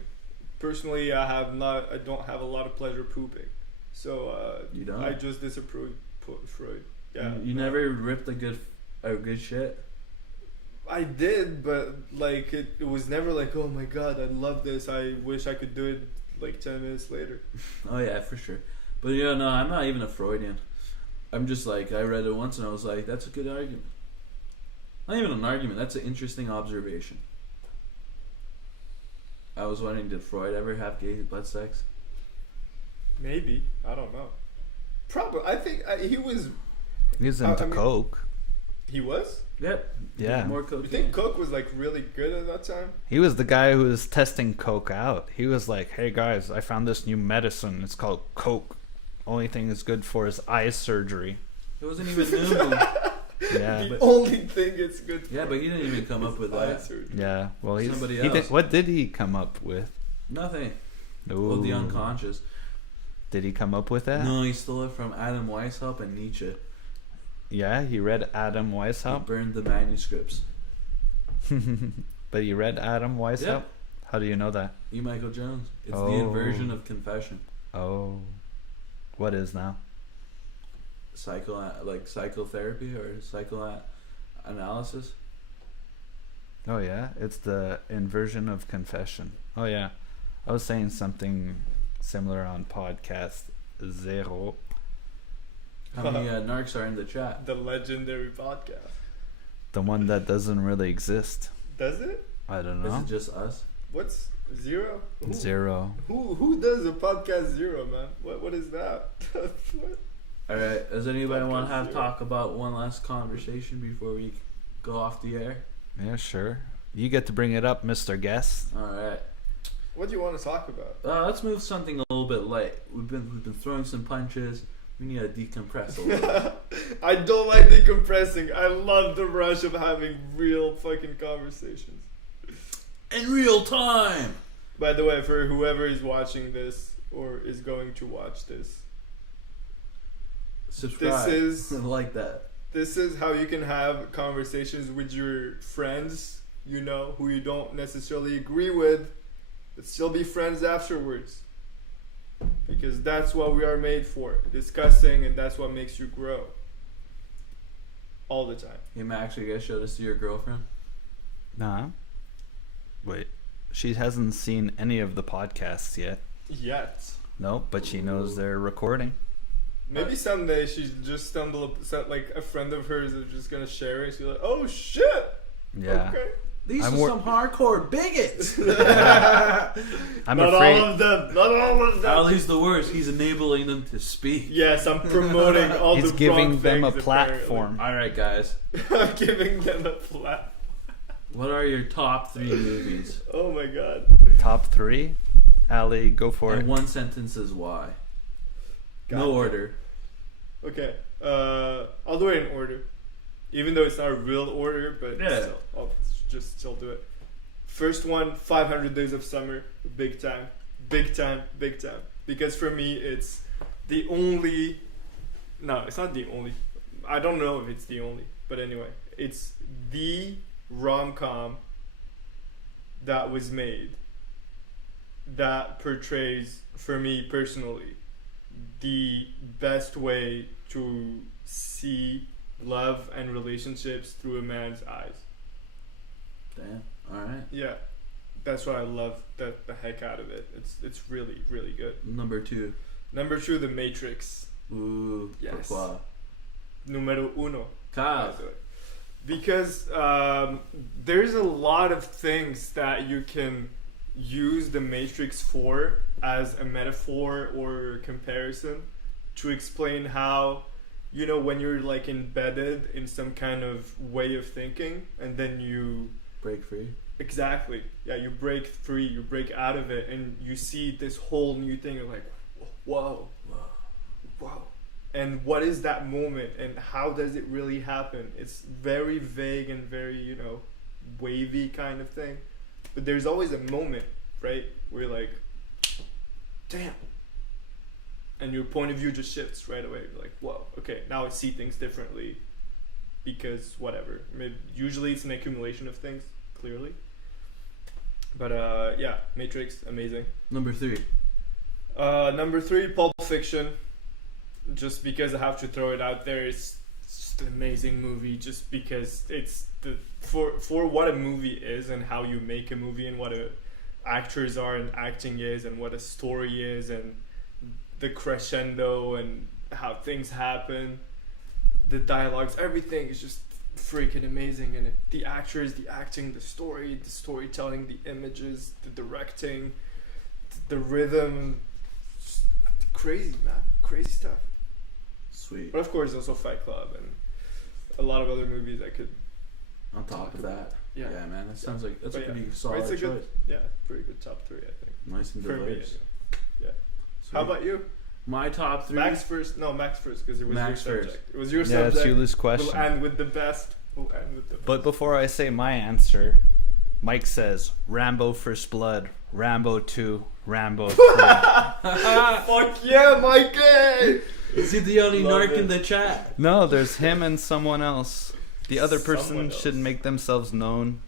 Personally, I don't have a lot of pleasure pooping, so You don't? I just disapprove Freud. Yeah, You never ripped a good shit. I did, but like it was never like, oh my god, I love this. I wish I could do it like 10 minutes later. Oh yeah, for sure. But yeah, no, I'm not even a Freudian. I'm just like, I read it once and I was like, that's a good argument. Not even an argument. That's an interesting observation. I was wondering, did Freud ever have gay butt sex? Maybe, I don't know. Probably, I think he was. He was into I mean- coke. He was. Yep. Yeah. More You cocaine. think Cook was like really good at that time? He was the guy who was testing coke out. He was like, "Hey guys, I found this new medicine. It's called coke. Only thing it's good for is eye surgery." It wasn't even new. Yeah, The but- only thing it's good for. Yeah, but he didn't even come up with eye that. surgery. yeah. Well, Somebody he did. else. What did he come up with? Nothing. Ooh. Well, the unconscious. Did he come up with that? No, he stole it from Adam Weishaupt and Nietzsche. Yeah, he read Adam He Weishaupt. burned the manuscripts. But you read Adam Weishaupt? Yep. How do you know that? E. Michael Jones. It's the Oh. inversion of confession. Oh, what is now? Psychotherapy or psychoanalysis. Oh yeah, it's the inversion of confession. Oh yeah, I was saying something similar on podcast Zero. How many narcs are in the chat? The legendary podcast. The one that doesn't really exist. Does it? I don't Is know. it just us? What's Zero? Zero. Who does a podcast Zero, man? What is that? What? All right. Does anybody want to Podcast have zero. talk about one last conversation before we go off the air? Yeah, sure. You get to bring it up, Mr. Guest. All right. What do you want to talk about? Let's move something a little bit light. We've been throwing some punches. We need to decompress a little. I don't like decompressing. I love the rush of having real fucking conversations. In real time. By the way, for whoever is watching this or is going to watch this, Subscribe. This is- like that. this is how you can have conversations with your friends, you know, who you don't necessarily agree with, but still be friends afterwards. Because that's what we are made for, discussing, and that's what makes you grow. All the time. Hey Max, you guys show this to your girlfriend? Nah. Wait. She hasn't seen any of the podcasts yet. Yet. Nope, but she knows they're recording. Maybe someday she's just like a friend of hers is just gonna share it. She's like, oh shit! Yeah. Okay. These I'm are wor- some hardcore bigots. I'm Not afraid. all of them. Not all of them. Ali's the worst. He's enabling them to speak. Yes, I'm promoting all He's the giving wrong them a things, platform. All right, guys. apparently. I'm giving them a platform. What are your top 3 movies? Oh my god. Top 3? Ali, go for And it. one sentence is why. God No damn. order. Okay. I'll do it in order. Even though it's not a real order, but Yeah. still, I'll just still do it. First one, 500 Days of Summer. Big time. Big time. Big time. Because for me, it's the only... No, it's not the only. I don't know if it's the only. But anyway, it's the rom-com that was made that portrays, for me personally, the best way to see love and relationships through a man's eyes. Damn. All right. Yeah, that's why I love the heck out of it. It's really, really good. Number 2. Number 2, The Matrix. Ooh. Yes. Pourquoi? Numero uno. Car. Because there's a lot of things that you can use the Matrix for as a metaphor or comparison to explain how, you know, when you're like embedded in some kind of way of thinking and then you break free. Exactly. Yeah, you break free, you break out of it, and you see this whole new thing of like, whoa. And what is that moment and how does it really happen? It's very vague and very, you know, wavy kind of thing. But there's always a moment, right, where you're like, damn. And your point of view just shifts right away. You're like, whoa, okay, now I see things differently because whatever. I mean, usually it's an accumulation of things, clearly. But yeah, Matrix, amazing. Number 3. Number 3, Pulp Fiction. Just because I have to throw it out there, it's just an amazing movie. Just because it's for what a movie is and how you make a movie and what actors are and acting is and what a story is and the crescendo and how things happen, the dialogues, everything is just freaking amazing. And the actors, the acting, the story, the storytelling, the images, the directing, the rhythm, just crazy, man, crazy stuff. Sweet. But of course, also Fight Club and a lot of other movies I could. On top of that. Yeah, Man, that sounds like that's But a pretty yeah, solid it's a choice. good, yeah, pretty good top 3, I think. Nice and For me, diverse. yeah. Sweet. How about you? My top 3? Max first, because it was Max your first. subject. It was your Yeah, subject. it's Yuli's question. We'll end with the best. But before I say my answer, Mike says Rambo First Blood, Rambo 2, Rambo 3. Fuck yeah, Mikey! Is he the only Love narc it. in the chat? No, there's him and someone else. The other Someone person else. should make themselves known.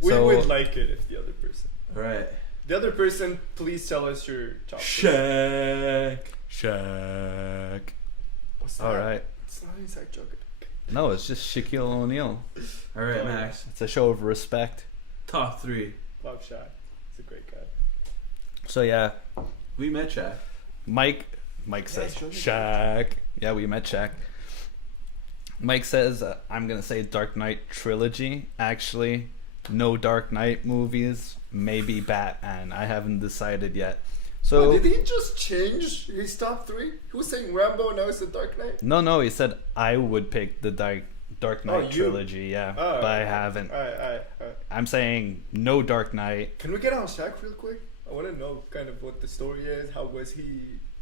We So- would like it if the other person. Alright. The other person, please tell us your top 3. Shaq. What's that? Alright. It's not an inside joke. No, it's just Shaquille O'Neal. Alright, Oh, Max. It's a show of respect. Top 3. Love Shaq. He's a great guy. So yeah, We met Shaq. Mike says show me Shaq. Yeah, we met Shaq. Mike says I'm gonna say Dark Knight trilogy. Actually, no Dark Knight movies. Maybe Batman. I haven't decided yet. So Did he just change his top 3? He was saying Rambo, now it's the Dark Knight? no, he said I would pick the Dark Knight you. trilogy. Yeah, Oh, but I haven't. Alright. I'm saying no Dark Knight. Can we get on Shaq real quick? I want to know kind of what the story is. How was he,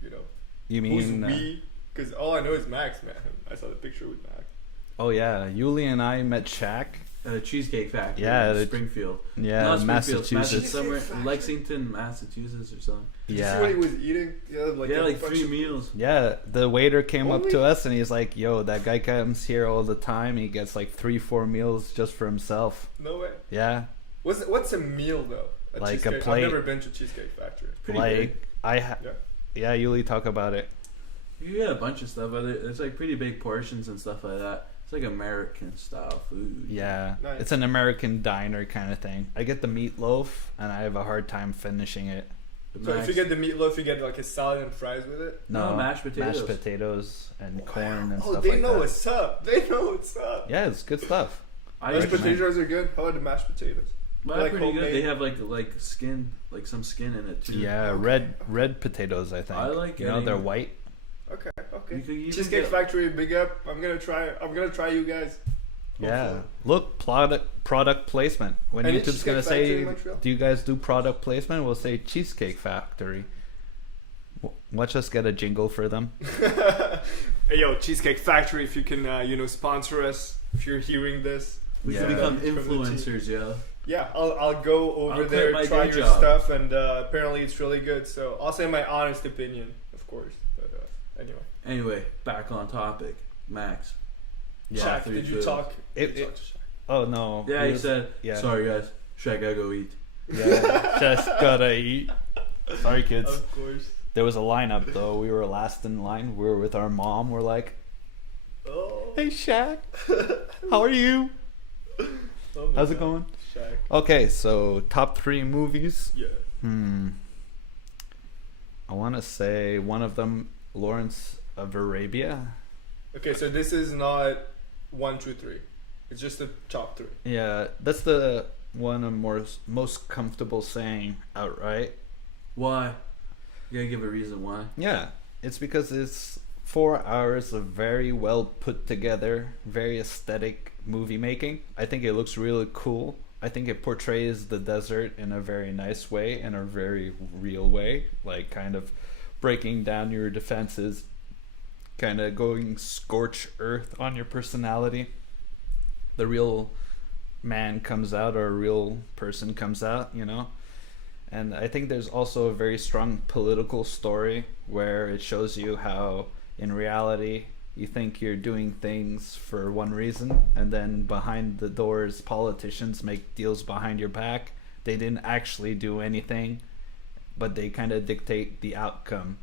you know? You Who's mean? we? Because all I know is Max, man. I saw the picture with Max. Oh yeah, Yuli and I met Shaq. At a cheesecake factory Yeah, in the- Springfield. Yeah, Not Springfield, Massachusetts. somewhere Cheesecake in Lexington, Massachusetts or something. Did you see what he Yeah, was eating? Yeah, like Yeah, a like bunch 3 of- meals. yeah. The waiter came up Holy- to us and he's like, "Yo, that guy comes here all the time. He gets like 3-4 meals just for himself." No way. Yeah, What's a meal though? Like a Cheesecake- plate. I've never been to Cheesecake Factory. Pretty like big. Yeah, Yuli, talk about it. You get a bunch of stuff. It's like pretty big portions and stuff like that. It's like American style food. Yeah, Nice. it's an American diner kind of thing. I get the meatloaf and I have a hard time finishing it. The So if Max- you get the meatloaf, you get like a salad and fries with it. No, mashed potatoes. mashed potatoes and corn and Oh, stuff they like know that. what's up. They know what's up. Yeah, it's good stuff. I Mashed recommend- potatoes are good. How are the mashed potatoes? But like pretty good. homemade. They have like skin, like some skin in it too. Yeah, Okay. red potatoes. I think. I like You know, getting- they're white. Okay. You could even Cheesecake get- Factory, big up. I'm gonna try you guys. Yeah. Hopefully. Look, product placement. When Any YouTube's gonna Cheesecake Factory say, in Montreal? "Do you guys do product placement?" We'll say Cheesecake Factory. Watch us get a jingle for them. Hey, yo, Cheesecake Factory, if you can, sponsor us. If you're hearing this, We Yeah. can become From the team. influencers, yo. yeah, I'll go over I'll quit there, my try day your job. stuff, and apparently it's really good. So I'll say my honest opinion, of course. But anyway, Anyway, back on topic. Max. Yeah. Shaq, three did you foods. talk? It- Did you talk to Shaq? Oh no. Yeah, it he was- said. yeah. Sorry, guys. Should I gotta go eat? Yeah, just gotta eat. Sorry, kids. Of course. There was a lineup though. We were last in line. We were with our mom. We're like, Oh. "Hey, Shaq, how are you? Oh my How's it God. going?" Shaq. Okay, so top 3 movies. Yeah. I want to say one of them, Lawrence of Arabia. Okay, so this is not 1, 2, 3. It's just the top 3. Yeah, that's the one I'm most comfortable saying outright. Why? You gotta give a reason why. Yeah, it's because it's 4 hours of very well put together, very aesthetic movie making. I think it looks really cool. I think it portrays the desert in a very nice way, in a very real way, like kind of breaking down your defenses, kind of going scorch earth on your personality. The real man comes out, or a real person comes out, you know? And I think there's also a very strong political story where it shows you how in reality you think you're doing things for one reason, and then behind the doors politicians make deals behind your back. They didn't actually do anything, but they kind of dictate the outcome.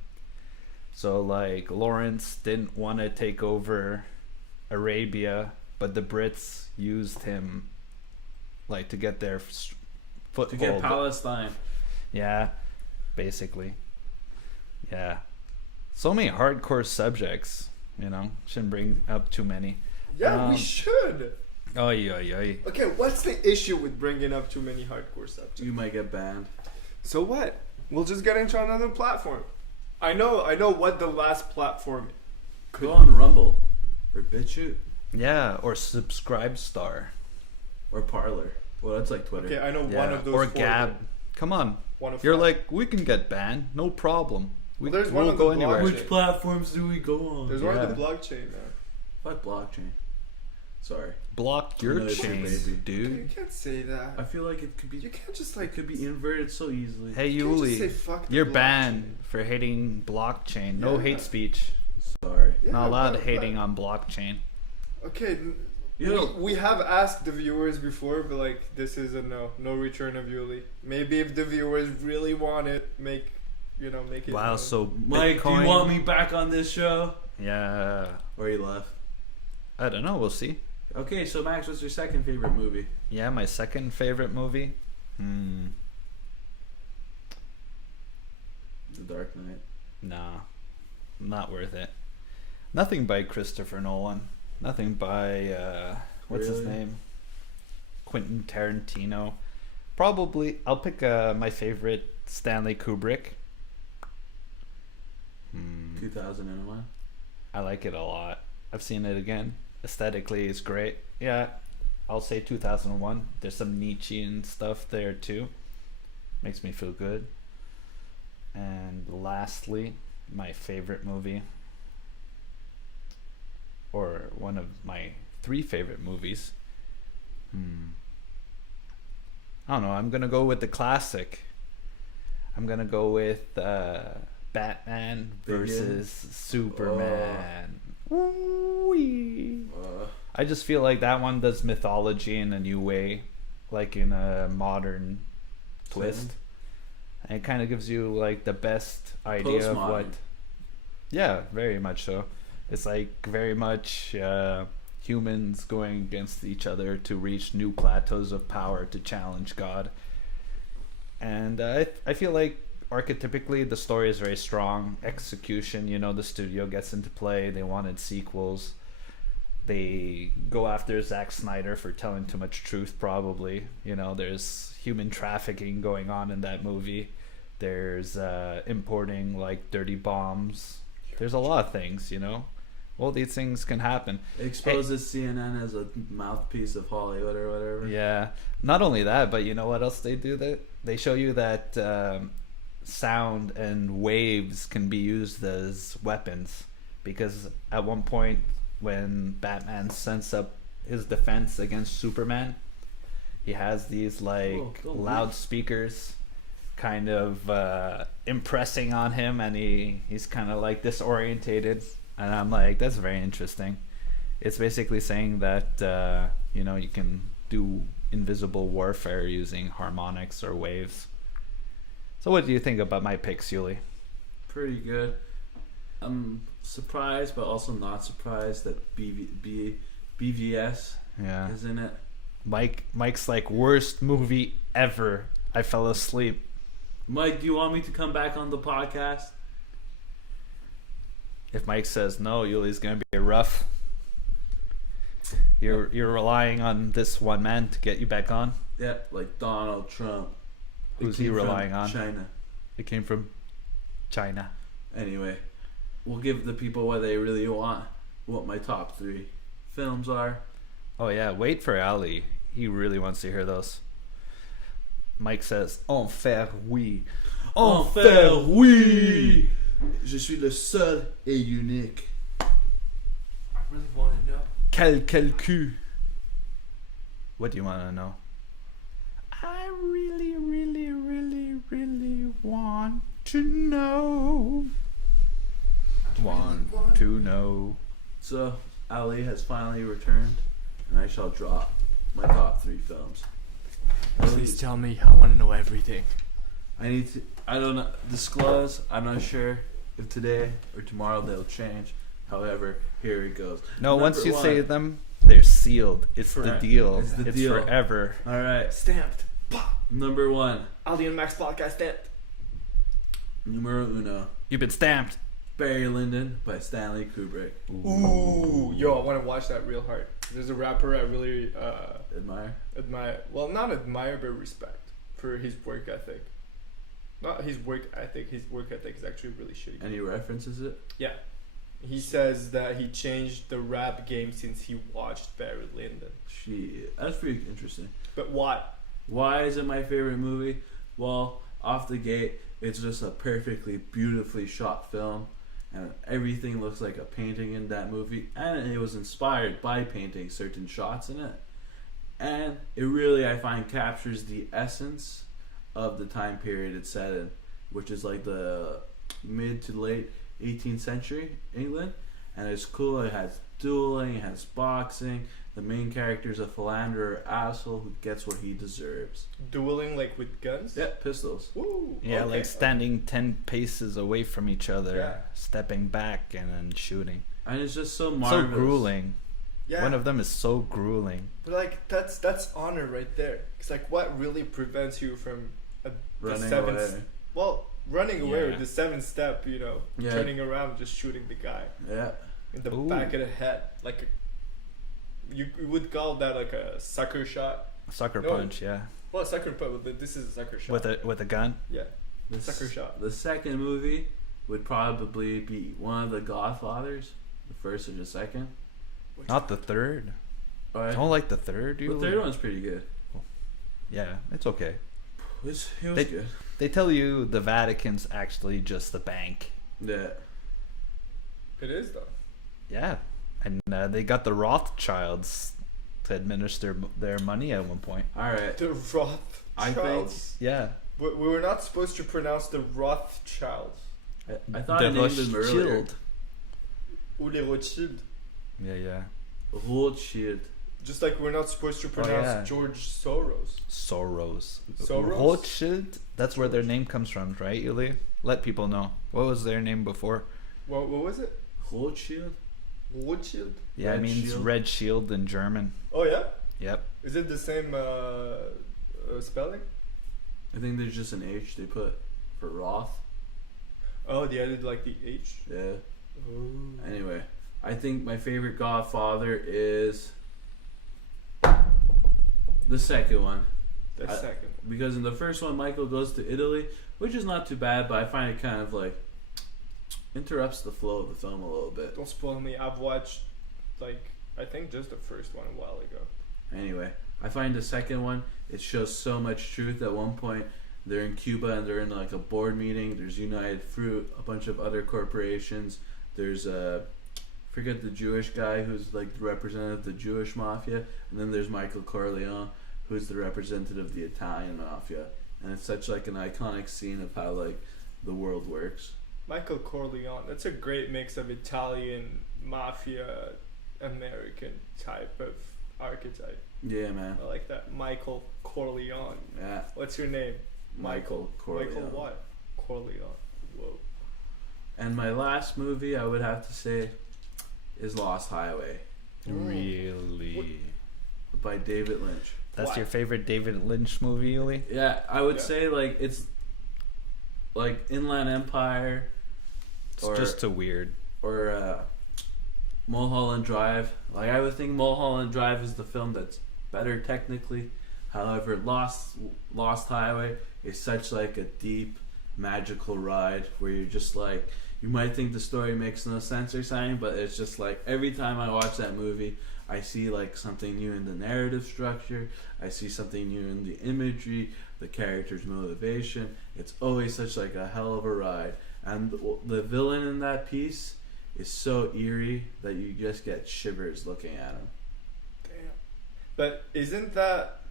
So like Lawrence didn't want to take over Arabia, but the Brits used him like to get their foothold. To get Palestine. Yeah, basically. Yeah. So many hardcore subjects, you know. Shouldn't bring up too many. Yeah, we should. Oy. Okay, what's the issue with bringing up too many hardcore subjects? You might get banned. So what? We'll just get into another platform. I know what the last platform could Go on Rumble. Or BitChute. Yeah, or Subscribestar. Or Parler. Well, that's like Twitter. Okay, I know Yeah. one of those. Or four. Gab. Come on. One of You're five. like, we can get banned, no problem. Well, there's one on go the anywhere. blockchain. Which platforms do we go on? There's one on the Yeah. blockchain, man. Fuck blockchain. Sorry. Block I your know it's your chain, baby. You dude. can't say that. I feel like it could be. You can't just It like. could be inverted so easily. Hey, You can't just say Yuli, fuck the you're blockchain. banned for hating blockchain. No Yeah. hate speech. Sorry. Yeah, Not allowed but- hating on blockchain. Okay, Yo. we have asked the viewers before, but like this is a no return of Yuli. Maybe if the viewers really want it, make it. Wow, known. so Mike, do Bitcoin- you want me back on this show? Yeah, Or you left? I don't know. We'll see. Okay, so Max, what's your second favorite movie? Yeah, my second favorite movie. The Dark Knight. Nah, not worth it. Nothing by Christopher Nolan. Nothing by what's his Really? name? Quentin Tarantino. Probably I'll pick my favorite, Stanley Kubrick. 2001. I like it a lot. I've seen it again. Aesthetically, it's great. Yeah, I'll say 2001. There's some Nietzschean stuff there too. Makes me feel good. And lastly, my favorite movie, or one of my 3 favorite movies. I don't know. I'm gonna go with the classic. I'm gonna go with Batman versus Superman. Woo-wee. I just feel like that one does mythology in a new way, like in a modern twist. And it kind of gives you like the best idea of what. Postmodern. Yeah, very much so. It's like very much humans going against each other to reach new plateaus of power to challenge God. And I feel like archetypically the story is very strong. Execution, the studio gets into play. They wanted sequels. They go after Zack Snyder for telling too much truth, probably. There's human trafficking going on in that movie. There's importing like dirty bombs. There's a lot of things, All these things can happen. It exposes CNN as a mouthpiece of Hollywood or whatever. Yeah. Not only that, but you know what else they do? That they show you that sound and waves can be used as weapons, because at one point when Batman sends up his defense against Superman, he has these like loudspeakers kind of impressing on him, and he's kind of like disorientated, and I'm like, that's very interesting. It's basically saying that you can do invisible warfare using harmonics or waves. So what do you think about my picks, Yuli? Pretty good. I'm surprised, but also not surprised that BVS is in it. Mike's like, worst movie ever. I fell asleep. Mike, do you want me to come back on the podcast? If Mike says no, Yuli's gonna be rough. You're relying on this one man to get you back on? Yeah, like Donald Trump. Who's he relying on? China. It came from China. Anyway, we'll give the people what they really want. What my top 3 films are. Oh yeah, wait for Ali. He really wants to hear those. Mike says, Enfer, oui. Enfer, oui. Je suis le seul et unique. I really want to know. Quel cul. What do you want to know? I really, really, really, really want to know. Want to know. So, Ali has finally returned, and I shall drop my top 3 films. Please tell me. I want to know everything. I don't know, disclose. I'm not sure if today or tomorrow they'll change. However, here it goes. No, Number once you 1. say them, they're sealed. It's the deal. It's the deal. Forever. Alright. Stamped. Number 1. Ali and Max podcast stamped. Numero uno. You've been stamped. Barry Lyndon by Stanley Kubrick. Ooh. Yo, I want to watch that real hard. There's a rapper I really Admire. well, not admire, but respect for his work ethic. Not his work ethic. His work ethic is actually really shitty. And he references it? Yeah. He says that he changed the rap game since he watched Barry Lyndon. Shit. That's pretty interesting. But why? Why is it my favorite movie? Well, off the gate, it's just a perfectly, beautifully shot film. And everything looks like a painting in that movie. And it was inspired by painting certain shots in it. And it really, I find, captures the essence of the time period it's set in, which is like the mid to late 18th century England. And it's cool. It has dueling, it has boxing. The main character is a philanderer asshole who gets what he deserves. Dueling like with guns? Yeah, pistols. Woo. Yeah, Okay. like standing 10 paces away from each other, Yeah. stepping back and then shooting. And it's just so marvelous. So grueling. Yeah. One of them is so grueling. But like that's honor right there. It's like what really prevents you from the Running seventh. away. Well, running away Yeah. with the 7th step, Yeah. turning around, just shooting the guy Yeah. in the Ooh. back of the head, like you would call that like a sucker shot. Sucker No. punch, yeah. Well, a sucker punch, but this is a sucker shot. With a gun. Yeah, The sucker shot. The second movie would probably be one of the Godfathers. The first or the second. Not the third. Alright. Don't like the third. The You. third one's pretty good. Yeah, it's okay. It was They- good. They tell you the Vatican's actually just a bank. Yeah. It is though. Yeah, and they got the Rothschilds to administer their money at one point. Alright. The I think- Rothschilds. Yeah, We were not supposed to pronounce the Rothschilds. I thought I named them earlier. Rothschild. Ou les Rothschild. Yeah. Rothschild. Just like we're not supposed to pronounce yeah. George Soros. Soros. Soros? Rothschild. That's where their name comes from, right, Yuli? Let people know. What was their name before? What was it? Rothschild? Rothschild? Yeah, Red it means Shield. red shield in German. Oh yeah? Yep. Is it the same spelling? I think there's just an H they put for Roth. Oh, they added like the H. Yeah. Oh. Anyway, I think my favorite Godfather is the second one. The second. Because in the first one, Michael goes to Italy, which is not too bad, but I find it kind of like interrupts the flow of the film a little bit. Don't spoil me. I've watched I think just the first one a while ago. Anyway, I find the second one, it shows so much truth. At one point, they're in Cuba and they're in like a board meeting. There's United Fruit, a bunch of other corporations. There's forget the Jewish guy who's like the representative of the Jewish mafia, and then there's Michael Corleone, who's the representative of the Italian mafia. And it's such like an iconic scene of how like the world works. Michael Corleone. That's a great mix of Italian mafia, American type of archetype. Yeah, man. I like that. Michael Corleone. Yeah. What's your name? Michael Corleone. Michael what? Corleone. Whoa. And my last movie, I would have to say, is Lost Highway Really? by David Lynch. That's What? your favorite David Lynch movie, Yuli? Yeah, I would Yeah. say like it's like Inland Empire It's Or- just too weird. or Mulholland Drive. Like I would think Mulholland Drive is the film that's better technically. However, Lost Highway is such like a deep magical ride where you're just like, you might think the story makes no sense or something, but it's just like every time I watch that movie, I see like something new in the narrative structure. I see something new in the imagery, the character's motivation. It's always such like a hell of a ride. And the villain in that piece is so eerie that you just get shivers looking at him. Damn. But isn't that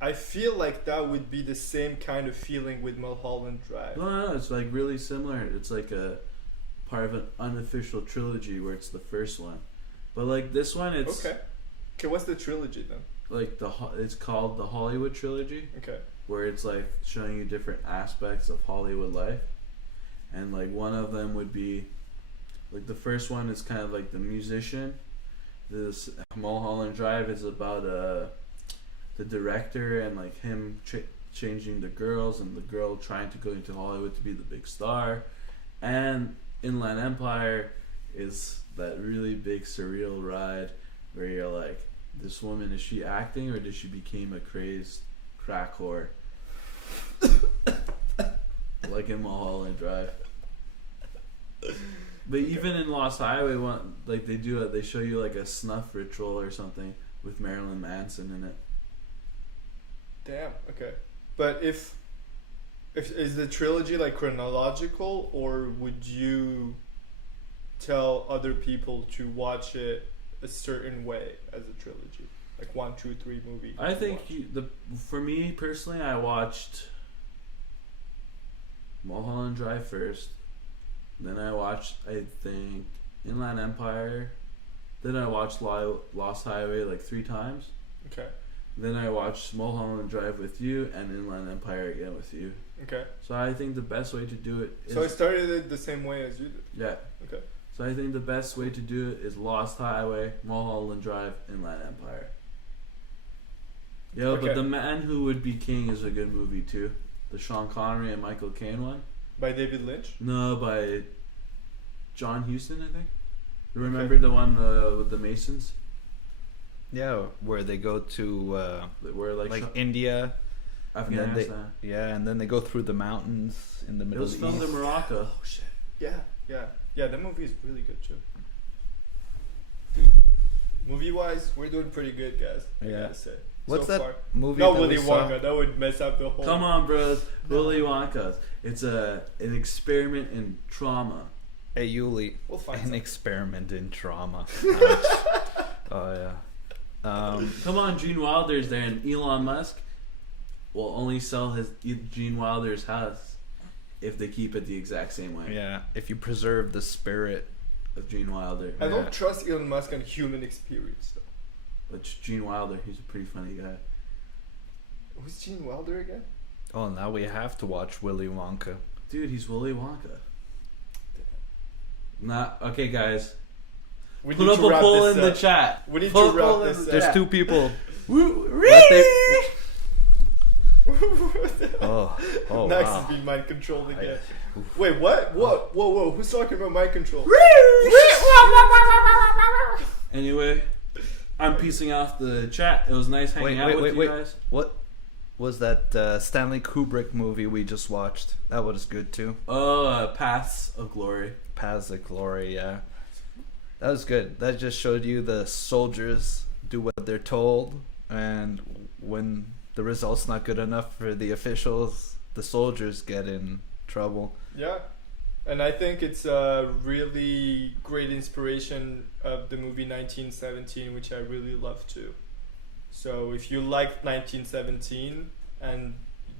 I feel like that would be the same kind of feeling with Mulholland Drive. No, it's like really similar. It's like a part of an unofficial trilogy where it's the first one. But like this one, it's Okay, what's the trilogy then? like it's called the Hollywood Trilogy, Okay. where it's like showing you different aspects of Hollywood life. And like one of them would be like the first one is kind of like the musician. This Mulholland Drive is about the director and like him changing the girls and the girl trying to go into Hollywood to be the big star. And Inland Empire is that really big surreal ride where you're like, this woman, is she acting or did she become a crazed crack whore? Like in Mulholland Drive. But even in Lost Highway, one like they show you like a snuff ritual or something with Marilyn Manson in it. Damn. Okay. But if is the trilogy like chronological, or would you tell other people to watch it a certain way as a trilogy, like 1, 2, 3 movie? I think for me personally, I watched Mulholland Drive first. Then I watched, I think, Inland Empire. Then I watched Lost Highway like 3 times. Okay. Then I watched Mulholland Drive with you and Inland Empire again with you. Okay. So I think the best way to do it is... So I started it the same way as you did. Yeah. Okay. So I think the best way to do it is Lost Highway, Mulholland Drive, Inland Empire. Yeah, Okay. but The Man Who Would Be King is a good movie too. The Sean Connery and Michael Caine one. By David Lynch? No, by John Huston, I think. You remember the one with the Masons? Yeah, where they go to Where like India, Afghanistan. and then they go through the mountains in the It Middle was East. filmed in Morocco. Oh shit. Yeah. That movie is really good too. Dude, movie wise, we're doing pretty good, guys. I Yeah. gotta say. What's so that far. movie? No, that Willy we saw? Wonka. That would mess up the whole. Come on, bros. Willy Wonka. It's an experiment in trauma. Hey, Yuli, We'll find an something. experiment in trauma. Oh yeah. Come on, Gene Wilder's there, and Elon Musk will only sell his Gene Wilder's house if they keep it the exact same way Yeah, if you preserve the spirit. of Gene Wilder. I Yeah. don't trust Elon Musk on human experience though. But Gene Wilder, he's a pretty funny guy. Who's Gene Wilder again? Oh, now we have to watch Willy Wonka. Dude, he's Willy Wonka. Okay, guys. We Put need up to a wrap poll this in the up. chat. We need Put to a poll wrap in this the up. There's chat. 2 people. Let they- Oh Max wow. is being mind controlled again. Oof. Wait, what? What? Whoa! Who's talking about mind control? Anyway, I'm piecing off the chat. It was nice hanging out with you guys. What was that Stanley Kubrick movie we just watched? That was good too. Oh, Paths of Glory. Paths of Glory, yeah. That was good. That just showed you the soldiers do what they're told, and when the result's not good enough for the officials, the soldiers get in trouble. Yeah, and I think it's a really great inspiration of the movie 1917, which I really love too. So if you like 1917 and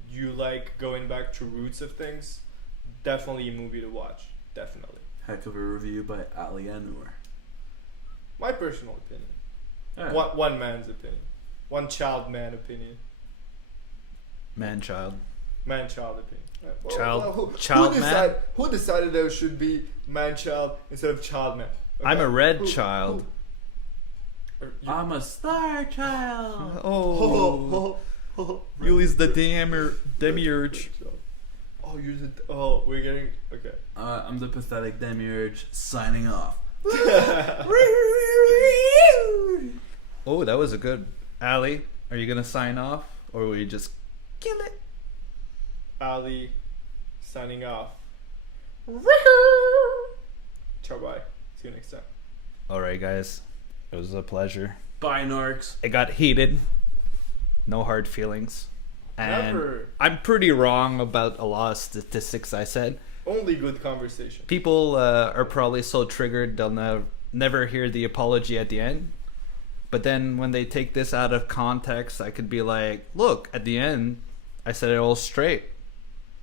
you like going back to roots of things, definitely a movie to watch. Definitely. Heck of a review by Alianur. My personal opinion. Alright. One man's opinion. One child man opinion. Man-child. Man-child opinion. Who decided there should be man-child instead of child-man? Okay. I'm a red child. I'm a star child. Yuli's the demiurge. Oh, we're getting okay. I'm the pathetic demiurge signing off. Oh, that was a good. Ali, are you gonna sign off, or will you just kill it? Ali, signing off. Ciao, bye. See you next time. All right, guys. It was a pleasure. Bye, Narcs. It got heated. No hard feelings. And Never. I'm pretty wrong about a lot of statistics I said. Only good conversation. People are probably so triggered they'll never hear the apology at the end. But then when they take this out of context, I could be like, look, at the end, I said it all straight.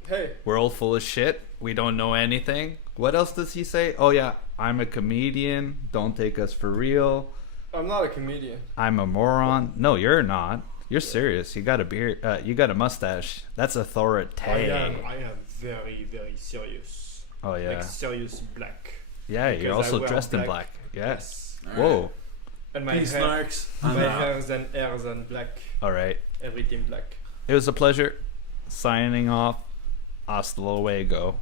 Hey. We're all full of shit. We don't know anything. What else does he say? Oh, yeah, I'm a comedian. Don't take us for real. I'm not a comedian. I'm a moron. No, you're not. You're serious. You got a beard. You got a mustache. That's authoritative. I am very, very serious. Oh, yeah. Like serious black. Yeah, you're Because I also wear dressed in black. black. Yes. All Whoa. right. And my Peace, hair, Narcs. my I'm out. hairs and hairs and black. All right. Everything black. It was a pleasure. Signing off. Hasta luego.